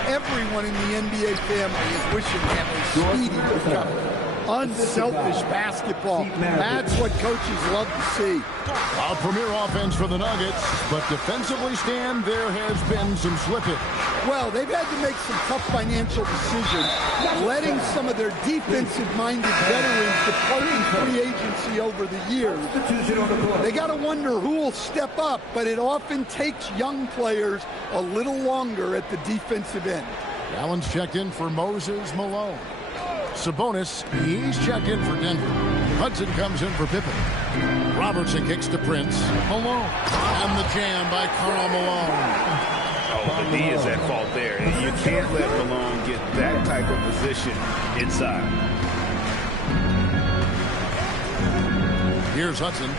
everyone in the NBA family is wishing him a speedy recovery. Unselfish basketball. That's what coaches love to see. A premier offense for the Nuggets, but defensively, Stan, there has been some slippage. Well, they've had to make some tough financial decisions, letting some of their defensive-minded veterans depart in free agency over the years. They got to wonder who will step up, but it often takes young players a little longer at the defensive end. Allen's checked in for Moses Malone. Sabonis, he's checked in for Denver. Hudson comes in for Pippen. Robertson kicks to Prince. Malone. And the jam by Karl Malone. Oh, the knee is at fault there. You can't let Malone get that type of position inside. Here's Hudson.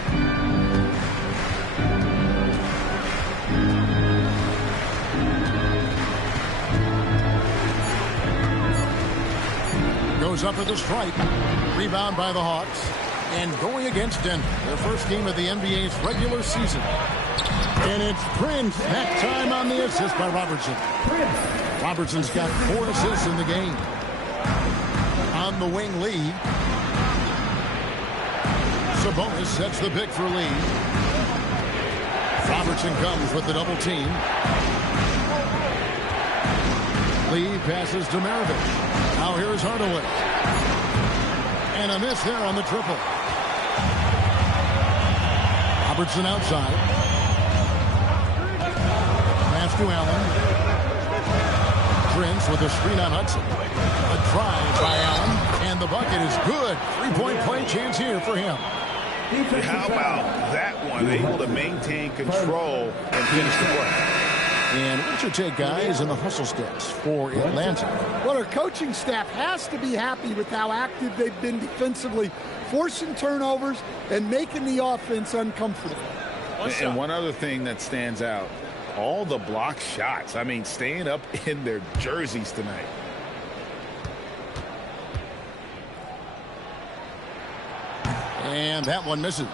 Goes up with the strike. Rebound by the Hawks. And going against Denver, their first game of the NBA's regular season. And it's Prince, that time on the assist by Robertson. Robertson's got 4 assists in the game. On the wing, Lee. Sabonis sets the pick for Lee. Robertson comes with the double team. Lee passes to Maravich. Now here's Hardaway. And a miss there on the triple. Robertson outside. Pass to Allen. Prince with a screen on Hudson. A drive by Allen. And the bucket is good. 3-point play chance here for him. How about that one? Able to maintain control and finish the work. And what's your take, guys, in the hustle steps for Atlanta? Well, our coaching staff has to be happy with how active they've been defensively, forcing turnovers and making the offense uncomfortable. And one other thing that stands out, all the block shots. I mean, staying up in their jerseys tonight. And that one misses.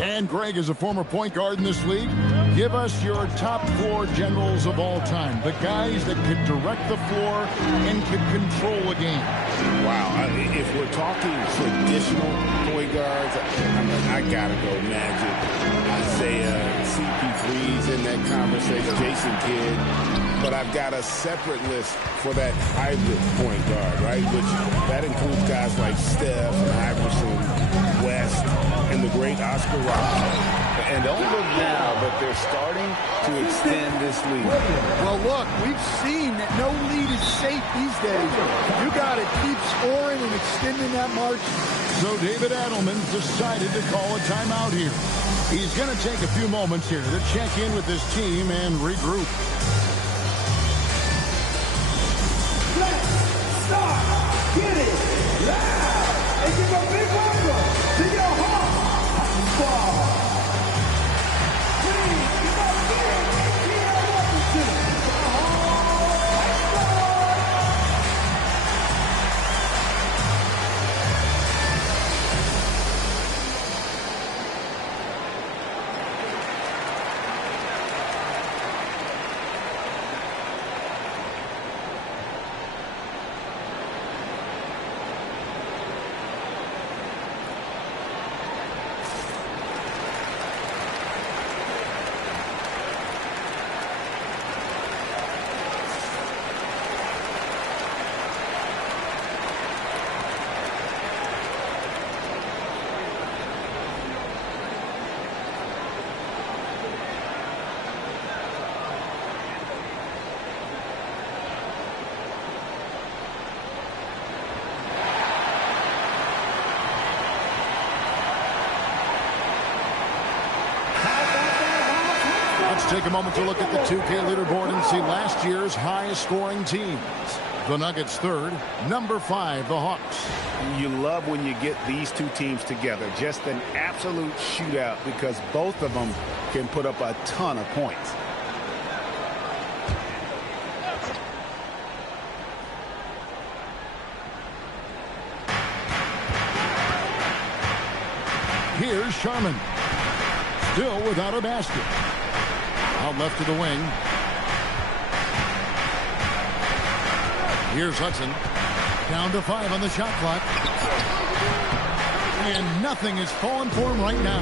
And Greg is a former point guard in this league. Give us your top 4 generals of all time. The guys that could direct the floor and could control a game. Wow. If we're talking traditional point guards, I got to go Magic. Isaiah, CP3's in that conversation. Jason Kidd. But I've got a separate list for that hybrid point guard, right? Which that includes guys like Steph, Iverson, West, and the great Oscar Robertson. And don't look now, but they're starting to extend this lead. Well, look, we've seen that no lead is safe these days. You got to keep scoring and extending that margin. So David Adelman decided to call a timeout here. He's going to take a few moments here to check in with his team and regroup. Let's start getting loud and give a big welcome to your Hawks ball. Let's take a moment to look at the 2K leaderboard and see last year's high-scoring teams. The Nuggets third, number 5, the Hawks. You love when you get these two teams together. Just an absolute shootout because both of them can put up a ton of points. Here's Sharman. Still without a basket. Out left to the wing. Here's Hudson. Down to 5 on the shot clock. And nothing is falling for him right now.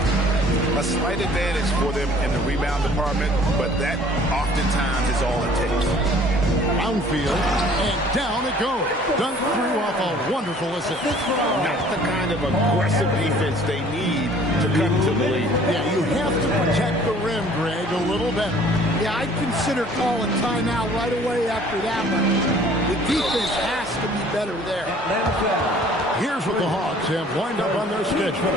A slight advantage for them in the rebound department, but that oftentimes is all it takes. Downfield, and down it goes. Dunk through off a wonderful assist. Not the kind of aggressive defense they need to cut to the lead. Yeah, you have to protect the rim, Greg, a little better. Yeah, I'd consider calling timeout right away after that one. The defense has to be better there. Here's what the Hawks have lined up on their schedule.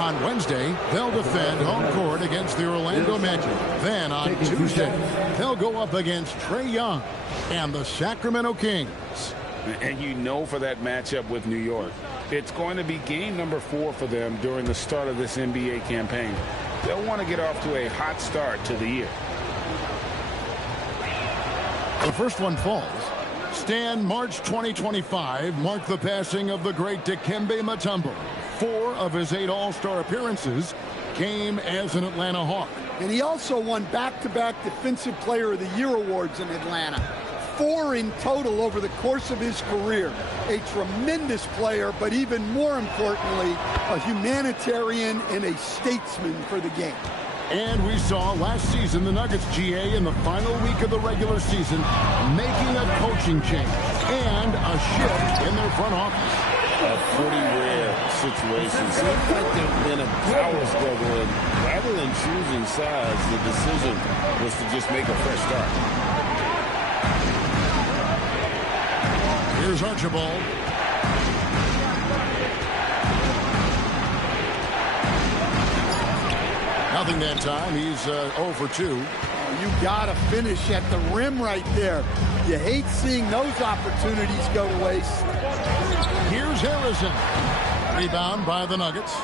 On Wednesday, they'll defend home court against the Orlando Magic. Then on Tuesday, they'll go up against Trae Young and the Sacramento Kings. And you know for that matchup with New York, it's going to be game number 4 for them during the start of this NBA campaign. They'll want to get off to a hot start to the year. The first one falls. Stan, March 2025 marked the passing of the great Dikembe Mutombo. 4 of his 8 All-Star appearances came as an Atlanta Hawk. And he also won back-to-back Defensive Player of the Year awards in Atlanta. 4 in total over the course of his career. A tremendous player, but even more importantly, a humanitarian and a statesman for the game. And we saw last season the Nuggets GA in the final week of the regular season making a coaching change and a shift in their front office. A pretty rare situation. Seems like they've been a power struggle, and rather than choosing sides, the decision was to just make a fresh start. Here's Archibald. Nothing that time. He's 0 for 2. You got to finish at the rim right there. You hate seeing those opportunities go to waste. Here's Harrison. Rebound by the Nuggets.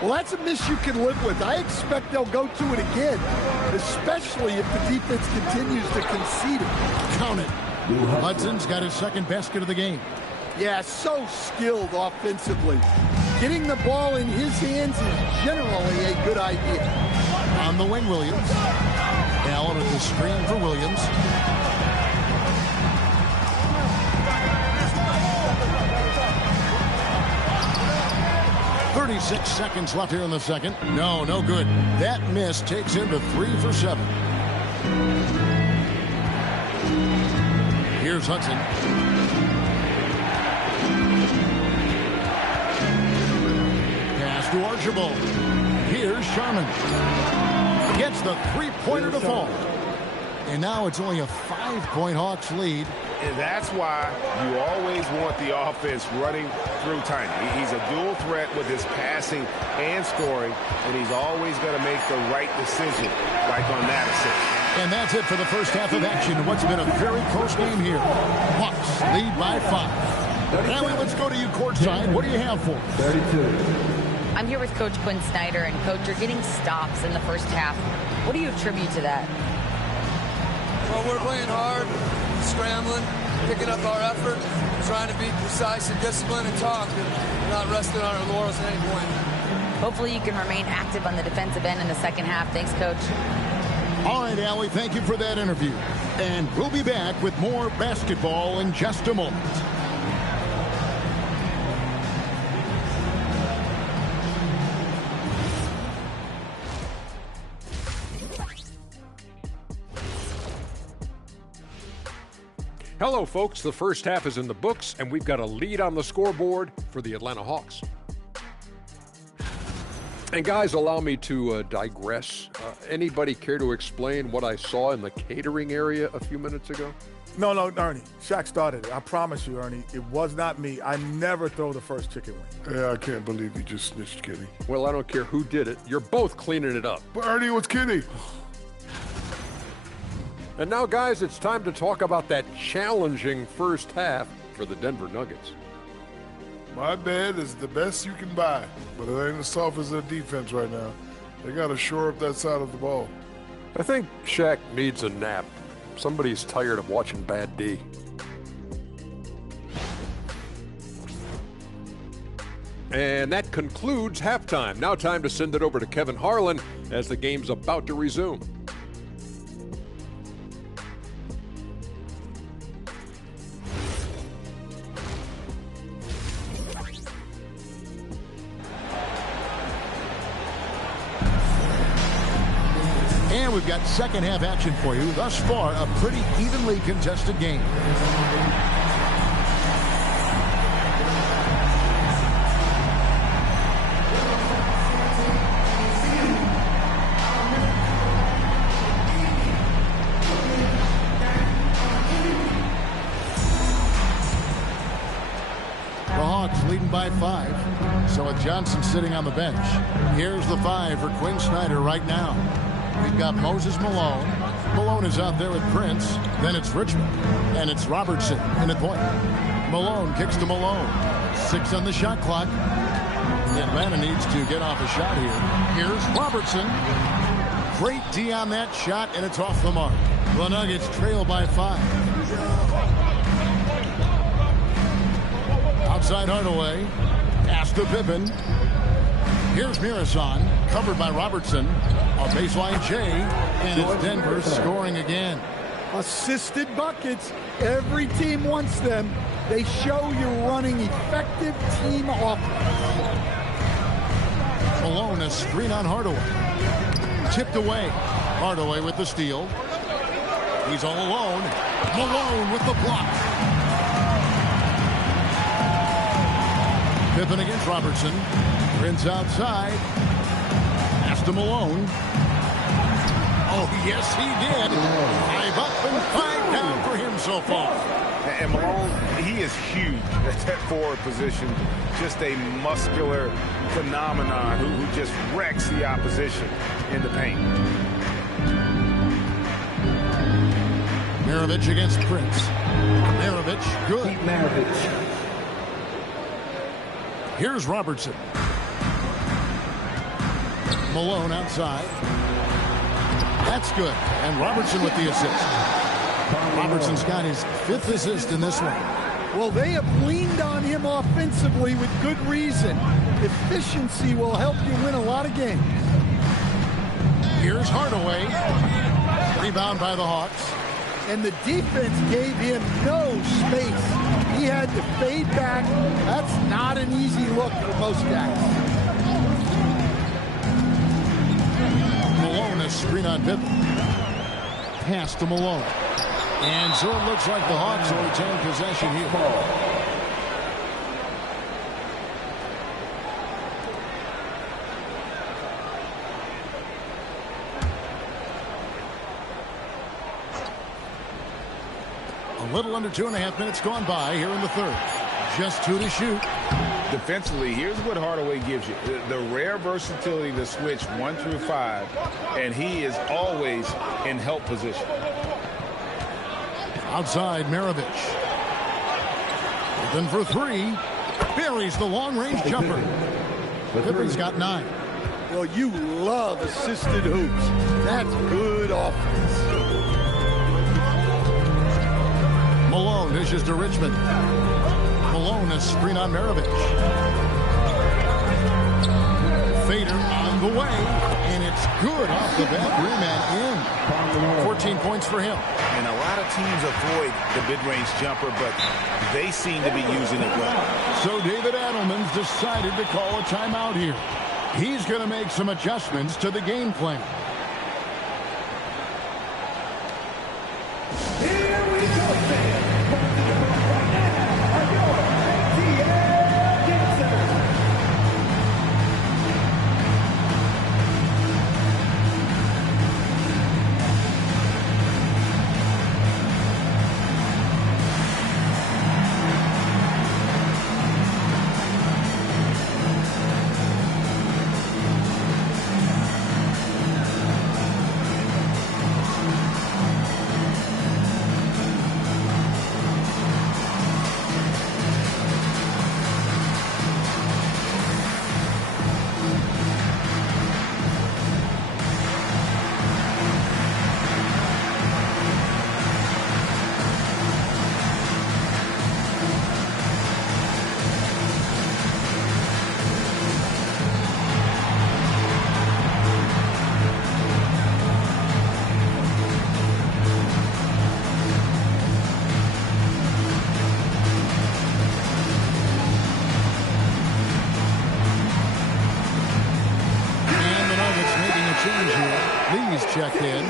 Well, that's a miss you can live with. I expect they'll go to it again, especially if the defense continues to concede it. Count it. Hudson's got his second basket of the game. Yeah, so skilled offensively. Getting the ball in his hands is generally a good idea. On the wing, Williams. Allen at the screen for Williams. .36 seconds left here in the second. No good. That miss takes him to 3 for 7. Here's Hudson. Pass to Archibald. Here's Sharman. Gets the three-pointer to fall. And now it's only a 5-point Hawks lead. And that's why you always want the offense running through Tiny. He's a dual threat with his passing and scoring, and he's always going to make the right decision, like on that assist. And that's it for the first half of action. What's been a very close game here. Hawks lead by 5. Allie, let's go to you courtside. What do you have for us? 32. I'm here with Coach Quinn Snyder, and Coach, you're getting stops in the first half. What do you attribute to that? Well, we're playing hard, scrambling, picking up our effort, trying to be precise and disciplined and talk, and not resting on our laurels at any point. Hopefully you can remain active on the defensive end in the second half. Thanks, Coach. All right, Allie, thank you for that interview. And we'll be back with more basketball in just a moment. Hello, folks. The first half is in the books, and we've got a lead on the scoreboard for the Atlanta Hawks. And guys, allow me to digress. Anybody care to explain what I saw in the catering area a few minutes ago? No, Ernie. Shaq started it. I promise you, Ernie, it was not me. I never throw the first chicken wing. Yeah, I can't believe you just snitched Kenny. Well, I don't care who did it. You're both cleaning it up. But Ernie, it was Kenny. And now, guys, it's time to talk about that challenging first half for the Denver Nuggets. My bed is the best you can buy, but it ain't as soft as their defense right now. They got to shore up that side of the ball. I think Shaq needs a nap. Somebody's tired of watching Bad D. And that concludes halftime. Now time to send it over to Kevin Harlan as the game's about to resume. And we've got second half action for you. Thus far, a pretty evenly contested game. The Hawks leading by 5. So with Johnson sitting on the bench, here's the 5 for Quinn Snyder right now. We've got Moses Malone. Malone is out there with Prince. Then it's Richmond. And it's Robertson in at point. Malone kicks to Malone. 6 on the shot clock. Atlanta needs to get off a shot here. Here's Robertson. Great D on that shot, and it's off the mark. The Nuggets trail by 5. Outside Hardaway. Pass to Pippen. Here's Mirasan, covered by Robertson. A baseline J, and it's Denver scoring again. Assisted buckets. Every team wants them. They show you're running effective team offense. Malone, a screen on Hardaway. Tipped away. Hardaway with the steal. He's all alone. Malone with the block. Pippen against Robertson. Prince outside. Pass to Malone. Oh, yes, he did. 5 up and 5 down for him so far. And Malone, he is huge at that forward position. Just a muscular phenomenon who just wrecks the opposition in the paint. Maravich against Prince. Maravich, good. Here's Robertson. Malone outside. That's good. And Robertson with the assist. Robertson's got his 5th assist in this one. Well, they have leaned on him offensively with good reason. Efficiency will help you win a lot of games. Here's Hardaway. Rebound by the Hawks. And the defense gave him no space. He had to fade back. That's not an easy look for most guys. Malone, a screen on Pippen. Pass to Malone. And so it looks like the Hawks will retain possession here. A little under 2.5 minutes gone by here in the third. Just 2 to shoot. Defensively, here's what Hardaway gives you. The rare versatility to switch 1 through 5, and he is always in help position. Outside, Maravich. Open for 3. Buries the long-range jumper. Pippen's got 9. Well, you love assisted hoops. That's good offense. Malone dishes to Richmond. Malone, a screen on Maravich. Fader on the way, and it's good off the back rim and in. 14 points for him. And a lot of teams avoid the mid-range jumper, but they seem to be using it well. So David Adelman's decided to call a timeout here. He's going to make some adjustments to the game plan. checked in.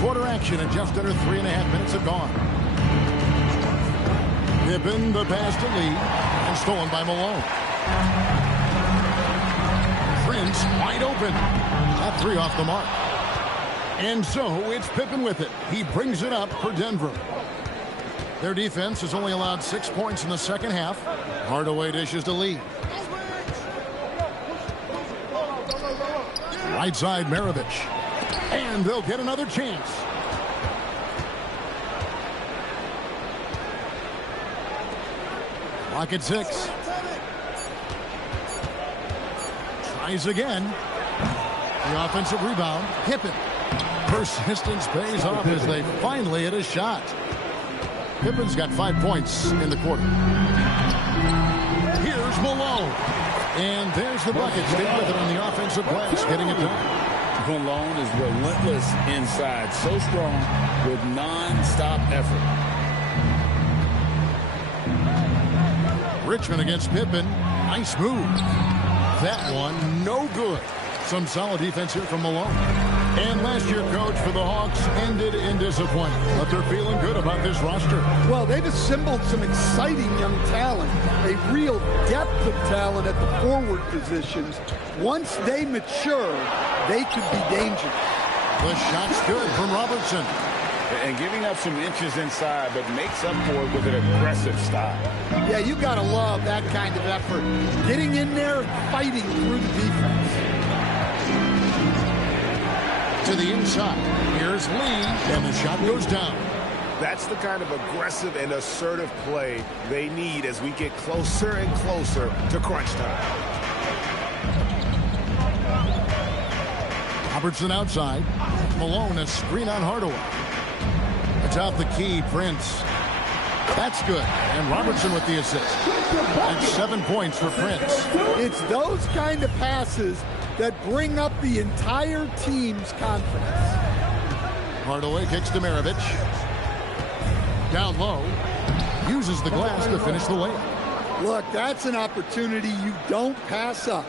Quarter action, and just under 3.5 minutes have gone. Pippen, the pass to Lee, and stolen by Malone. Prince wide open. That 3 off the mark. And so it's Pippen with it. He brings it up for Denver. Their defense has only allowed 6 points in the second half. Hardaway dishes to Lee. Right side, Maravich. And they'll get another chance. Clock at 6. Tries again. The offensive rebound. Pippen. Persistence pays off as they finally hit a shot. Pippen's got 5 points in the quarter. Here's Malone. And there's the bucket. Stay with it on the offensive glass, getting it done. Malone is relentless inside, so strong with non-stop effort. Richmond against Pippen. Nice move. That one, no good. Some solid defense here from Malone. And last year, coach, for the Hawks ended in disappointment. But they're feeling good about this roster. Well, they've assembled some exciting young talent. A real depth of talent at the forward positions. Once they mature, they could be dangerous. The shot's good from Robertson. And giving up some inches inside, but makes up for it with an aggressive style. Yeah, you got to love that kind of effort. Getting in there and fighting through the defense. To the inside. Here's Lee, and the shot goes down. That's the kind of aggressive and assertive play they need as we get closer and closer to crunch time. Robertson outside. Malone, a screen on Hardaway. Atop the key, Prince. That's good. And Robertson with the assist. That's 7 points for Prince. It's those kind of passes that bring up the entire team's confidence. Hardaway kicks to Maravich. Down low. Uses the glass to finish the layup. Look, that's an opportunity you don't pass up.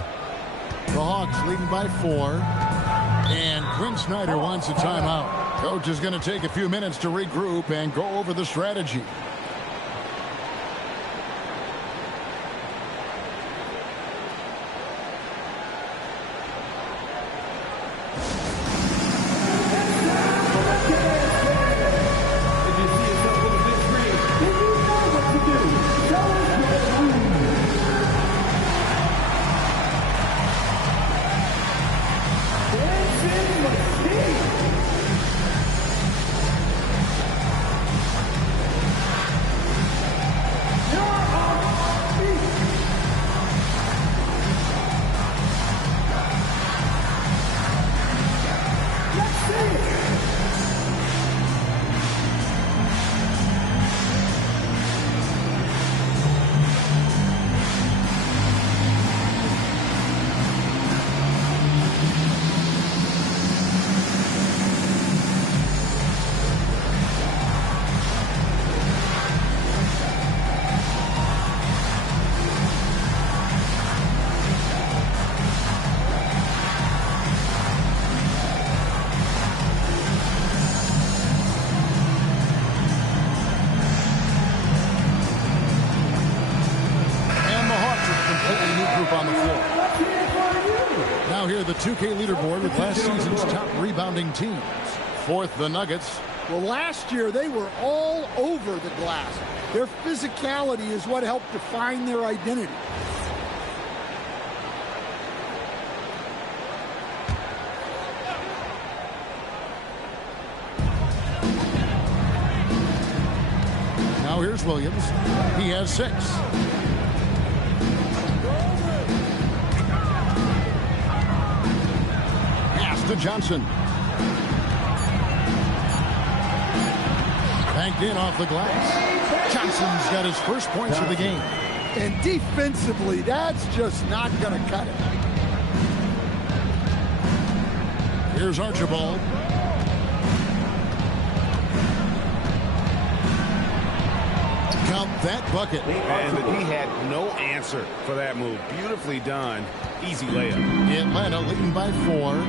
The Hawks leading by 4. And Quinn Snyder wants a timeout. Coach is going to take a few minutes to regroup and go over the strategy. The 2K leaderboard with last season's top rebounding teams. Fourth, the Nuggets. Well, last year they were all over the glass. Their physicality is what helped define their identity. Now here's Williams. He has 6. To Johnson. Banked in off the glass. Johnson's got his first points of the game. And defensively, that's just not going to cut it. Here's Archibald. Count that bucket. And the D had no answer for that move. Beautifully done. Easy layup. Atlanta leading by 4.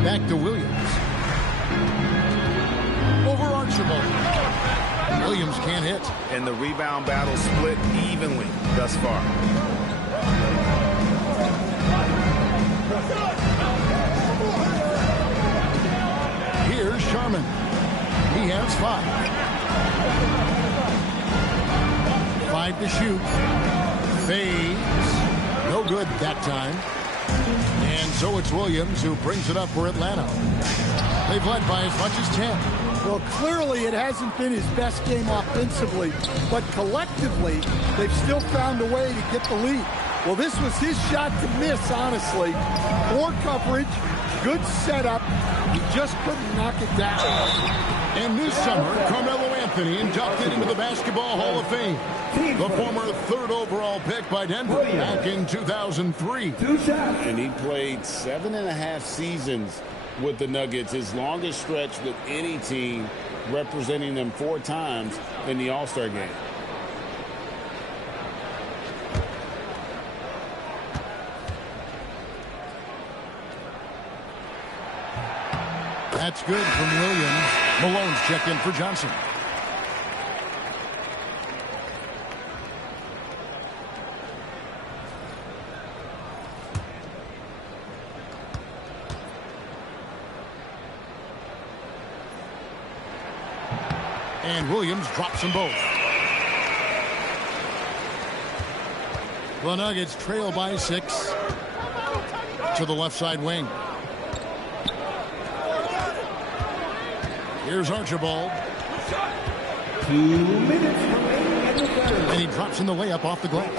Back to Williams. Over Archibald. Williams can't hit. And the rebound battle split evenly thus far. Here's Sharman. He has 5. 5 to shoot. Fades. No good that time. And so it's Williams who brings it up for Atlanta. They've led by as much as 10. Well, clearly it hasn't been his best game offensively, but collectively, they've still found a way to get the lead. Well, this was his shot to miss, honestly. Poor coverage, good setup. He just couldn't knock it down. And this summer, Carmelo Anthony inducted into the Basketball Hall of Fame. The former 3rd overall pick by Denver back in 2003. And he played 7.5 seasons with the Nuggets, his longest stretch with any team, representing them 4 times in the All-Star game. That's good from Williams. Malone's checked in for Johnson. And Williams drops them both. The Nuggets trail by 6 to the left side wing. Here's Archibald. 2 minutes remaining in the third. And he drops in the layup off the glass.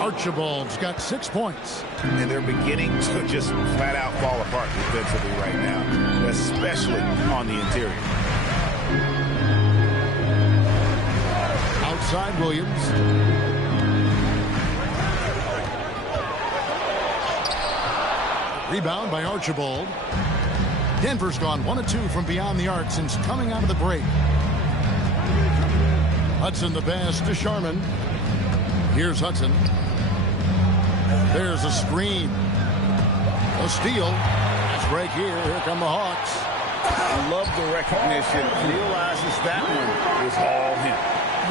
Archibald's got 6 points. And they're beginning to just flat out fall apart defensively right now, especially on the interior. Outside Williams. Rebound by Archibald. Denver's gone 1 of 2 from beyond the arc since coming out of the break. Hudson the pass to Sharman. Here's Hudson. There's a screen. A steal. Fast break here. Here come the Hawks. I love the recognition. Realizes that one is all him.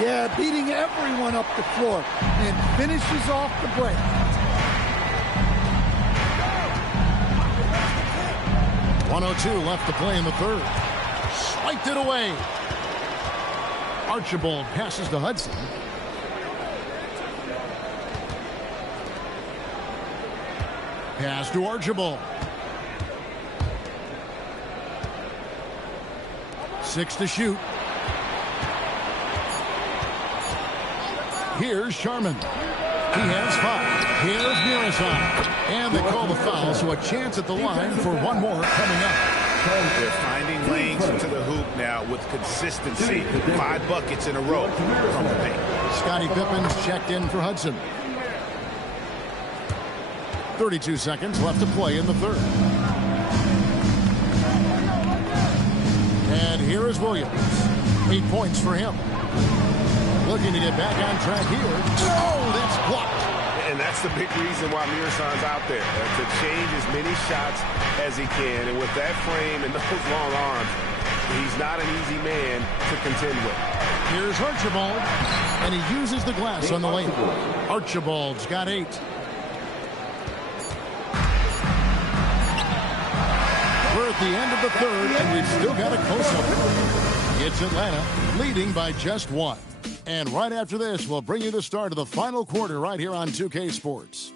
Yeah, beating everyone up the floor and finishes off the break. .102 left to play in the 3rd. Swiped it away. Archibald passes to Hudson. Pass to Archibald. 6 to shoot. Here's Sharman. He has 5. Here's Mirasan. And they call the foul, so a chance at the line for one more coming up. They're finding lanes into the hoop now with consistency. 5 buckets in a row from the paint. Scottie Pippen's checked in for Hudson. 32 seconds left to play in the 3rd. And here is Williams. 8 points for him. Looking to get back on track here. Oh, that's blocked. And that's the big reason why Mirasan's out there, to change as many shots as he can. And with that frame and those long arms, he's not an easy man to contend with. Here's Archibald, and he uses the glass on the lane. Archibald's got 8. We're at the end of the 3rd, and we've still got a close-up. It's Atlanta leading by just 1. And right after this, we'll bring you the start of the final quarter right here on 2K Sports.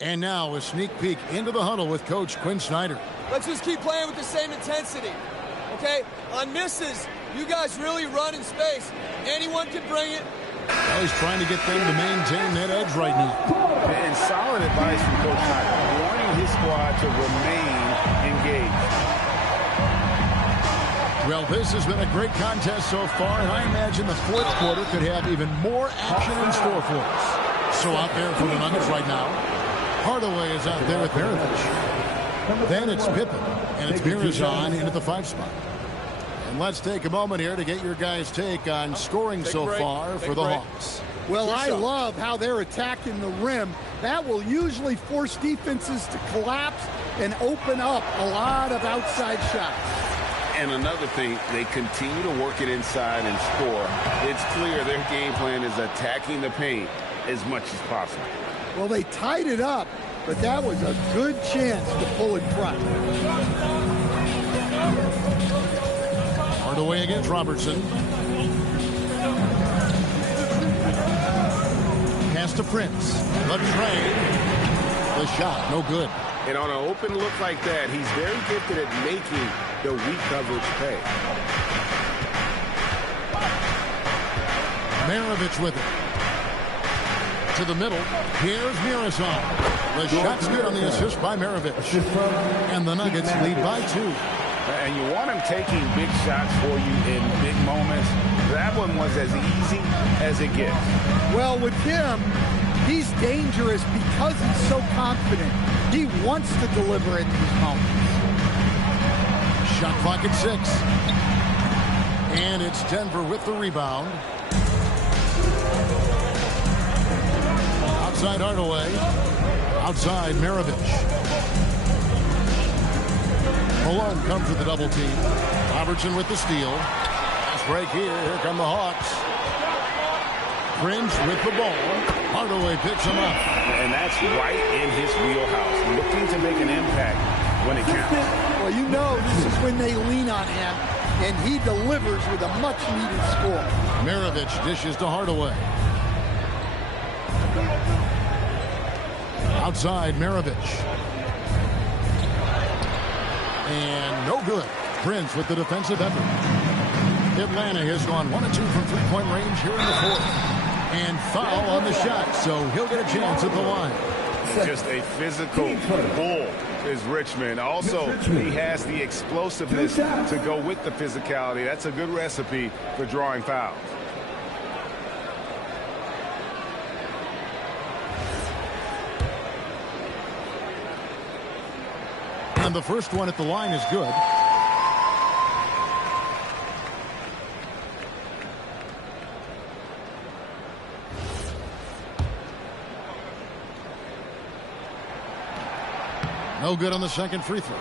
And now a sneak peek into the huddle with Coach Quinn Snyder. Let's just keep playing with the same intensity, okay? On misses, you guys really run in space. Anyone can bring it. Well, he's trying to get them to maintain that edge right now. And solid advice from Coach Snyder, warning his squad to remain engaged. Well, this has been a great contest so far, and I imagine the fourth quarter could have even more action in store for us. So out there for the Nuggets right now, Hardaway is out there with Maravich. Then it's Pippen, and it's Mirazon into the 5 spot. And let's take a moment here to get your guys' take on scoring so far for the Hawks. Well, I love how they're attacking the rim. That will usually force defenses to collapse and open up a lot of outside shots. And another thing, they continue to work it inside and score. It's clear their game plan is attacking the paint as much as possible. Well, they tied it up, but that was a good chance to pull in front. Hardaway against Robertson. Pass to Prince. The trade. The shot, no good. And on an open look like that, he's very gifted at making the weak coverage pay. Maravich with it. To the middle. Here's Mirazon. The shot's good on the assist by Maravich. And the Nuggets lead by 2. And you want him taking big shots for you in big moments. That one was as easy as it gets. Well, with him, he's dangerous because he's so confident. He wants to deliver in these moments. Shot clock at 6. And it's Denver with the rebound. Outside Hardaway. Outside Maravich. Malone comes with the double team. Robertson with the steal. Fast break here. Here come the Hawks. Prince with the ball. Hardaway picks him up. And that's right in his wheelhouse. Looking to make an impact when it counts. Well, you know this is when they lean on him, and he delivers with a much-needed score. Maravich dishes to Hardaway. Outside Maravich. And no good. Prince with the defensive effort. Atlanta has gone 1 of 2 from three-point range here in the 4th. And foul on the shot, so he'll get a chance at the line. Just a physical bull is Richmond. Also, he has the explosiveness to go with the physicality. That's a good recipe for drawing fouls. And the first one at the line is good. No good on the second free throw.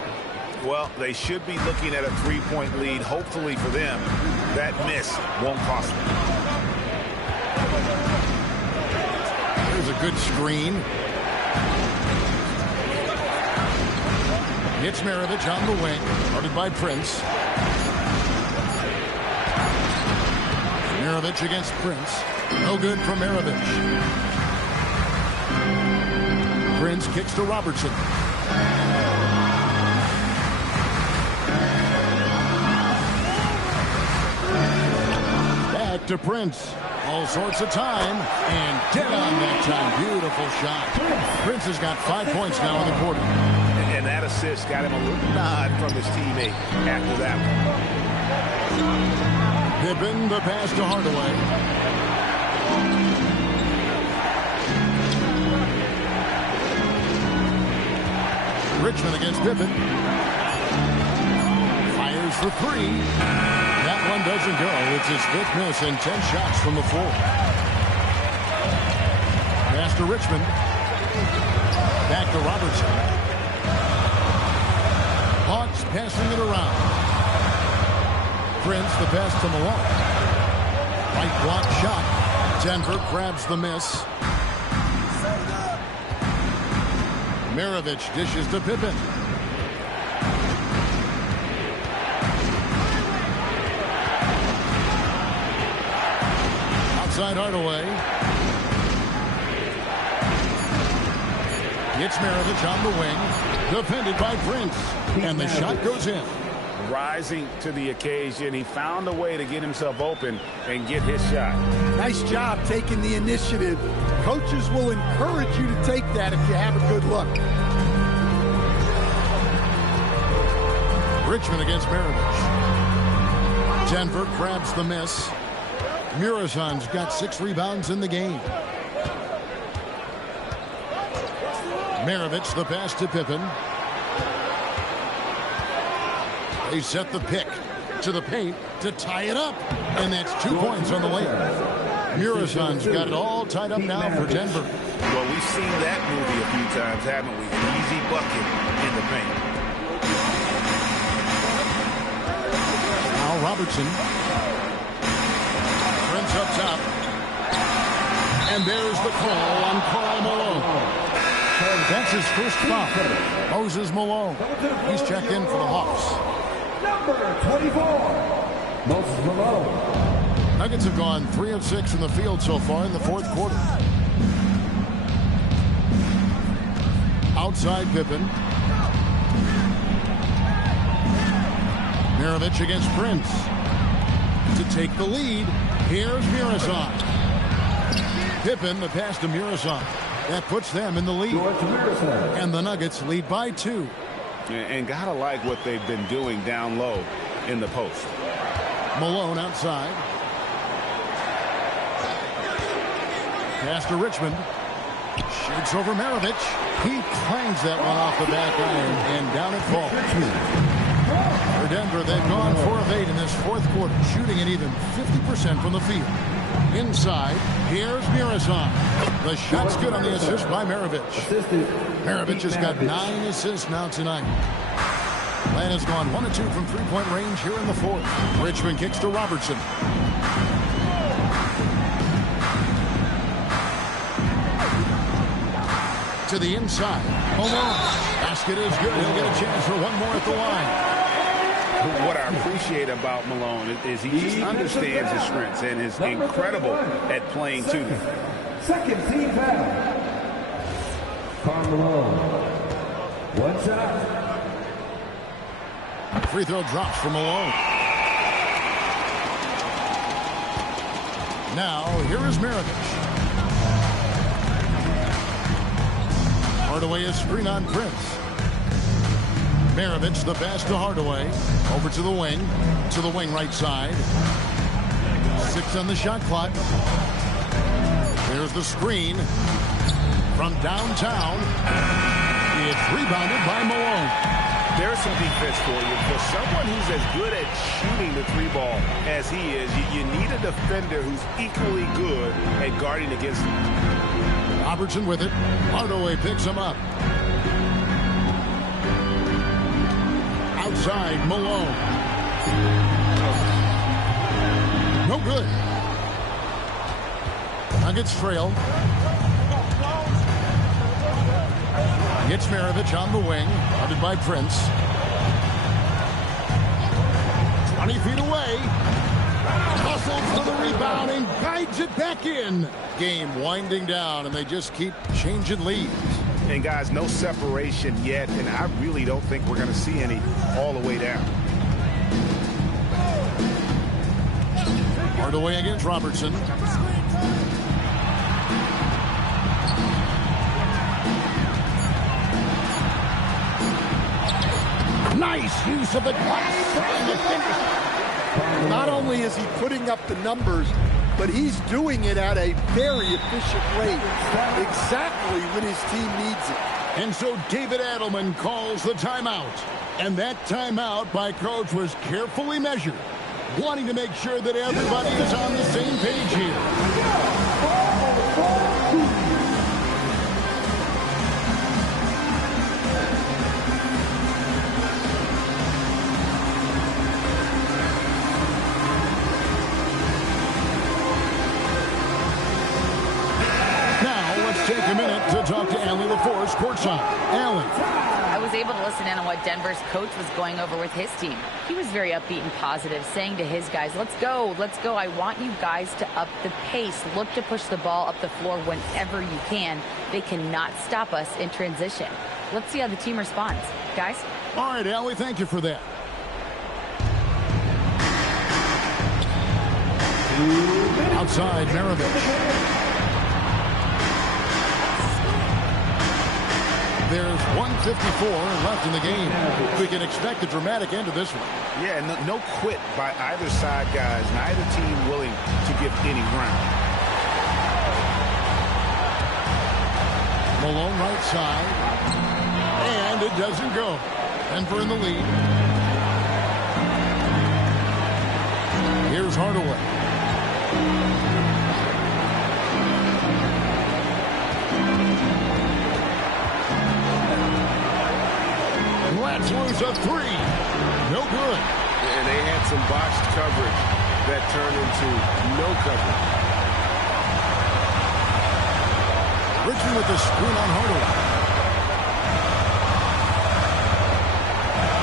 Well, they should be looking at a 3-point lead. Hopefully for them, that miss won't cost them. There's a good screen. It's Maravich on the wing, guarded by Prince. Maravich against Prince. No good from Maravich. Prince kicks to Robertson. Back to Prince. All sorts of time. And dead on that time. Beautiful shot. Prince has got 5 points now in the quarter. And that assist got him a little nod from his teammate after that one. Pippen, the pass to Hardaway. Richmond against Pippen. Fires for 3. That one doesn't go. It's his 5th miss and 10 shots from the floor. Pass to Richmond. Back to Robertson. Hawks passing it around. Prince the pass to Malone. Right block shot. Denver grabs the miss. Maravich dishes to Pippen. Outside Hardaway. It's Maravich on the wing, defended by Prince, and the shot goes in. Rising to the occasion, he found a way to get himself open and get his shot. Nice job taking the initiative. Coaches will encourage you to take that if you have a good look. Richmond against Maravich. Denver grabs the miss. Muresan's got 6 rebounds in the game. Maravich, the pass to Pippen. They set the pick to the paint to tie it up. And that's 2 points on the way. Muresan's got it all tied up now for Denver. Well, we've seen that movie a few times, haven't we? An easy bucket in the paint. Now Robertson. Prince up top. And there's the call on Karl Malone. That's his first foul. Moses Malone. He's checked in for the Hawks. Number 24, Moses Malone. Nuggets have gone 3 of 6 from the field so far in the fourth quarter. Outside Pippen. Maravich against Prince. To take the lead, here's Muresan. Pippen, the pass to Muresan. That puts them in the lead. And the Nuggets lead by 2. And gotta like what they've been doing down low in the post. Malone outside. Pass to Richmond. Shoots over Maravich. He clangs that one off the back iron, and down it falls. For Denver, they've gone 4 of 8 in this fourth quarter, shooting at even 50% from the field. Inside, here's Muresan. The shot's good on the assist by Maravich. Maravich has got 9 assists now tonight. Atlanta's gone 1 of 2 from three-point range here in the fourth. Richmond kicks to Robertson. To the inside. Malone. Basket is good. He'll get a chance for one more at the line. What I appreciate about Malone is he just understands his strengths and is incredible at playing to them. Second team foul. Karl Malone. 1 shot. Free throw drops for Malone. Now, here is Maravich. Hardaway is screen on Prince. Maravich, the pass to Hardaway. Over to the wing right side. 6 on the shot clock. There's the screen from downtown. It's rebounded by Malone. There's some defense for you. For someone who's as good at shooting the 3-ball as he is, you need a defender who's equally good at guarding against him. Robertson with it. Hardaway picks him up. Outside, Malone. No good. Nuggets trail. Gets Maravich on the wing. Guarded by Prince. 20 feet away. Hustles for the rebound and guides it back in. Game winding down, and they just keep changing leads. And guys, no separation yet, and I really don't think we're going to see any all the way down. Hardaway against Robertson. Nice use of the glass. Not only is he putting up the numbers, but he's doing it at a very efficient rate, exactly when his team needs it. And so David Adelman calls the timeout. And that timeout by Coach was carefully measured, wanting to make sure that everybody is on the same page here. Take a minute to talk to Allie LaForce courtside. Allie. I was able to listen in on what Denver's coach was going over with his team. He was very upbeat and positive, saying to his guys, let's go, let's go. I want you guys to up the pace. Look to push the ball up the floor whenever you can. They cannot stop us in transition. Let's see how the team responds. Guys? All right, Allie, thank you for that. Outside, Maravich. There's 1:54 left in the game. We can expect a dramatic end to this one. Yeah, no quit by either side, guys. Neither team willing to give any ground. Malone right side. And it doesn't go. Denver in the lead. Here's Hardaway. Let's lose a three. No good. And they had some botched coverage that turned into no coverage. Richmond with the screen on Hardaway.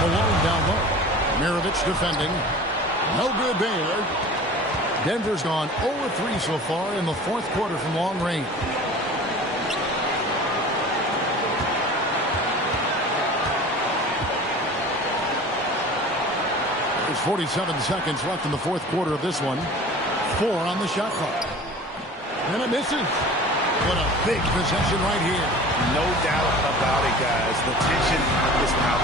Malone down low. Maravich defending. No good there. Denver's gone 0-3 so far in the fourth quarter from long range. There's 47 seconds left in the fourth quarter of this one. 4 on the shot clock. And it misses. What a big possession right here. No doubt about it, guys. The tension is out.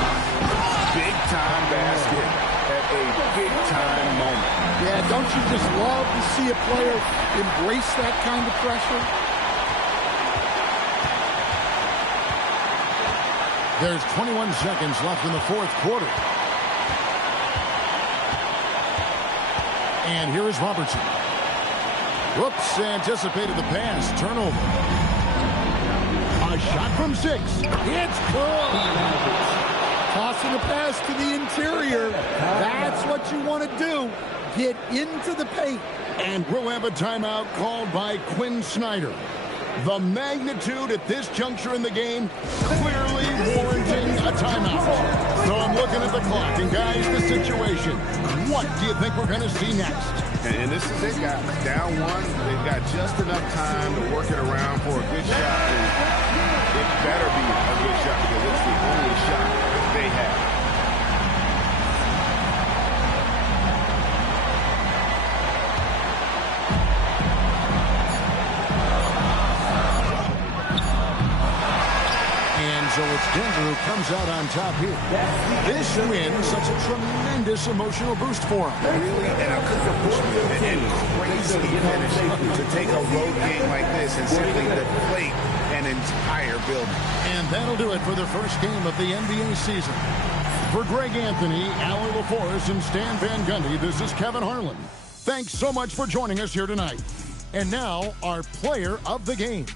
Big time basket at a big time moment. Yeah, don't you just love to see a player embrace that kind of pressure? There's 21 seconds left in the fourth quarter. And here is Robertson. Whoops, anticipated the pass. Turnover. A shot from 6. It's good. Tossing a pass to the interior. That's what you want to do. Get into the paint. And we'll have a timeout called by Quinn Snyder. The magnitude at this juncture in the game clearly warranting a timeout. So I'm looking at the clock, and guys, the situation. What do you think we're going to see next? And this is it, guys. Down 1, they've got just enough time to work it around for a good shot. And it better be a good shot because it's the only shot they have. So it's Denver who comes out on top here. This win such a tremendous emotional boost for them. Really, and a crazy finish to take a road game like this and simply deflate an entire building. And that'll do it for the first game of the NBA season. For Greg Anthony, Allie LaForce, and Stan Van Gundy, this is Kevin Harlan. Thanks so much for joining us here tonight. And now, our player of the game.